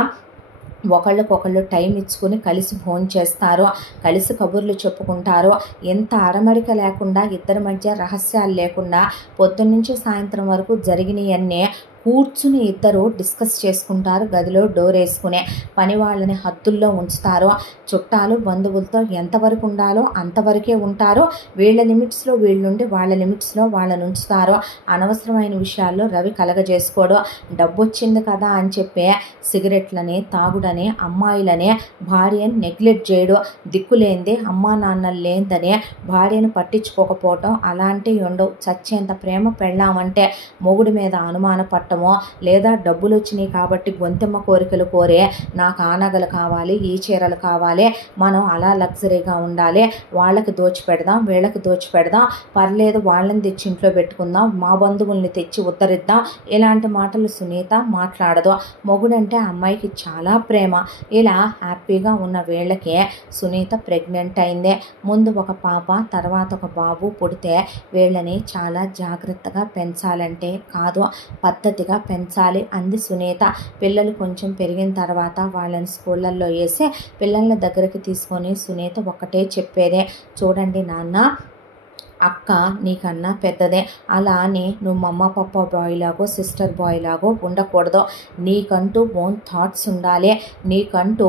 ఒకళ్ళకొకళ్ళు టైం ఇచ్చుకుని కలిసి భోంచేస్తారు, కలిసి కబుర్లు చెప్పుకుంటారు. ఎంత అరమరిక లేకుండా, ఇద్దరి మధ్య రహస్యాలు లేకుండా పొద్దున్నుంచి సాయంత్రం వరకు జరిగినవన్నీ కూర్చుని ఇద్దరు డిస్కస్ చేసుకుంటారు. గదిలో డోర్ వేసుకునే పని వాళ్ళని హద్దుల్లో ఉంచుతారు. చుట్టాలు బంధువులతో ఎంతవరకు ఉండాలో అంతవరకే ఉంటారు. వీళ్ళ లిమిట్స్లో వీళ్ళుండి వాళ్ళ లిమిట్స్లో వాళ్ళని ఉంచుతారు. అనవసరమైన విషయాల్లో రవి కలగజేసుకోడు. డబ్బు వచ్చింది కదా అని చెప్పి సిగరెట్లని, తాగుడని, అమ్మాయిలని భార్యను నెగ్లెక్ట్ చేయడు. దిక్కులేంది, అమ్మా నాన్నలు లేదని భార్యను పట్టించుకోకపోవటం అలాంటివి ఉండవు. చచ్చేంత ప్రేమ పెళ్ళామంటే మొగుడి మీద అనుమాన పట్టమో, లేదా డబ్బులు వచ్చినాయి కాబట్టి గొంతెమ్మ కోరికలు కోరే నాకు ఆ నగలు కావాలి, ఈ చీరలు కావాలి, మనం అలా లగ్జరీగా ఉండాలి, వాళ్ళకి దోచిపెడదాం, వీళ్ళకి దోచిపెడదాం, పర్లేదు వాళ్ళని తెచ్చి ఇంట్లో పెట్టుకుందాం, మా బంధువుల్ని తెచ్చి ఉద్ధరిద్దాం, ఇలాంటి మాటలు సునీత మాట్లాడదు. మొగుడంటే అమ్మాయికి చాలా ప్రేమ. ఇలా హ్యాపీగా ఉన్న వీళ్ళకే సునీత ప్రెగ్నెంట్ అయింది. ముందు ఒక పాప, తర్వాత ఒక బాబు పుడితే వీళ్ళని చాలా జాగ్రత్తగా పెంచాలంటే కాదు, పద్ధతిగా పెంచాలి అంది సునీత. పిల్లలు కొంచెం పెరిగిన తర్వాత వాళ్ళని స్కూళ్ళల్లో వేసి పిల్లల దగ్గరికి తీసుకొని సునీత ఒక్కటే చెప్పేదే, చూడండి నాన్న, అక్క నీకన్నా పెద్దదే, అలా అని నువ్వు మమ్మ పప్ప బాయ్ లాగో సిస్టర్ బాయ్ లాగో ఉండకూడదు. నీకంటూ ఓన్ థాట్స్ ఉండాలి, నీకంటూ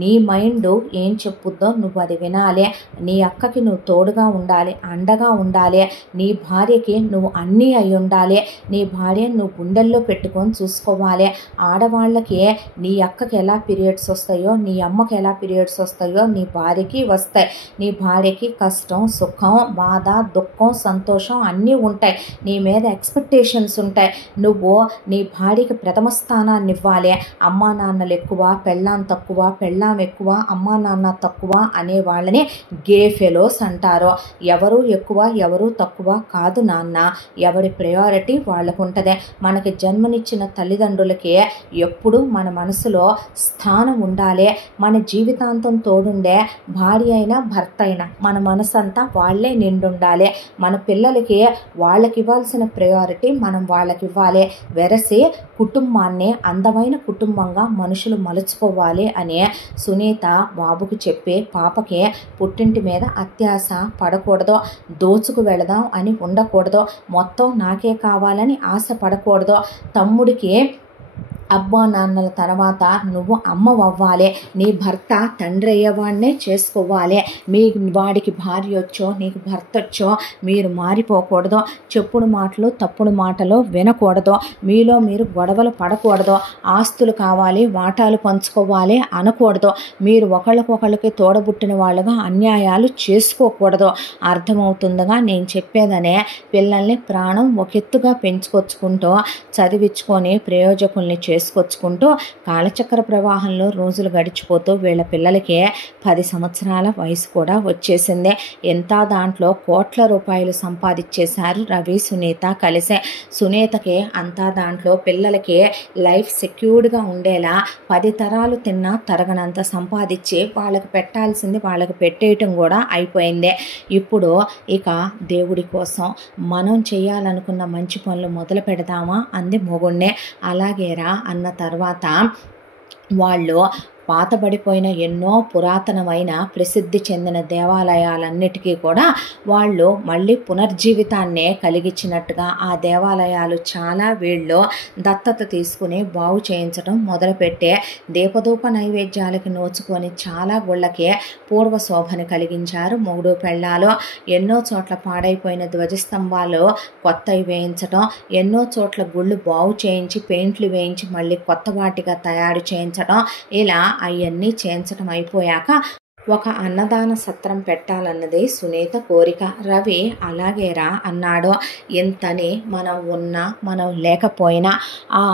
నీ మైండ్ ఏం చెప్పుద్దో నువ్వు అది వినాలి. నీ అక్కకి నువ్వు తోడుగా ఉండాలి, అండగా ఉండాలి. నీ భార్యకి నువ్వు అన్నీ అయి ఉండాలి. నీ భార్యను నువ్వు గుండెల్లో పెట్టుకొని చూసుకోవాలి. ఆడవాళ్ళకి నీ అక్కకి ఎలా పీరియడ్స్ వస్తాయో, నీ అమ్మకి ఎలా పీరియడ్స్ వస్తాయో నీ భార్యకి వస్తాయి. నీ భార్యకి కష్టం, సుఖం, బాధ, దుఃఖం, సంతోషం అన్నీ ఉంటాయి. నీ మీద ఎక్స్పెక్టేషన్స్ ఉంటాయి. నువ్వు నీ భార్యకి ప్రథమ స్థానాన్ని ఇవ్వాలి. అమ్మా నాన్నలు ఎక్కువ, పెళ్ళాం తక్కువ, పెళ్ళాం ఎక్కువ, అమ్మా నాన్న తక్కువ అనే వాళ్ళని గే ఫెలోస్ అంటారు. ఎవరు ఎక్కువ ఎవరు తక్కువ కాదు నాన్న, ఎవరి ప్రయారిటీ వాళ్ళకు ఉంటుంది. మనకి జన్మనిచ్చిన తల్లిదండ్రులకి ఎప్పుడు మన మనసులో స్థానం ఉండాలి. మన జీవితాంతం తోడుండే భార్య అయినా భర్త అయినా మన మనసంతా వాళ్ళే నిండుండాలి. మన పిల్లలకి వాళ్ళకి ఇవ్వాల్సిన ప్రయారిటీ మనం వాళ్ళకి ఇవ్వాలి. వెరసి కుటుంబాన్ని అందమైన కుటుంబంగా మనుషులు మలుచుకోవాలి అని సునీత బాబుకి చెప్పి పాపకి పుట్టింటి మీద అత్యాశ పడకూడదు, దోచుకు వెళదాం అని ఉండకూడదు, మొత్తం నాకే కావాలని ఆశ పడకూడదు. తమ్ముడికి అబ్బా నాన్నల తర్వాత నువ్వు అమ్మ అవ్వాలి. నీ భర్త తండ్రి అయ్యేవాడినే చేసుకోవాలి. మీ వాడికి భార్య వచ్చో నీకు భర్త వచ్చో మీరు మారిపోకూడదు. చెప్పుడు మాటలు తప్పుడు మాటలు వినకూడదు. మీలో మీరు గొడవలు పడకూడదు. ఆస్తులు కావాలి, వాటాలు పంచుకోవాలి అనకూడదు. మీరు ఒకళ్ళకొకళ్ళకి తోడబుట్టిన వాళ్ళుగా అన్యాయాలు చేసుకోకూడదు. అర్థమవుతుందిగా నేను చెప్పేదనే. పిల్లల్ని ప్రాణం ఒకెత్తుగా పెంచుకొచ్చుకుంటూ చదివించుకొని ప్రయోజకుల్ని చేసుకొచ్చుకుంటూ కాలచక్ర ప్రవాహంలో రోజులు గడిచిపోతూ వీళ్ళ పిల్లలకి 10 సంవత్సరాల వయసు కూడా వచ్చేసింది. ఎంత దాంట్లో కోట్ల రూపాయలు సంపాదించేశారు రవి సునీత కలిసే. సునీతకి అంతా దాంట్లో పిల్లలకి లైఫ్ సెక్యూర్డ్గా ఉండేలా 10 తరాలు తిన్నా తరగనంత సంపాదించి వాళ్ళకి పెట్టాల్సింది వాళ్ళకి పెట్టేయటం కూడా అయిపోయింది. ఇప్పుడు ఇక దేవుడి కోసం మనం చేయాలనుకున్న మంచి పనులు మొదలు పెడదామా అంది మొగుణ్ణే. అలాగేరా అన్న తర్వాత వాళ్ళు పాతబడిపోయిన ఎన్నో పురాతనమైన ప్రసిద్ధి చెందిన దేవాలయాలన్నిటికీ కూడా వాళ్ళు మళ్ళీ పునర్జీవితాన్నే కలిగించినట్టుగా ఆ దేవాలయాలు చాలా వీళ్ళు దత్తత తీసుకుని బాగు చేయించడం మొదలుపెట్టే దీపధూప నైవేద్యాలకి నోచుకొని చాలా గుళ్ళకి పూర్వ శోభని కలిగించారు మొగుడు పెళ్ళాలు. ఎన్నో చోట్ల పాడైపోయిన ధ్వజస్తంభాలు కొత్తవి వేయించడం, ఎన్నో చోట్ల గుళ్ళు బాగు చేయించి పెయింట్లు వేయించి మళ్ళీ కొత్త వాటిగా తయారు చేయించడం, ఇలా అవన్నీ చేయించడం అయిపోయాక ఒక అన్నదాన సత్రం పెట్టాలన్నది సునీత కోరిక. రవి అలాగేరా అన్నాడు. ఇంతని మనం ఉన్నా మనం లేకపోయినా ఆ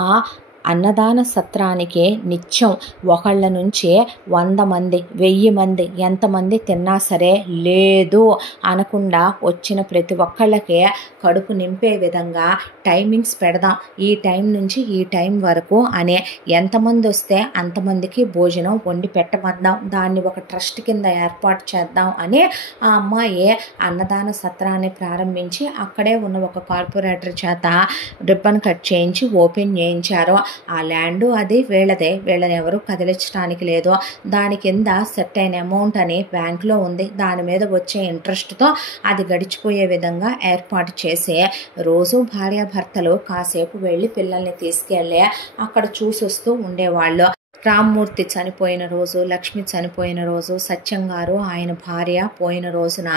అన్నదాన సత్రానికి నిత్యం ఒకళ్ళ నుంచి 100 మంది 1000 మంది ఎంతమంది తిన్నా సరే లేదు అనకుండా వచ్చిన ప్రతి ఒక్కళ్ళకి కడుపు నింపే విధంగా టైమింగ్స్ పెడదాం, ఈ టైం నుంచి ఈ టైం వరకు అనే ఎంతమంది వస్తే అంతమందికి భోజనం వండి పెట్టమద్దాం, దాన్ని ఒక ట్రస్ట్ కింద ఏర్పాటు చేద్దాం అని ఆ అమ్మాయి అన్నదాన సత్రాన్ని ప్రారంభించి అక్కడే ఉన్న ఒక కార్పొరేటర్ చేత రిబ్బన్ కట్ చేయించి ఓపెన్ చేయించారు. ఆ ల్యాండు అది వీళ్ళదే, వీళ్ళని ఎవరు కదిలించడానికి లేదు. దాని కింద సెట్ అయిన అమౌంట్ అని బ్యాంకులో ఉంది. దాని మీద వచ్చే ఇంట్రెస్ట్తో అది గడిచిపోయే విధంగా ఏర్పాటు చేసి రోజు భార్యాభర్తలు కాసేపు వెళ్ళి పిల్లల్ని తీసుకెళ్ళి అక్కడ చూసొస్తూ ఉండేవాళ్ళు. రామ్మూర్తి చనిపోయిన రోజు, లక్ష్మి చనిపోయిన రోజు, సత్యం గారు ఆయన భార్య పోయిన రోజున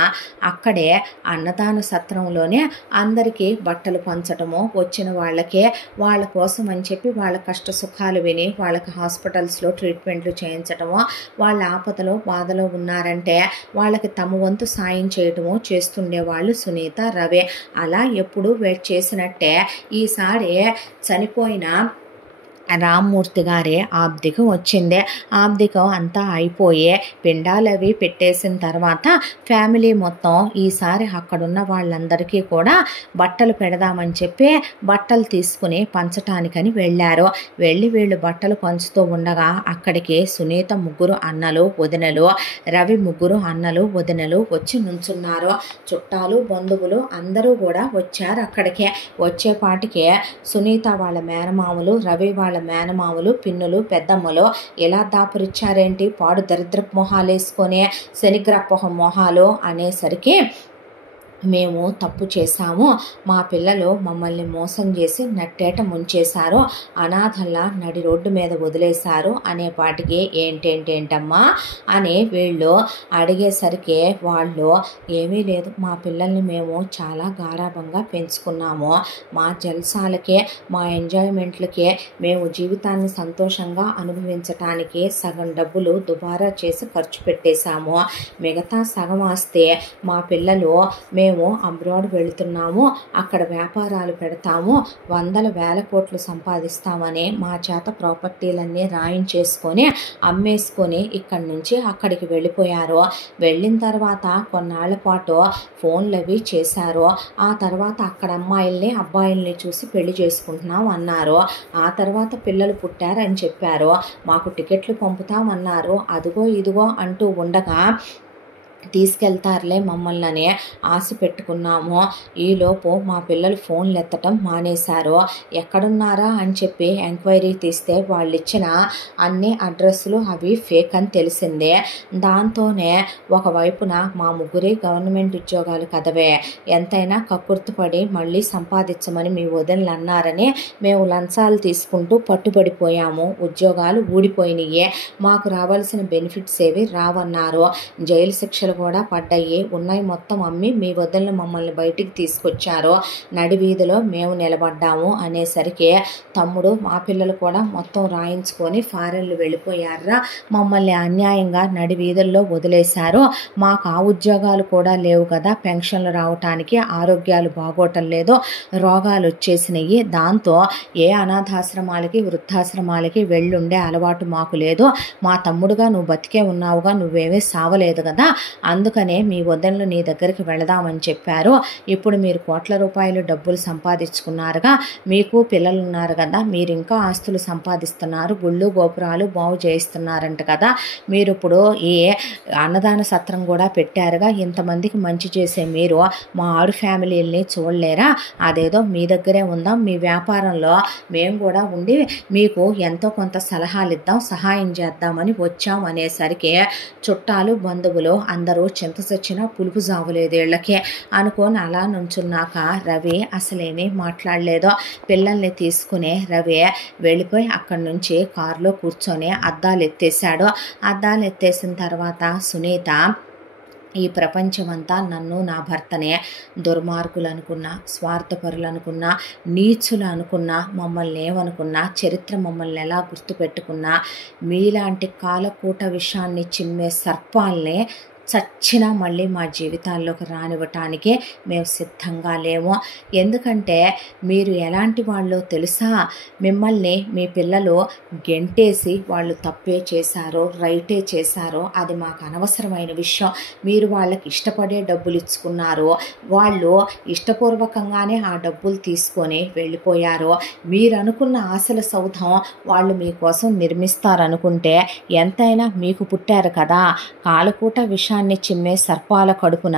అక్కడే అన్నదాన సత్రంలోనే అందరికీ బట్టలు పంచటము, వచ్చిన వాళ్ళకే వాళ్ళ కోసం అని చెప్పి వాళ్ళ కష్ట సుఖాలు విని వాళ్ళకి హాస్పిటల్స్లో ట్రీట్మెంట్లు చేయించటము, వాళ్ళ ఆపదలో బాధలో ఉన్నారంటే వాళ్ళకి తమ వంతు సాయం చేయటము చేస్తుండేవాళ్ళు సునీత, రవి. అలా ఎప్పుడు వెయిట్ చేసినట్టే ఈసారి చనిపోయిన రామ్మూర్తి గారే ఆబ్దికం వచ్చింది. ఆబ్దికం అంతా అయిపోయే పిండాలు అవి పెట్టేసిన తర్వాత ఫ్యామిలీ మొత్తం ఈసారి అక్కడున్న వాళ్ళందరికీ కూడా బట్టలు పెడదామని చెప్పి బట్టలు తీసుకుని పంచటానికని వెళ్ళారు. వెళ్ళి వీళ్ళు బట్టలు పంచుతూ ఉండగా అక్కడికి సునీత ముగ్గురు అన్నలు వదినలు, రవి ముగ్గురు అన్నలు వదినలు వచ్చి నుంచున్నారు. చుట్టాలు బంధువులు అందరూ కూడా వచ్చారు. అక్కడికే వచ్చేపాటికే సునీత వాళ్ళ మేనమామలు, రవి వాళ్ళ మేనమామలు, పిన్నులు, పెద్దమ్మలు ఎలా దాపురిచ్చారేంటి పాడు దరిద్రపు మొహాలు వేసుకొని శనిగ్రహ మొహాలు అనేసరికి మేము తప్పు చేశాము, మా పిల్లలు మమ్మల్ని మోసం చేసి నట్టేట ముంచేశారు, అనాథల్లా నడి రోడ్డు మీద వదిలేశారు అనేపాటికి ఏంటమ్మా అని వీళ్ళు అడిగేసరికి వాళ్ళు ఏమీ లేదు, మా పిల్లల్ని మేము చాలా గారాబంగా పెంచుకున్నాము, మా జల్సాలకే మా ఎంజాయ్మెంట్లకే మేము జీవితాన్ని సంతోషంగా అనుభవించటానికి సగం డబ్బులు దుబారా చేసి ఖర్చు పెట్టేశాము, మిగతా సగం ఆస్తే మా పిల్లలు మేము అబ్రాడ్ వెళుతున్నాము, అక్కడ వ్యాపారాలు పెడతాము, 100,000 కోట్లు సంపాదిస్తామని మా చేత ప్రాపర్టీలన్నీ రాయించేసుకొని అమ్మేసుకొని ఇక్కడి నుంచి అక్కడికి వెళ్ళిపోయారు. వెళ్ళిన తర్వాత కొన్నాళ్ల పాటు ఫోన్లు అవి చేశారు. ఆ తర్వాత అక్కడ అమ్మాయిల్ని అబ్బాయిల్ని చూసి పెళ్లి చేసుకుంటున్నాం అన్నారు. ఆ తర్వాత పిల్లలు పుట్టారని చెప్పారు. మాకు టికెట్లు పంపుతామన్నారు. అదిగో ఇదిగో అంటూ ఉండగా తీసుకెళ్తారులే మమ్మల్ని ఆశ పెట్టుకున్నాము. ఈలోపు మా పిల్లలు ఫోన్లు ఎత్తటం మానేశారు. ఎక్కడున్నారా అని చెప్పి ఎంక్వైరీ తీస్తే వాళ్ళు ఇచ్చిన అన్ని అడ్రస్లు అవి ఫేక్ అని తెలిసిందే. దాంతోనే ఒకవైపున మా ముగ్గురి గవర్నమెంట్ ఉద్యోగాలు కదవే, ఎంతైనా కక్కుర్తిపడి మళ్ళీ సంపాదించమని మీ వదినలు అన్నారని మేము లంచాలు తీసుకుంటూ పట్టుబడిపోయాము. ఉద్యోగాలు ఊడిపోయినాయే, మాకు రావాల్సిన బెనిఫిట్స్ ఏవి రావన్నారు. జైలు శిక్షలు కూడా పడ్డాయి. ఉన్నాయి మొత్తం అమ్మి మీ వదిలిన మమ్మల్ని బయటికి తీసుకొచ్చారు. నడి వీధిలో మేము నిలబడ్డాము అనేసరికి తమ్ముడు మా పిల్లలు కూడా మొత్తం రాయించుకొని ఫారెన్లు వెళ్ళిపోయారా, మమ్మల్ని అన్యాయంగా నడి వీధుల్లో వదిలేశారు, మాకు ఆ ఉద్యోగాలు కూడా లేవు కదా, పెన్షన్లు రావటానికి, ఆరోగ్యాలు బాగోటం లేదు, రోగాలు వచ్చేసినాయి, దాంతో ఏ అనాథాశ్రమాలకి వృద్ధాశ్రమాలకి వెళ్ళుండే అలవాటు మాకు లేదు, మా తమ్ముడుగా నువ్వు బతికే ఉన్నావుగా, నువ్వేమీ సావలేదు కదా అందుకనే మీ వదనలు నీ దగ్గరికి వెళదామని చెప్పారు. ఇప్పుడు మీరు కోట్ల రూపాయలు డబ్బులు సంపాదించుకున్నారుగా, మీకు పిల్లలు ఉన్నారు కదా, మీరు ఇంకా ఆస్తులు సంపాదిస్తున్నారు, గుళ్ళు గోపురాలు బాగు చేయిస్తున్నారంట కదా, మీరు ఇప్పుడు ఈ అన్నదాన సత్రం కూడా పెట్టారుగా, ఇంతమందికి మంచి చేసే మీరు మా ఆరు ఫ్యామిలీల్ని చూడలేరా? అదేదో మీ దగ్గరే ఉందాం, మీ వ్యాపారంలో మేము కూడా ఉండి మీకు ఎంతో కొంత సలహాలు ఇద్దాం, సహాయం చేద్దామని వచ్చాం అనేసరికి చుట్టాలు బంధువులు అందరూ చింత చచ్చినా పులుపు జావులేదు వీళ్ళకి అనుకోని అలా నుంచున్నాక రవి అసలేమీ మాట్లాడలేదు. పిల్లల్ని తీసుకునే రవి వెళ్ళిపోయి అక్కడి నుంచి కారులో కూర్చొని అద్దాలు ఎత్తేసాడు. అద్దాలు ఎత్తేసిన తర్వాత సునీత, ఈ ప్రపంచమంతా నన్ను నా భర్తనే దుర్మార్గులు అనుకున్నా, స్వార్థపరులు అనుకున్నా, నీచులు అనుకున్నా, మమ్మల్ని ఏమనుకున్నా, చరిత్ర మమ్మల్ని ఎలా గుర్తుపెట్టుకున్నా, మీలాంటి కాలకూట విషయాన్ని చిమ్మే సర్పాల్ని చచ్చినా మళ్ళీ మా జీవితాల్లోకి రానివ్వటానికి మేము సిద్ధంగా లేము. ఎందుకంటే మీరు ఎలాంటి వాళ్ళో తెలుసా? మిమ్మల్ని మీ పిల్లలు గెంటేసి వాళ్ళు తప్పే చేశారో రైటే చేశారో అది మాకు అనవసరమైన విషయం. మీరు వాళ్ళకి ఇష్టపడే డబ్బులు ఇచ్చుకున్నారు, వాళ్ళు ఇష్టపూర్వకంగానే ఆ డబ్బులు తీసుకొని వెళ్ళిపోయారు. మీరు అనుకున్న ఆశల సౌధం వాళ్ళు మీకోసం నిర్మిస్తారనుకుంటే ఎంతైనా మీకు పుట్టారు కదా. కాలకూట విషయాన్ని చిమ్మే సర్పాల కడుపున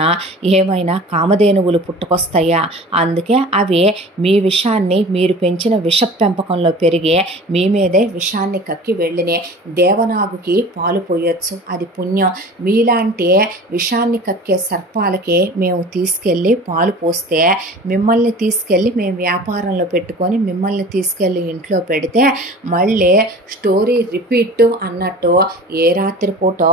ఏమైనా కామధేనువులు పుట్టుకొస్తాయా? అందుకే అవి మీ విషాన్ని, మీరు పెంచిన విష పెంపకంలో పెరిగే మీ మీదే విషాన్ని కక్కి వెళ్ళినే. దేవనాగుకి పాలు పోయొచ్చు, అది పుణ్యం. మీలాంటి విషాన్ని కక్కే సర్పాలకి మేము తీసుకెళ్ళి పాలు పోస్తే, మిమ్మల్ని తీసుకెళ్ళి మేము వ్యాపారంలో పెట్టుకొని మిమ్మల్ని తీసుకెళ్ళి ఇంట్లో పెడితే మళ్ళీ స్టోరీ రిపీట్ అన్నట్టు ఏ రాత్రిపూట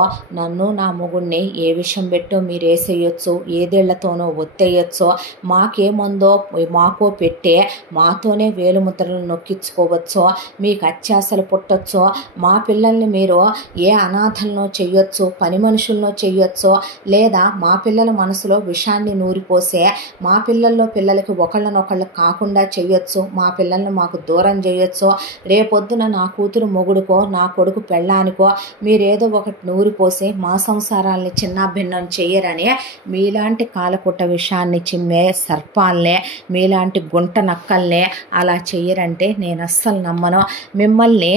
నన్ను నా మొగుడిని ఏ విషయం పెట్టో మీరు వేసేయచ్చు, ఏదేళ్లతోనో ఒత్తేయచ్చో, మాకేముందో మాకో పెట్టే మాతోనే వేలుముద్రలు నొక్కించుకోవచ్చో, మీకు అత్యాశలు పుట్టొచ్చో, మా పిల్లల్ని మీరు ఏ అనాథలను చెయ్యొచ్చు, పని మనుషులను చెయ్యొచ్చో, లేదా మా పిల్లల మనసులో విషాన్ని నూరిపోసే మా పిల్లల్లో పిల్లలకి ఒకళ్ళనొకళ్ళు కాకుండా చెయ్యొచ్చు, మా పిల్లల్ని మాకు దూరం చేయొచ్చో, రేపొద్దున నా కూతురు మొగుడుకో నా కొడుకు పెళ్ళానికో మీరేదో ఒకటి నూరిపోసి మా సంసారాల్ని చిన్నాభిన్నం చెయ్యరని మీలాంటి కాలకుట్ట విషయాన్ని చిమ్మే సర్పాలనే, మీలాంటి గుంట నక్కల్నే అలా చెయ్యరంటే నేను అస్సలు నమ్మను. మిమ్మల్ని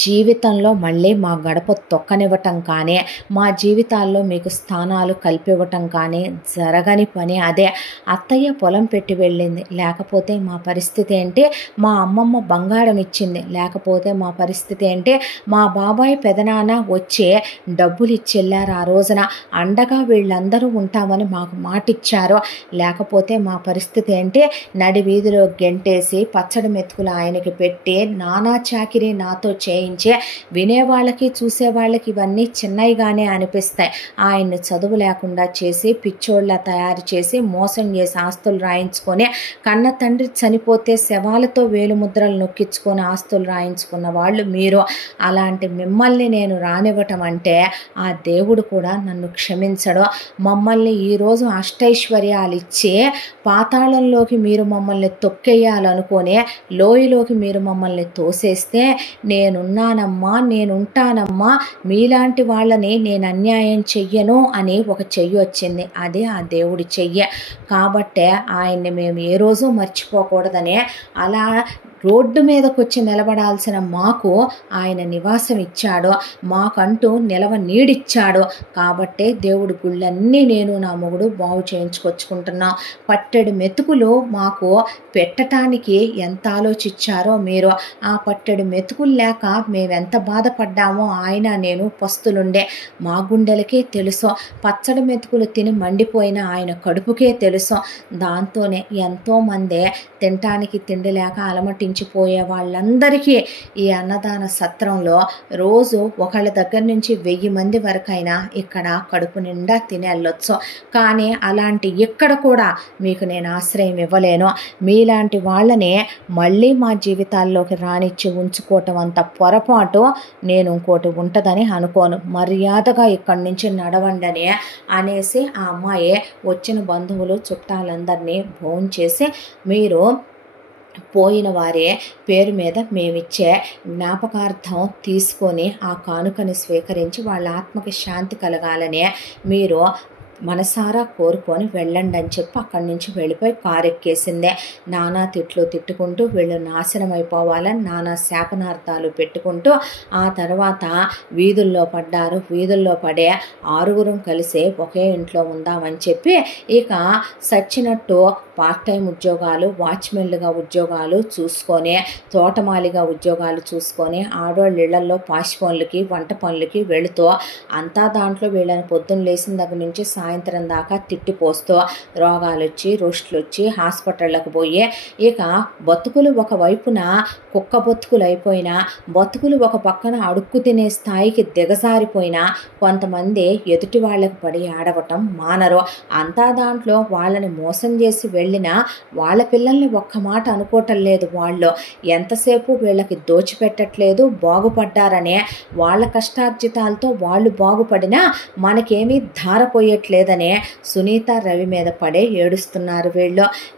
జీవితంలో మళ్ళీ మా గడప తొక్కనివ్వటం కానీ, మా జీవితాల్లో మీకు స్థానాలు కల్పివ్వటం కానీ జరగని పని అదే. అత్తయ్య పొలం పెట్టి వెళ్ళింది, లేకపోతే మా పరిస్థితి ఏంటి? మా అమ్మమ్మ బంగారం ఇచ్చింది, లేకపోతే మా పరిస్థితి ఏంటి? మా బాబాయ్ పెదనాన్న వచ్చే డబ్బులు ఇచ్చెళ్ళారు, ఆ రోజున అండగా వీళ్ళందరూ ఉంటామని మాకు మాట ఇచ్చారు, లేకపోతే మా పరిస్థితి ఏంటి? నడి వీధిలో గెంటేసి పచ్చడి మెతుకులు ఆయనకి పెట్టి నానా చాకిరీ నాతో చేయించే వినేవాళ్ళకి చూసేవాళ్ళకి ఇవన్నీ చిన్నవిగానే అనిపిస్తాయి. ఆయన్ని చదువు లేకుండా చేసి పిచ్చోళ్ళ తయారు చేసి మోసం చేసి ఆస్తులు రాయించుకొని, కన్న తండ్రి చనిపోతే శవాలతో వేలుముద్రలు నొక్కించుకొని ఆస్తులు రాయించుకున్న వాళ్ళు మీరు. అలాంటి మిమ్మల్ని నేను రానివ్వటం అంటే ఆ దేవుడు కూడా నన్ను క్షమించడు. మమ్మల్ని ఈరోజు అష్టైశ్వర్యాలు ఇచ్చి పాతాళంలోకి మీరు మమ్మల్ని తొక్కేయాలనుకొని లోయలోకి మీరు మమ్మల్ని తోసేస్తే నేనున్నానమ్మా, నేనుంటానమ్మా, మీలాంటి వాళ్ళని నేను అన్యాయం చెయ్యను అని ఒక చెయ్యి వచ్చింది. అదే ఆ దేవుడి చెయ్యి. కాబట్టే ఆయన్ని మేము ఏ రోజు మర్చిపోకూడదనే అలా రోడ్డు మీదకు వచ్చి నిలబడాల్సిన మాకు ఆయన నివాసం ఇచ్చాడు, మాకంటూ నిలవ నీడిచ్చాడు. కాబట్టే దేవుడి గుళ్ళన్నీ నేను నా మొగుడు బాగు చేయించుకొచ్చుకుంటున్నాం. పట్టెడు మెతుకులు మాకు పెట్టడానికి ఎంత ఆలోచించారో మీరు. ఆ పట్టెడు మెతుకులు లేక మేమెంత బాధపడ్డామో ఆయన నేను పస్తులుండే మా గుండెలకే తెలుసు. పచ్చడి మెతుకులు తిని మండిపోయిన ఆయన కడుపుకే తెలుసు. దాంతోనే ఎంతోమందే తినటానికి తిండి లేక అలమటించిపోయే వాళ్ళందరికీ ఈ అన్నదాన సత్రంలో రోజు ఒకళ్ళ దగ్గర నుంచి 1000 మంది వరకైనా ఇక్కడ కడుపు నిండా తిని వెళ్ళొచ్చు. కానీ అలాంటి ఇక్కడ కూడా మీకు నేను ఆశ్రయం ఇవ్వలేను. మీలాంటి వాళ్ళనే మళ్ళీ మా జీవితాల్లోకి రానిచ్చి ఉంచుకోవటం అంత పొరపాటు నేను ఇంకోటి ఉంటుందని అనుకోను. మర్యాదగా ఇక్కడి నుంచి నడవండని అనేసి ఆ అమ్మాయి వచ్చిన బంధువులు చుట్టాలందరినీ భోంచేసి మీరు పోయిన వారి పేరు మీద మేమిచ్చే జ్ఞాపకార్థం తీసుకొని ఆ కానుకని స్వీకరించి వాళ్ళ ఆత్మకి శాంతి కలగాలనే మీరు మనసారా కోరుకొని వెళ్ళండి అని చెప్పి అక్కడి నుంచి వెళ్ళిపోయి కారు ఎక్కేసిందే. నానా తిట్లు తిట్టుకుంటూ వీళ్ళు నాశనం అయిపోవాలని నానా శాపనార్థాలు పెట్టుకుంటూ ఆ తర్వాత వీధుల్లో పడ్డారు. వీధుల్లో పడే 6 కలిసి ఒకే ఇంట్లో ఉందామని చెప్పి ఇక సచ్చినట్టు పార్ట్ టైం ఉద్యోగాలు, వాచ్మెన్లుగా ఉద్యోగాలు చూసుకొని, తోటమాలిగా ఉద్యోగాలు చూసుకొని ఆడవాళ్ళ ఇళ్లలో పాష్ పనులకి వంట పనులకి వెళుతూ అంతా దాంట్లో వీళ్ళని పొద్దున్న లేచిన దగ్గర నుంచి సాయంత్రం దాకా తిట్టిపోస్తూ రోగాలు వచ్చి రోస్టులు వచ్చి హాస్పిటళ్ళకు పోయి ఇక బతుకులు ఒకవైపున కుక్క బతుకులు అయిపోయినా, బతుకులు ఒక పక్కన అడుక్కు తినే స్థాయికి దిగజారిపోయినా కొంతమంది ఎదుటి వాళ్ళకి పడి ఆడవటం మానరు. అంతా దాంట్లో వాళ్ళని మోసం చేసి వెళ్ళినా వాళ్ళ పిల్లల్ని ఒక్క మాట అనుకోవటం లేదు. వాళ్ళు ఎంతసేపు వీళ్ళకి దోచిపెట్టట్లేదు, బాగుపడ్డారనే వాళ్ళ కష్టార్జితాలతో వాళ్ళు బాగుపడినా మనకేమీ ధారపోయట్లేదనే సునీత రవి మీద పడే ఏడుస్తున్నారు.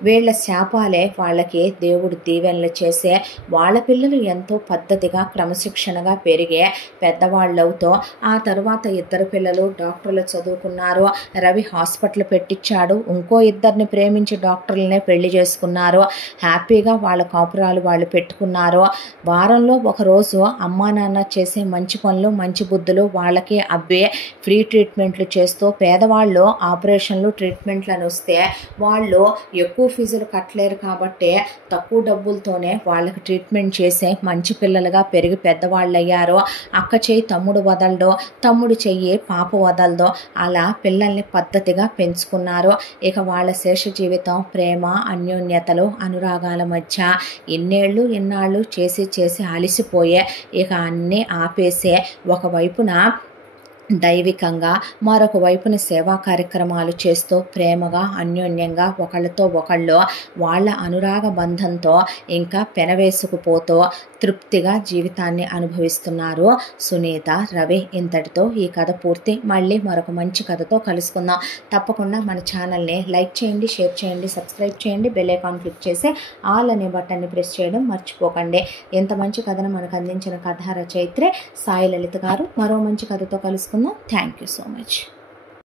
వీళ్ళ శాపాలే వాళ్ళకి దేవుడు దీవెనలు చేసే వాళ్ళ పిల్లలు ఎంతో పద్ధతిగా క్రమశిక్షణగా పెరిగే పెద్దవాళ్ళవుతో ఆ తర్వాత 2 పిల్లలు డాక్టర్లు చదువుకున్నారు. రవి హాస్పిటల్ పెట్టించాడు. ఇంకో 2 ప్రేమించి డాక్టర్లనే పెళ్లి చేసుకున్నారు. హ్యాపీగా వాళ్ళ కాపురాలు వాళ్ళు పెట్టుకున్నారు. వారంలో ఒకరోజు అమ్మా నాన్న చేసే మంచి పనులు మంచి బుద్ధులు వాళ్ళకి అబ్బే ఫ్రీ ట్రీట్మెంట్లు చేస్తూ పేదవాళ్ళు ఆపరేషన్లు ట్రీట్మెంట్లను వస్తే వాళ్ళు ఎక్కువ ఫీజులు కట్టలేరు కాబట్టి తక్కువ డబ్బులతోనే వాళ్ళకి ట్రీట్మెంట్ చేసే మంచి పిల్లలుగా పెరిగి పెద్దవాళ్ళు అయ్యారు. అక్క చెయ్యి తమ్ముడు వదలదో, తమ్ముడు చెయ్యి పాప వదలదో అలా పిల్లల్ని పద్ధతిగా పెంచుకున్నారు. ఇక వాళ్ళ శేష జీవితం ప్రేమ అన్యోన్యతలు అనురాగాల మధ్య ఇన్నాళ్ళు చేసి అలిసిపోయే ఇక అన్నీ ఆపేసే ఒకవైపున దైవికంగా మరొక వైపున సేవా కార్యక్రమాలు చేస్తూ ప్రేమగా అన్యోన్యంగా ఒకళ్ళతో ఒకళ్ళు వాళ్ళ అనురాగ బంధంతో ఇంకా పెనవేసుకుపోతూ తృప్తిగా జీవితాన్ని అనుభవిస్తున్నారు సునీత రవి. ఇంతటితో ఈ కథ పూర్తి. మళ్ళీ మరొక మంచి కథతో కలుసుకుందాం. తప్పకుండా మన ఛానల్ని లైక్ చేయండి, షేర్ చేయండి, సబ్స్క్రైబ్ చేయండి, బెల్ ఐకాన్ క్లిక్ చేసి ఆల్ అనే బటన్ని ప్రెస్ చేయడం మర్చిపోకండి. ఎంత మంచి కథను మనకు అందించిన కథా రచయిత్రి సాయి లలిత గారు. మరో మంచి కథతో కలుసుకుందాం. Thank you so much.